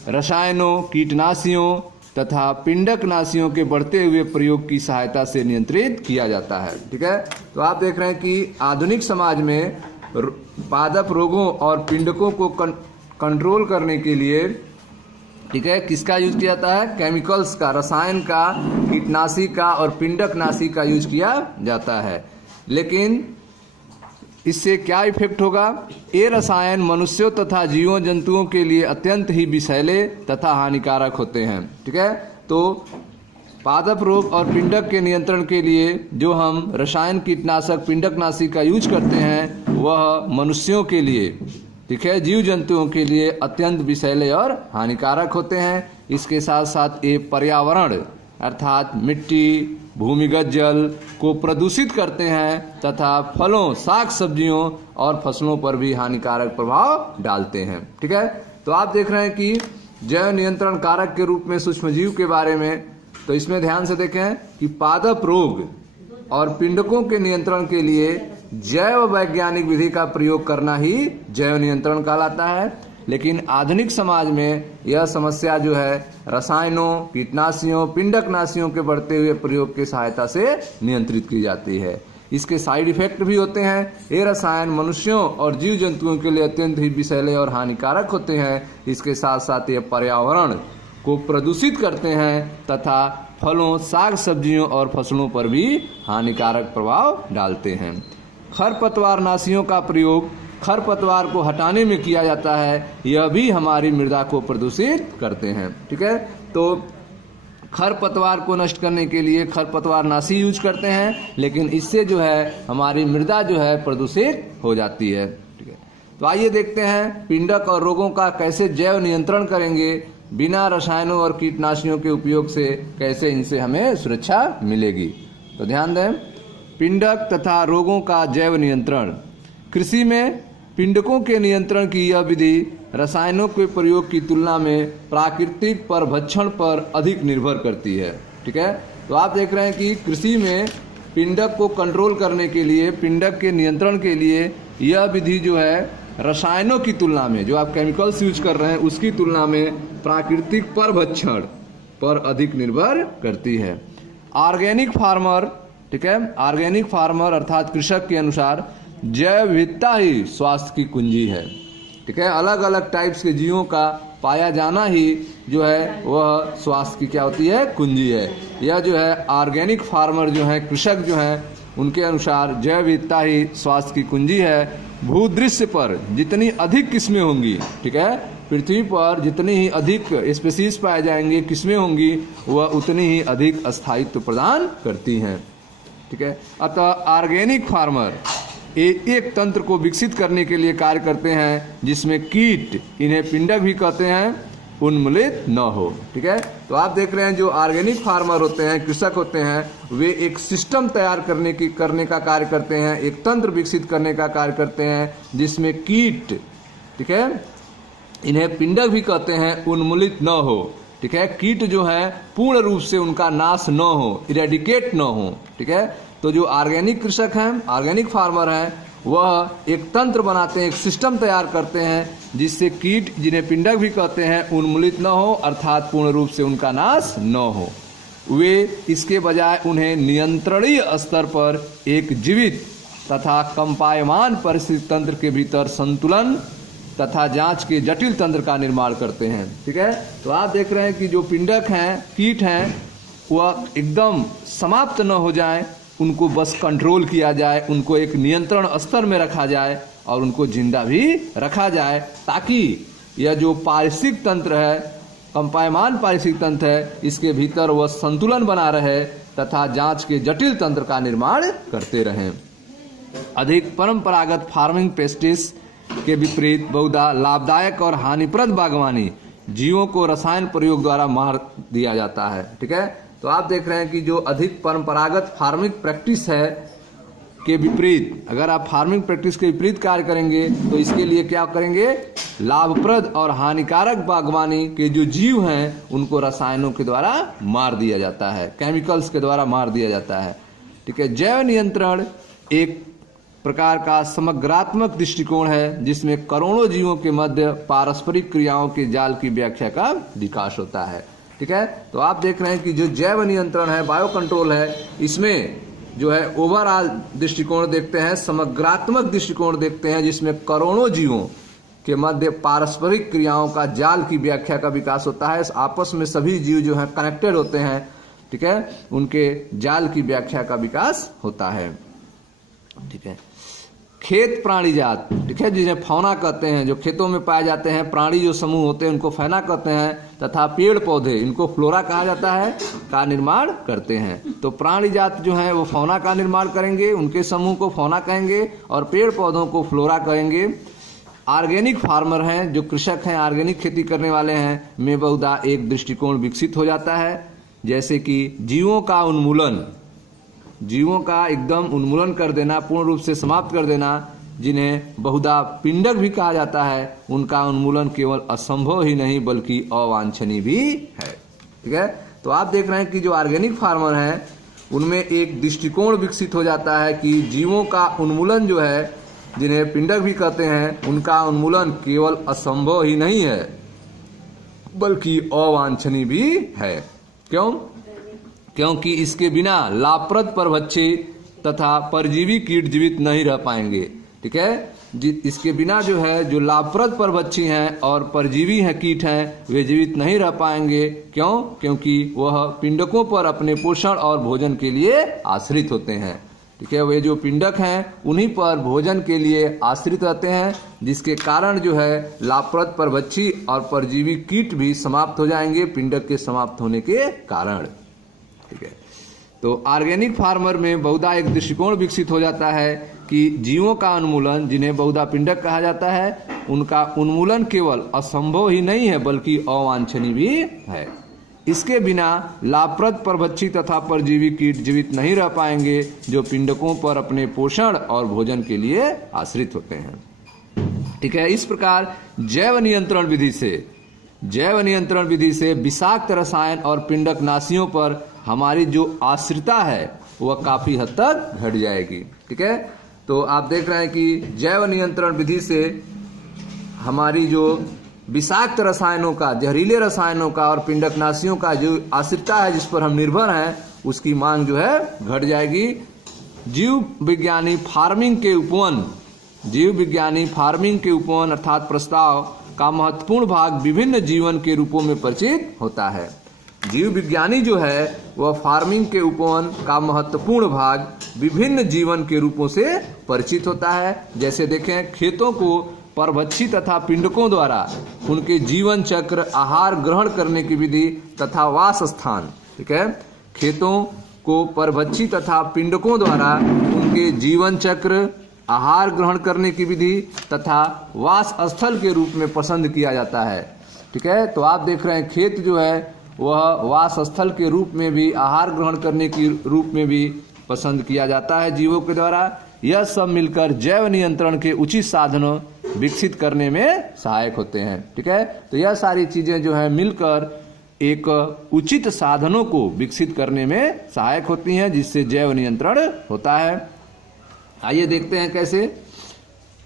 रसायनों, कीटनाशियों तथा पिंडकनाशियों के बढ़ते हुए प्रयोग की सहायता से नियंत्रित किया जाता है। ठीक है, तो आप देख रहे हैं कि आधुनिक समाज में पादप रोगों और पिंडकों को कंट्रोल करने के लिए, ठीक है, किसका यूज किया जाता है? केमिकल्स का, रसायन का, कीटनाशी का और पिंडकनाशी का यूज किया जाता है। लेकिन इससे क्या इफेक्ट होगा? ये रसायन मनुष्यों तथा जीवों जंतुओं के लिए अत्यंत ही विषैले तथा हानिकारक होते हैं। ठीक है, तो पादप रोग और पिंडक के नियंत्रण के लिए जो हम रसायन, कीटनाशक, पिंडकनाशी का यूज करते हैं वह मनुष्यों के लिए, ठीक है, जीव जंतुओं के लिए अत्यंत विषैले और हानिकारक होते हैं। इसके साथ साथ ये पर्यावरण अर्थात मिट्टी, भूमिगत जल को प्रदूषित करते हैं तथा फलों, साग सब्जियों और फसलों पर भी हानिकारक प्रभाव डालते हैं। ठीक है, तो आप देख रहे हैं कि जैव नियंत्रण कारक के रूप में सूक्ष्मजीव के बारे में, तो इसमें ध्यान से देखें कि पादप रोग और पिंडकों के नियंत्रण के लिए जैव वैज्ञानिक विधि का प्रयोग करना ही जैव नियंत्रण कहलाता है। लेकिन आधुनिक समाज में यह समस्या जो है रसायनों, कीटनाशियों, पिंडकनाशियों के बढ़ते हुए प्रयोग की सहायता से नियंत्रित की जाती है। इसके साइड इफेक्ट भी होते हैं। ये रसायन मनुष्यों और जीव जंतुओं के लिए अत्यंत ही विषैले और हानिकारक होते हैं। इसके साथ साथ ये पर्यावरण को प्रदूषित करते हैं तथा फलों, साग सब्जियों और फसलों पर भी हानिकारक प्रभाव डालते हैं। खरपतवारनाशियों का प्रयोग खरपतवार को हटाने में किया जाता है, यह भी हमारी मृदा को प्रदूषित करते हैं। ठीक है, तो खरपतवार को नष्ट करने के लिए खरपतवारनाशी यूज करते हैं, लेकिन इससे जो है हमारी मृदा जो है प्रदूषित हो जाती है। ठीक है, तो आइए देखते हैं पिंडक और रोगों का कैसे जैव नियंत्रण करेंगे, बिना रसायनों और कीटनाशियों के उपयोग से कैसे इनसे हमें सुरक्षा मिलेगी। तो ध्यान दें, पिंडक तथा रोगों का जैव नियंत्रण। कृषि में पिंडकों के नियंत्रण की यह विधि रसायनों के प्रयोग की तुलना में प्राकृतिक परभक्षण पर अधिक निर्भर करती है। ठीक है, तो आप देख रहे हैं कि कृषि में पिंडक को कंट्रोल करने के लिए, पिंडक के नियंत्रण के लिए यह विधि जो है रसायनों की तुलना में, जो आप केमिकल्स यूज कर रहे हैं उसकी तुलना में प्राकृतिक परभक्षण पर अधिक निर्भर करती है। ऑर्गेनिक फार्मर, ठीक है, ऑर्गेनिक फार्मर अर्थात कृषक के अनुसार जैव विविधता ही स्वास्थ्य की कुंजी है। ठीक है, अलग अलग टाइप्स के जीवों का पाया जाना ही जो है वह स्वास्थ्य की क्या होती है? कुंजी है। यह जो है ऑर्गेनिक फार्मर जो है, कृषक जो है, उनके अनुसार जैव विविधता ही स्वास्थ्य की कुंजी है। भूदृश्य पर जितनी अधिक किस्में होंगी, ठीक है, पृथ्वी पर जितनी ही अधिक स्पीसीज पाए जाएंगे, किस्में होंगी, वह उतनी ही अधिक स्थायित्व प्रदान करती हैं। ठीक है, अतः ऑर्गेनिक फार्मर एक तंत्र को विकसित करने के लिए कार्य करते हैं जिसमें कीट, इन्हें पिंडक भी कहते हैं, उन्मूलित न हो। ठीक है, तो आप देख रहे हैं जो ऑर्गेनिक फार्मर होते हैं, कृषक होते हैं, वे एक सिस्टम तैयार करने का कार्य करते हैं, एक तंत्र विकसित करने का कार्य करते हैं जिसमें कीट, ठीक है, इन्हें पिंडक भी कहते हैं, उन्मूलित न हो। ठीक है, कीट जो है पूर्ण रूप से उनका नाश न हो, इरेडिकेट न हो। ठीक है, तो जो ऑर्गेनिक कृषक हैं, ऑर्गेनिक फार्मर हैं, वह एक तंत्र बनाते हैं, एक सिस्टम तैयार करते हैं जिससे कीट, जिन्हें पिंडक भी कहते हैं, उन्मूलित न हो अर्थात पूर्ण रूप से उनका नाश न हो। वे इसके बजाय उन्हें नियंत्रणीय स्तर पर एक जीवित तथा कंपायमान परिस्थिति तंत्र के भीतर संतुलन तथा जांच के जटिल तंत्र का निर्माण करते हैं। ठीक है, तो आप देख रहे हैं कि जो पिंडक हैं, कीट हैं, वह एकदम समाप्त न हो जाए, उनको बस कंट्रोल किया जाए, उनको एक नियंत्रण स्तर में रखा जाए और उनको जिंदा भी रखा जाए, ताकि यह जो पारिस्थितिक तंत्र है, कंपायमान पारिस्थितिक तंत्र है, इसके भीतर वह संतुलन बना रहे तथा जांच के जटिल तंत्र का निर्माण करते रहें। अधिक परंपरागत फार्मिंग प्रैक्टिस के विपरीत बहुधा लाभदायक और हानिप्रद बागवानी जीवों को रसायन प्रयोग द्वारा मार दिया जाता है। ठीक है, तो आप देख रहे हैं कि जो अधिक परंपरागत फार्मिंग प्रैक्टिस है के विपरीत, अगर आप फार्मिंग प्रैक्टिस के विपरीत कार्य करेंगे तो इसके लिए क्या करेंगे, लाभप्रद और हानिकारक बागवानी के जो जीव हैं उनको रसायनों के द्वारा मार दिया जाता है, केमिकल्स के द्वारा मार दिया जाता है। ठीक है, जैव नियंत्रण एक प्रकार का समग्रात्मक दृष्टिकोण है जिसमें करोड़ों जीवों के मध्य पारस्परिक क्रियाओं के जाल की व्याख्या का विकास होता है। ठीक है, तो आप देख रहे हैं कि जो जैव नियंत्रण है, बायो कंट्रोल है, इसमें जो है ओवरऑल दृष्टिकोण देखते हैं, समग्रात्मक दृष्टिकोण देखते हैं जिसमें करोड़ों जीवों के मध्य पारस्परिक क्रियाओं का जाल की व्याख्या का विकास होता है। आपस में सभी जीव जो है कनेक्टेड होते हैं, ठीक है, उनके जाल की व्याख्या का विकास होता है। ठीक है, खेत प्राणी जात, ठीक है, जिन्हें फौना कहते हैं, जो खेतों में पाए जाते हैं प्राणी जो समूह होते हैं उनको फैना कहते हैं, तथा पेड़ पौधे इनको फ्लोरा कहा जाता है, का निर्माण करते हैं। तो प्राणी जात जो है वो फौना का निर्माण करेंगे, उनके समूह को फौना कहेंगे, और पेड़ पौधों को फ्लोरा कहेंगे। ऑर्गेनिक फार्मर हैं, जो कृषक हैं, ऑर्गेनिक खेती करने वाले हैं, में बहुधा एक दृष्टिकोण विकसित हो जाता है, जैसे कि जीवों का उन्मूलन, जीवों का एकदम उन्मूलन कर देना, पूर्ण रूप से समाप्त कर देना, जिन्हें बहुधा पिंडक भी कहा जाता है, उनका उन्मूलन केवल असंभव ही नहीं बल्कि अवांछनीय भी है। ठीक है, तो आप देख रहे हैं कि जो ऑर्गेनिक फार्मर हैं उनमें एक दृष्टिकोण विकसित हो जाता है कि जीवों का उन्मूलन जो है, जिन्हें पिंडक भी कहते हैं, उनका उन्मूलन केवल असंभव ही नहीं है बल्कि अवांछनीय भी है। क्यों? क्योंकि इसके बिना लाभप्रद परभक्षी तथा परजीवी कीट जीवित नहीं रह पाएंगे। ठीक है, इसके बिना जो है, जो लाभप्रद परभक्षी हैं और परजीवी हैं, कीट हैं, वे जीवित नहीं रह पाएंगे। क्यों? क्योंकि वह पिंडकों पर अपने पोषण और भोजन के लिए आश्रित होते हैं। ठीक है, वे जो पिंडक हैं उन्हीं पर भोजन के लिए आश्रित रहते हैं, जिसके कारण जो है लाभप्रद परभक्षी और परजीवी कीट भी समाप्त हो जाएंगे पिंडक के समाप्त होने के कारण। ठीक है, तो ऑर्गेनिक फार्मर में बहुधा एक दृष्टिकोण विकसित हो जाता है कि जीवों का उन्मूलन, जिन्हें बहुधा पिंडक कहा जाता है, उनका उन्मूलन केवल असंभव ही नहीं है बल्कि अवांछनीय भी है। इसके बिना लाभप्रद परभक्षी तथा परजीवी कीट जीवित नहीं रह पाएंगे, जो पिंडकों पर अपने पोषण और भोजन के लिए आश्रित होते हैं। ठीक है, इस प्रकार जैव नियंत्रण विधि से विषाक्त रसायन और पिंडक नाशियों पर हमारी जो आश्रिता है वह काफी हद तक घट जाएगी। ठीक है, तो आप देख रहे हैं कि जैव नियंत्रण विधि से हमारी जो विषाक्त रसायनों का, जहरीले रसायनों का और पिंडकनाशियों का जो आश्रिता है, जिस पर हम निर्भर हैं, उसकी मांग जो है घट जाएगी। जीव विज्ञानी फार्मिंग के उपवन अर्थात प्रस्ताव का महत्वपूर्ण भाग विभिन्न जीवन के रूपों में परिचित होता है। जीव विज्ञानी जो है वह फार्मिंग के उपवन का महत्वपूर्ण भाग विभिन्न जीवन के रूपों से परिचित होता है। जैसे देखें, खेतों को परभक्षी तथा पिंडकों द्वारा उनके जीवन चक्र, आहार ग्रहण करने की विधि तथा वास स्थान। ठीक है, खेतों को परभक्षी तथा पिंडकों द्वारा उनके जीवन चक्र, आहार ग्रहण करने की विधि तथा वास स्थल के रूप में पसंद किया जाता है। ठीक है, तो आप देख रहे हैं खेत जो है वह वास स्थल के रूप में भी, आहार ग्रहण करने के रूप में भी पसंद किया जाता है जीवों के द्वारा। यह सब मिलकर जैव नियंत्रण के उचित साधनों विकसित करने में सहायक होते हैं। ठीक है, तो यह सारी चीजें जो है मिलकर एक उचित साधनों को विकसित करने में सहायक होती हैं, जिससे जैव नियंत्रण होता है। आइए देखते हैं कैसे।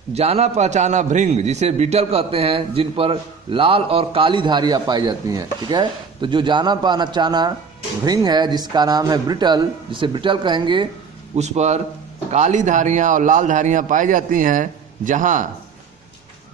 जाना पहचाना भृंग, जिसे बीटल कहते हैं, जिन पर लाल और काली धारियां पाई जाती हैं। ठीक है, तो जो जाना पहचाना भृंग है, जिसका नाम है ब्रिटल, जिसे ब्रिटल कहेंगे, उस पर काली धारियां और लाल धारियां पाई जाती हैं, जहां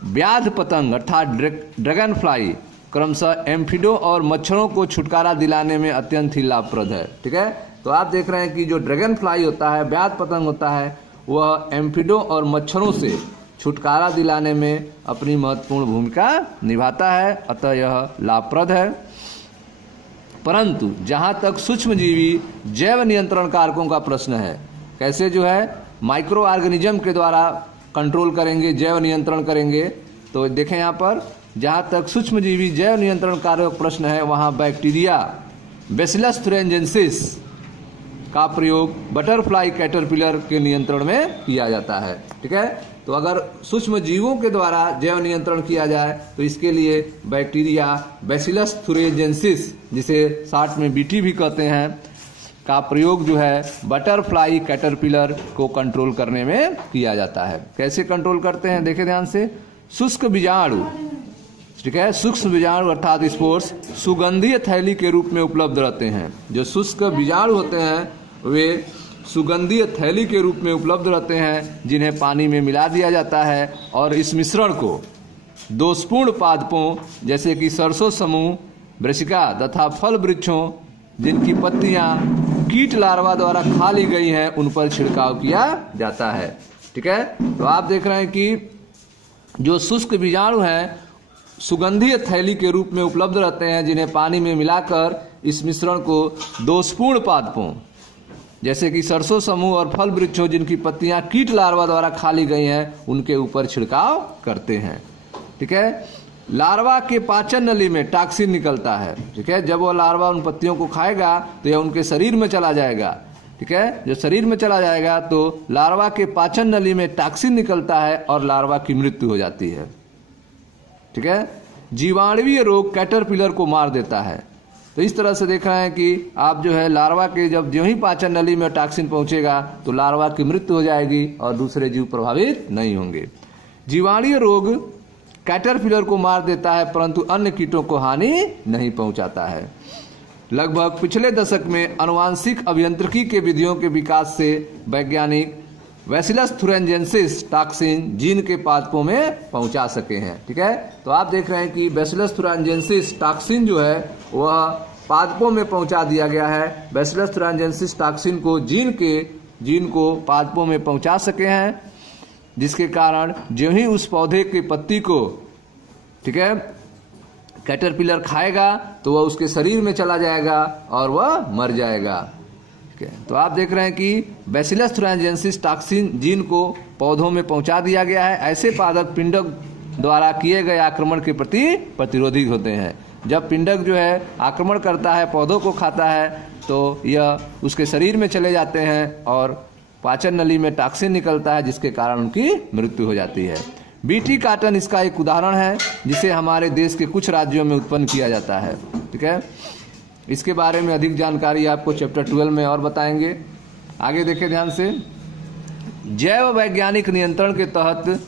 व्याध पतंग अर्थात ड्रैगन फ्लाई क्रमशः एम्फिडो और मच्छरों को छुटकारा दिलाने में अत्यंत ही लाभप्रद है। ठीक है, तो आप देख रहे हैं कि जो ड्रैगन फ्लाई होता है, व्याध पतंग होता है, वह एम्फिडो और मच्छरों से छुटकारा दिलाने में अपनी महत्वपूर्ण भूमिका निभाता है, अतः यह लाभप्रद है। परंतु जहां तक सूक्ष्मजीवी जैव नियंत्रण कारकों का प्रश्न है, कैसे जो है माइक्रो ऑर्गेनिज्म के द्वारा कंट्रोल करेंगे, जैव नियंत्रण करेंगे, तो देखें यहाँ पर जहाँ तक सूक्ष्मजीवी जैव नियंत्रण कारक प्रश्न है, वहाँ बैक्टीरिया, बैसिलस थुरिनजेंसिस का प्रयोग बटरफ्लाई कैटरपिलर के नियंत्रण में किया जाता है। ठीक है, तो अगर सूक्ष्म जीवों के द्वारा जैव नियंत्रण किया जाए तो इसके लिए बैक्टीरिया बैसिलस थुरिंजेंसिस, जिसे शॉर्ट में बीटी भी कहते हैं, का प्रयोग जो है बटरफ्लाई कैटरपिलर को कंट्रोल करने में किया जाता है। कैसे कंट्रोल करते हैं देखें ध्यान से। शुष्क बीजाणु, ठीक है, सूक्ष्म बीजाणु अर्थात स्पोर्स सुगंधीय थैली के रूप में उपलब्ध रहते हैं। जो शुष्क बीजाणु होते हैं वे सुगंधीय थैली के रूप में उपलब्ध रहते हैं, जिन्हें पानी में मिला दिया जाता है और इस मिश्रण को दोषपूर्ण पादपों जैसे कि सरसों समूह, वृश्चिका तथा फल वृक्षों जिनकी पत्तियां कीट लार्वा द्वारा खा ली गई हैं उन पर छिड़काव किया जाता है। ठीक है, तो आप देख रहे हैं कि जो शुष्क बीजाणु हैं सुगंधीय थैली के रूप में उपलब्ध रहते हैं, जिन्हें पानी में मिलाकर इस मिश्रण को दोषपूर्ण पादपों जैसे कि सरसों समूह और फल वृक्षों जिनकी पत्तियां कीट लार्वा द्वारा खा ली गई हैं उनके ऊपर छिड़काव करते हैं। ठीक है, लार्वा के पाचन नली में टॉक्सिन निकलता है। ठीक है, जब वो लार्वा उन पत्तियों को खाएगा तो यह उनके शरीर में चला जाएगा। ठीक है, जो शरीर में चला जाएगा तो लार्वा के पाचन नली में टॉक्सिन निकलता है और लार्वा की मृत्यु हो जाती है। ठीक है, जीवाणुवीय रोग कैटरपिलर को मार देता है। तो इस तरह से देख रहे हैं कि आप जो है लार्वा के जब जो ही पाचन नली में टॉक्सिन पहुंचेगा तो लार्वा की मृत्यु हो जाएगी और दूसरे जीव प्रभावित नहीं होंगे। जीवाणुवीय रोग कैटरपिलर को मार देता है परंतु अन्य कीटों को हानि नहीं पहुंचाता है। लगभग पिछले दशक में आनुवांशिक अभियांत्रिकी के विधियों के विकास से वैज्ञानिक बैसिलस थुरिंजेंसिस टॉक्सिन जीन के पादपों में पहुंचा सके हैं। ठीक है, तो आप देख रहे हैं कि बैसिलस थुरिंजेंसिस टॉक्सिन जो है वह पादपों में पहुंचा दिया गया है। बैसिलस थुरिंजेंसिस टॉक्सिन को जीन को पादपों में पहुंचा सके हैं, जिसके कारण जो ही उस पौधे की पत्ती को, ठीक है, कैटरपिलर खाएगा तो वह उसके शरीर में चला जाएगा और वह मर जाएगा। ठीक है, तो आप देख रहे हैं कि बैसिलस थुरिंजेंसिस टॉक्सिन जीन को पौधों में पहुंचा दिया गया है। ऐसे पादप पिंडक द्वारा किए गए आक्रमण के प्रति प्रतिरोधी होते हैं। जब पिंडक जो है आक्रमण करता है, पौधों को खाता है, तो यह उसके शरीर में चले जाते हैं और पाचन नली में टॉक्सिन निकलता है, जिसके कारण उनकी मृत्यु हो जाती है। बीटी काटन इसका एक उदाहरण है, जिसे हमारे देश के कुछ राज्यों में उत्पन्न किया जाता है। ठीक है, इसके बारे में अधिक जानकारी आपको चैप्टर 12 में और बताएंगे। आगे देखें ध्यान से। जैव वैज्ञानिक नियंत्रण के तहत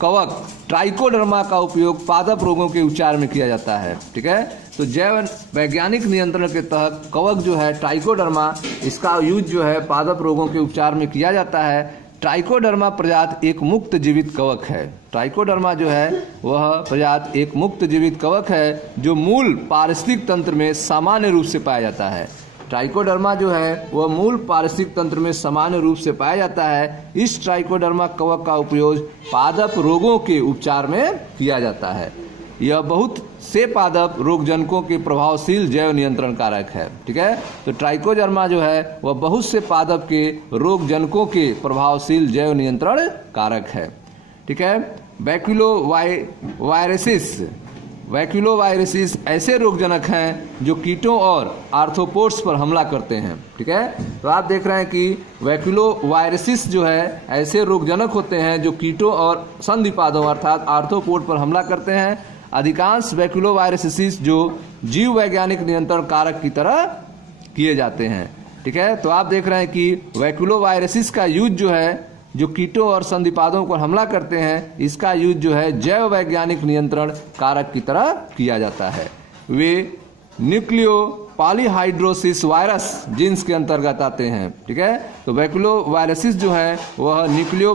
कवक ट्राइकोडर्मा का उपयोग पादप रोगों के उपचार में किया जाता है। ठीक है, तो जैव वैज्ञानिक नियंत्रण के तहत कवक जो है ट्राइकोडर्मा, इसका यूज जो है पादप रोगों के उपचार में किया जाता है। ट्राइकोडर्मा प्रजाति एक मुक्त जीवित कवक है। ट्राइकोडर्मा जो है वह प्रजाति एक मुक्त जीवित कवक है जो मूल पारिस्थितिक तंत्र में सामान्य रूप से पाया जाता है। ट्राइकोडर्मा जो है वह मूल पारिस्थितिक तंत्र में सामान्य रूप से पाया जाता है। इस ट्राइकोडर्मा कवक का उपयोग पादप रोगों के उपचार में किया जाता है। यह बहुत से पादप रोगजनकों के प्रभावशील जैव नियंत्रण कारक है। ठीक है, तो ट्राइकोडर्मा जो है वह बहुत से पादप के रोगजनकों के प्रभावशील जैव नियंत्रण कारक है। ठीक है, वैक्यूलोवायरसिस ऐसे रोगजनक हैं जो कीटों और आर्थ्रोपोड्स पर हमला करते हैं। ठीक है, तो आप देख रहे हैं कि वैक्यूलोवायरसिस जो है ऐसे रोगजनक होते हैं जो कीटों और संधिपादों अर्थात आर्थ्रोपोड पर हमला करते हैं। अधिकांश वैक्यूलोवायरसिस जो जीव वैज्ञानिक नियंत्रण कारक की तरह किए जाते हैं। ठीक है, तो आप देख रहे हैं कि वैक्यूलोवायरसिस का यूज जो है जो कीटों और संधिपादों पर हमला करते हैं, इसका यूज जो है जैव वैज्ञानिक नियंत्रण कारक की तरह किया जाता है। वे न्यूक्लियो पॉलीहाइड्रोसिस वायरस जीन्स के अंतर्गत आते हैं। ठीक है, तो वैक्यूलोवायरसिस जो है वह न्यूक्लियो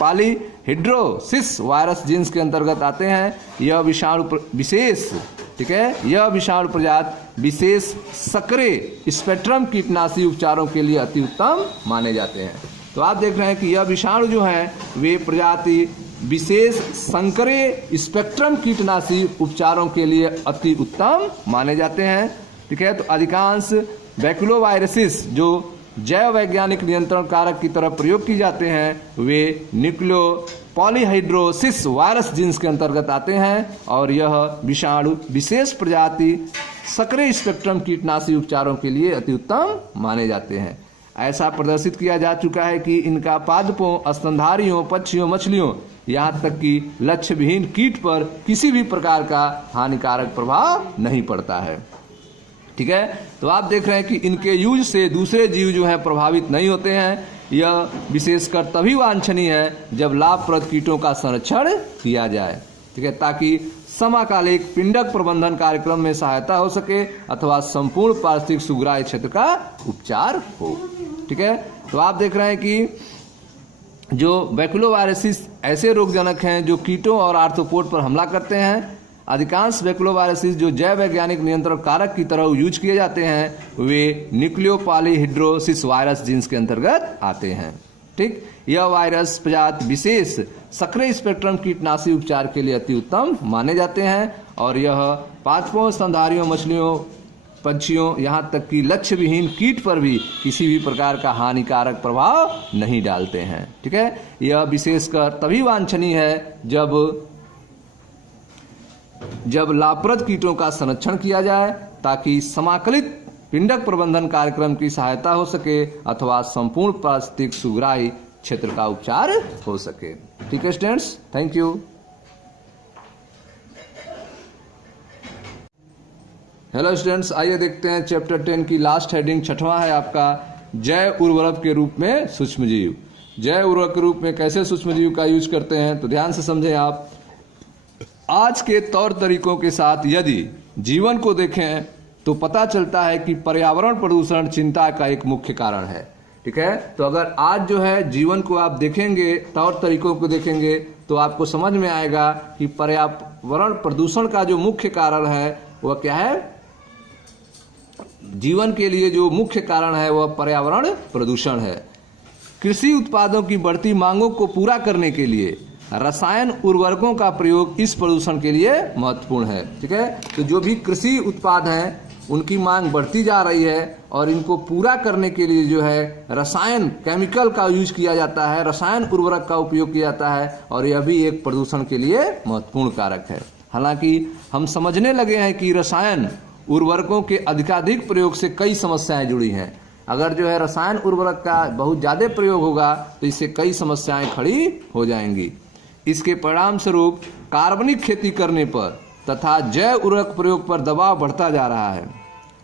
पॉलीहाइड्रोसिस वायरस जीन्स के अंतर्गत आते हैं। यह विषाणु विशेष, ठीक है, यह विषाणु प्रजाति विशेष सक्रिय स्पेक्ट्रम कीटनाशी उपचारों के लिए अति उत्तम माने जाते हैं। तो आप देख रहे हैं कि यह विषाणु जो है वे प्रजाति विशेष संकरे स्पेक्ट्रम कीटनाशी उपचारों के लिए अति उत्तम माने जाते हैं। ठीक है, तो अधिकांश वैक्यूलोवायरसिस जो जैव वैज्ञानिक नियंत्रण कारक की तरह प्रयोग की जाते हैं वे न्यूक्लियो पॉलीहाइड्रोसिस वायरस जीन्स के अंतर्गत आते हैं और यह विषाणु विशेष प्रजाति सक्रिय स्पेक्ट्रम कीटनाशी उपचारों के लिए अति उत्तम माने जाते हैं। ऐसा प्रदर्शित किया जा चुका है कि इनका पादपों, स्तनधारियों, पक्षियों, मछलियों, यहाँ तक कि लक्ष्य विहीन कीट पर किसी भी प्रकार का हानिकारक प्रभाव नहीं पड़ता है। ठीक है, तो आप देख रहे हैं कि इनके यूज से दूसरे जीव जो है प्रभावित नहीं होते हैं। यह विशेषकर तभी वांछनीय है जब लाभप्रद कीटों का संरक्षण किया जाए, ठीक है, ताकि समकालिक पिंडक प्रबंधन कार्यक्रम में सहायता हो सके अथवा संपूर्ण पारिस्थितिक सुग्राह्य क्षेत्र का उपचार हो। ठीक है, तो आप देख रहे हैं कि जो बैकुलोवायरसिस ऐसे रोगजनक हैं जो कीटों और आर्थ्रोपोड पर हमला करते हैं। अधिकांश बैकुलोवायरसिस जो जैव वैज्ञानिक नियंत्रण कारक की तरह यूज किए जाते हैं वे न्यूक्लियोपॉलीहाइड्रोसिस वायरस जीन्स के अंतर्गत आते हैं। ठीक, यह वायरस प्रजाति विशेष सक्रिय स्पेक्ट्रम कीटनाशी उपचार के लिए अति उत्तम माने जाते हैं और यह पादपों, स्तनधारियों, मछलियों, पक्षियों, यहाँ तक कि लक्ष्य विहीन कीट पर भी किसी भी प्रकार का हानिकारक प्रभाव नहीं डालते हैं। ठीक है, यह विशेषकर तभी वांछनीय है जब लाभप्रद कीटों का संरक्षण किया जाए ताकि समाकलित पिंडक प्रबंधन कार्यक्रम की सहायता हो सके अथवा संपूर्ण पारिस्थितिक सुग्राह्य क्षेत्र का उपचार हो सके। ठीक है students, thank you. Hello students, आइए देखते हैं चैप्टर 10 की लास्ट हेडिंग, छठवां है आपका जैव उर्वरक के रूप में सूक्ष्मजीव। जैव उर्वरक के रूप में कैसे सूक्ष्मजीव का यूज करते हैं, तो ध्यान से समझें आप। आज के तौर तरीकों के साथ यदि जीवन को देखें तो पता चलता है कि पर्यावरण प्रदूषण चिंता का एक मुख्य कारण है। ठीक है, तो अगर आज जो है जीवन को आप देखेंगे, तौर तरीकों को देखेंगे, तो आपको समझ में आएगा कि पर्यावरण प्रदूषण का जो मुख्य कारण है वह क्या है। जीवन के लिए जो मुख्य कारण है वह पर्यावरण प्रदूषण है। कृषि उत्पादों की बढ़ती मांगों को पूरा करने के लिए रसायन उर्वरकों का प्रयोग इस प्रदूषण के लिए महत्वपूर्ण है। ठीक है, तो जो भी कृषि उत्पाद हैं उनकी मांग बढ़ती जा रही है और इनको पूरा करने के लिए जो है रसायन केमिकल का यूज किया जाता है, रसायन उर्वरक का उपयोग किया जाता है और यह भी एक प्रदूषण के लिए महत्वपूर्ण कारक है। हालांकि हम समझने लगे हैं कि रसायन उर्वरकों के अधिकाधिक प्रयोग से कई समस्याएं जुड़ी हैं। अगर जो है रसायन उर्वरक का बहुत ज्यादा प्रयोग होगा तो इससे कई समस्याएं खड़ी हो जाएंगी। इसके परिणाम स्वरूप कार्बनिक खेती करने पर तथा जैव उर्वरक प्रयोग पर दबाव बढ़ता जा रहा है।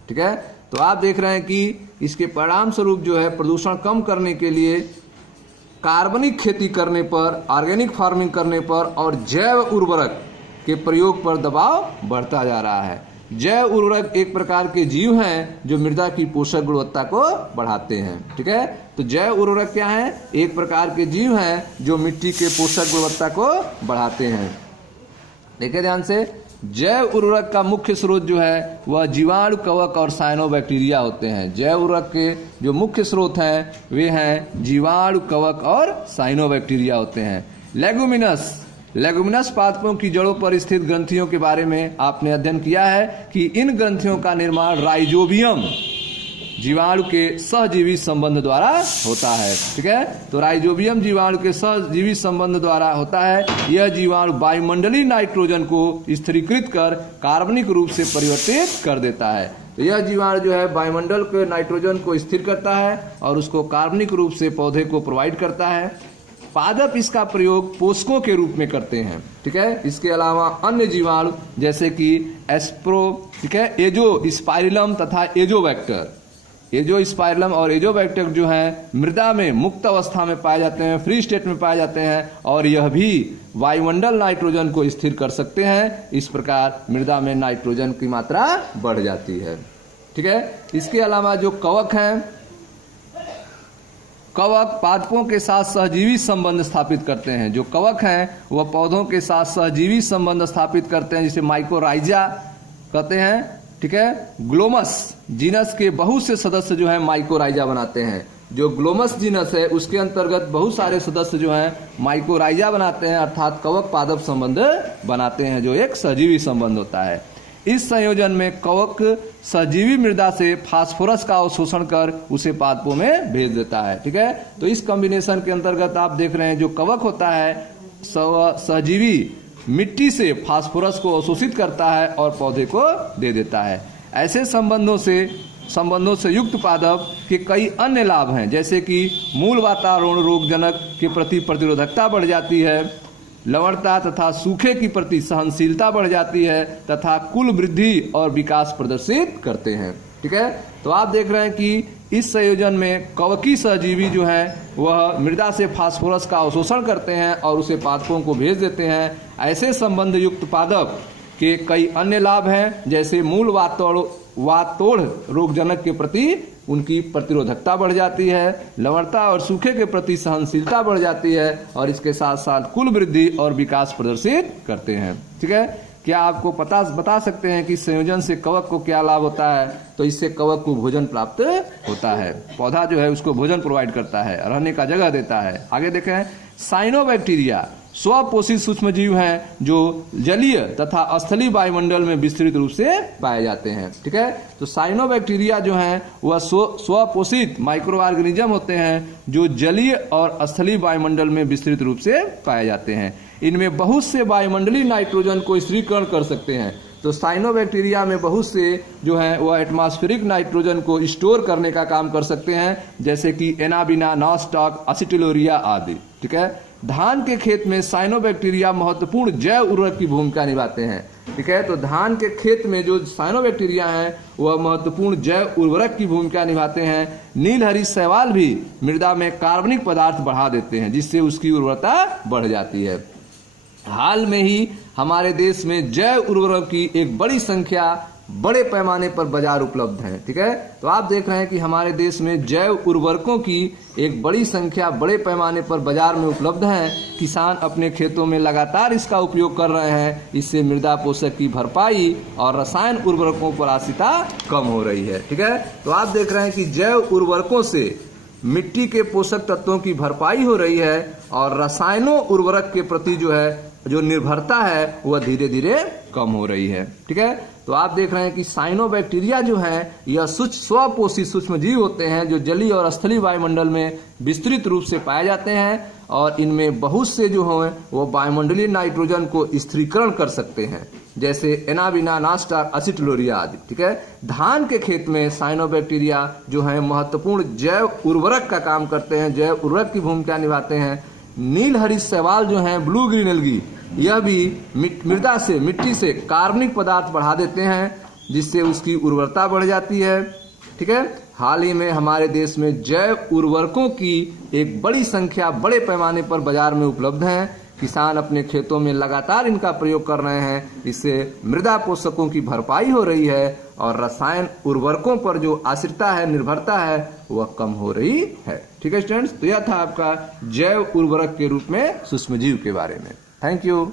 ठीक है, तो आप देख रहे हैं कि इसके परिणाम स्वरूप जो है प्रदूषण कम करने के लिए कार्बनिक खेती करने पर, ऑर्गेनिक फार्मिंग करने पर और जैव उर्वरक के प्रयोग पर दबाव बढ़ता जा रहा है। जैव उर्वरक एक प्रकार के जीव हैं जो मृदा की पोषक गुणवत्ता को बढ़ाते हैं। ठीक है, तो जैव उर्वरक क्या है, एक प्रकार के जीव हैं जो मिट्टी के पोषक गुणवत्ता को बढ़ाते हैं। देखिए ध्यान से, जैव उर्वरक का मुख्य स्रोत जो है वह जीवाणु, कवक और साइनोबैक्टीरिया होते हैं। जैव उर्वरक के जो मुख्य स्रोत हैं वे हैं जीवाणु, कवक और साइनोबैक्टीरिया होते हैं। लेगुमिनस पादपों की जड़ों पर स्थित ग्रंथियों के बारे में आपने अध्ययन किया है कि इन ग्रंथियों का निर्माण राइजोबियम जीवाणु के सहजीवी संबंध द्वारा होता है। ठीक है, तो राइजोबियम जीवाणु के सहजीवी संबंध द्वारा होता है। यह जीवाणु वायुमंडलीय नाइट्रोजन को स्थिरीकृत कर कार्बनिक रूप से परिवर्तित कर देता है। तो यह जीवाणु जो है वायुमंडल के नाइट्रोजन को स्थिर करता है और उसको कार्बनिक रूप से पौधे को प्रोवाइड करता है। पादप इसका प्रयोग पोषकों के रूप में करते हैं। ठीक है, इसके अलावा अन्य जीवाणु जैसे कि एस्प्रो, ठीक है, एजोस्पाइरिलम तथा एजोबैक्टर, एजोस्पाइरिलम और एजोबैक्टर जो है मृदा में मुक्त अवस्था में पाए जाते हैं, फ्री स्टेट में पाए जाते हैं और यह भी वायुमंडल नाइट्रोजन को स्थिर कर सकते हैं। इस प्रकार मृदा में नाइट्रोजन की मात्रा बढ़ जाती है। ठीक है, इसके अलावा जो कवक हैं, कवक पादपों के साथ सहजीवी संबंध स्थापित करते हैं। जो कवक हैं वह पौधों के साथ सहजीवी संबंध स्थापित करते हैं, जिसे माइकोराइजा कहते हैं। ठीक है, ग्लोमस जीनस के बहुत से सदस्य जो है माइकोराइजा बनाते हैं। जो ग्लोमस जीनस है उसके अंतर्गत बहुत सारे सदस्य जो हैं माइकोराइजा बनाते हैं, अर्थात कवक पादप संबंध बनाते हैं, जो एक सहजीवी संबंध होता है। इस संयोजन में कवक सजीवी मृदा से फास्फोरस का अवशोषण कर उसे पादपों में भेज देता है। ठीक है, तो इस कॉम्बिनेशन के अंतर्गत आप देख रहे हैं जो कवक होता है सजीवी मिट्टी से फास्फोरस को अवशोषित करता है और पौधे को दे देता है। ऐसे संबंधों से युक्त पादप के कई अन्य लाभ हैं, जैसे कि मूल वातावरण रोगजनक के प्रति प्रतिरोधकता बढ़ जाती है, लवणता तथा सूखे की प्रति सहनशीलता बढ़ जाती है तथा कुल वृद्धि और विकास प्रदर्शित करते हैं। ठीक है, तो आप देख रहे हैं कि इस संयोजन में कवकीय सहजीवी जो हैं वह मृदा से फास्फोरस का अवशोषण करते हैं और उसे पादपों को भेज देते हैं। ऐसे संबंध युक्त पादप के कई अन्य लाभ हैं, जैसे मूल वातोड़ रोगजनक के प्रति उनकी प्रतिरोधकता बढ़ जाती है, लवणता और सूखे के प्रति सहनशीलता बढ़ जाती है और इसके साथ साथ कुल वृद्धि और विकास प्रदर्शित करते हैं। ठीक है, क्या आपको बता सकते हैं कि संयोजन से कवक को क्या लाभ होता है? तो इससे कवक को भोजन प्राप्त होता है, पौधा जो है उसको भोजन प्रोवाइड करता है, रहने का जगह देता है। आगे देखें, साइनोबैक्टीरिया स्वपोषित सूक्ष्मजीव हैं जो जलीय तथा स्थलीय वायुमंडल में विस्तृत रूप से पाए जाते हैं। ठीक है, तो साइनोबैक्टीरिया जो हैं वह स्वपोषित माइक्रो ऑर्गेनिज्म होते हैं जो जलीय और स्थलीय वायुमंडल में विस्तृत रूप से पाए जाते हैं। इनमें बहुत से वायुमंडलीय नाइट्रोजन को स्थिरीकरण कर सकते हैं। तो साइनोबैक्टीरिया में बहुत से जो है वह एटमॉस्फेरिक नाइट्रोजन को स्टोर करने का काम कर सकते हैं, जैसे कि एनाबिना, नॉस्टॉक, एसिटिलोरिया आदि। ठीक है, धान के खेत में साइनोबैक्टीरिया महत्वपूर्ण जैव उर्वरक की भूमिका निभाते हैं। ठीक है, तो धान के खेत में जो साइनोबैक्टीरिया हैं वह महत्वपूर्ण जैव उर्वरक की भूमिका निभाते हैं। नीलहरी शैवाल भी मृदा में कार्बनिक पदार्थ बढ़ा देते हैं, जिससे उसकी उर्वरता बढ़ जाती है। हाल में ही हमारे देश में जैव उर्वरक की एक बड़ी संख्या बड़े पैमाने पर बाजार उपलब्ध है। ठीक है, तो आप देख रहे हैं कि हमारे देश में जैव उर्वरकों की एक बड़ी संख्या बड़े पैमाने पर बाजार में उपलब्ध है। किसान अपने खेतों में लगातार इसका उपयोग कर रहे हैं। इससे मृदा पोषक की भरपाई और रसायन उर्वरकों पर आश्रितता कम हो रही है। ठीक है, तो आप देख रहे हैं कि जैव उर्वरकों से मिट्टी के पोषक तत्वों की भरपाई हो रही है और रसायनों उर्वरक के प्रति जो निर्भरता है वह धीरे धीरे कम हो रही है। ठीक है, तो आप देख रहे हैं कि साइनोबैक्टीरिया जो है यह स्वपोषित सूक्ष्मजीव होते हैं जो जलीय और स्थलीय वायुमंडल में विस्तृत रूप से पाए जाते हैं और इनमें बहुत से जो हैं वो वायुमंडलीय नाइट्रोजन को स्थिरीकरण कर सकते हैं, जैसे एनाबिना, नॉस्टॉक, एसिटिलोरिया आदि। ठीक है, धान के खेत में साइनोबैक्टीरिया जो है महत्वपूर्ण जैव उर्वरक का काम करते हैं, जैव उर्वरक की भूमिका निभाते हैं। नीलहरी शैवाल जो हैं, ब्लू ग्रीन एल्गी, यह भी मिट्टी से कार्बनिक पदार्थ बढ़ा देते हैं, जिससे उसकी उर्वरता बढ़ जाती है। ठीक है, हाल ही में हमारे देश में जैव उर्वरकों की एक बड़ी संख्या बड़े पैमाने पर बाजार में उपलब्ध है। किसान अपने खेतों में लगातार इनका प्रयोग कर रहे हैं। इससे मृदा पोषकों की भरपाई हो रही है और रसायन उर्वरकों पर जो आश्रितता है, निर्भरता है, वह कम हो रही है। ठीक है स्टूडेंट्स, तो यह था आपका जैव उर्वरक के रूप में सूक्ष्मजीव के बारे में। Thank you.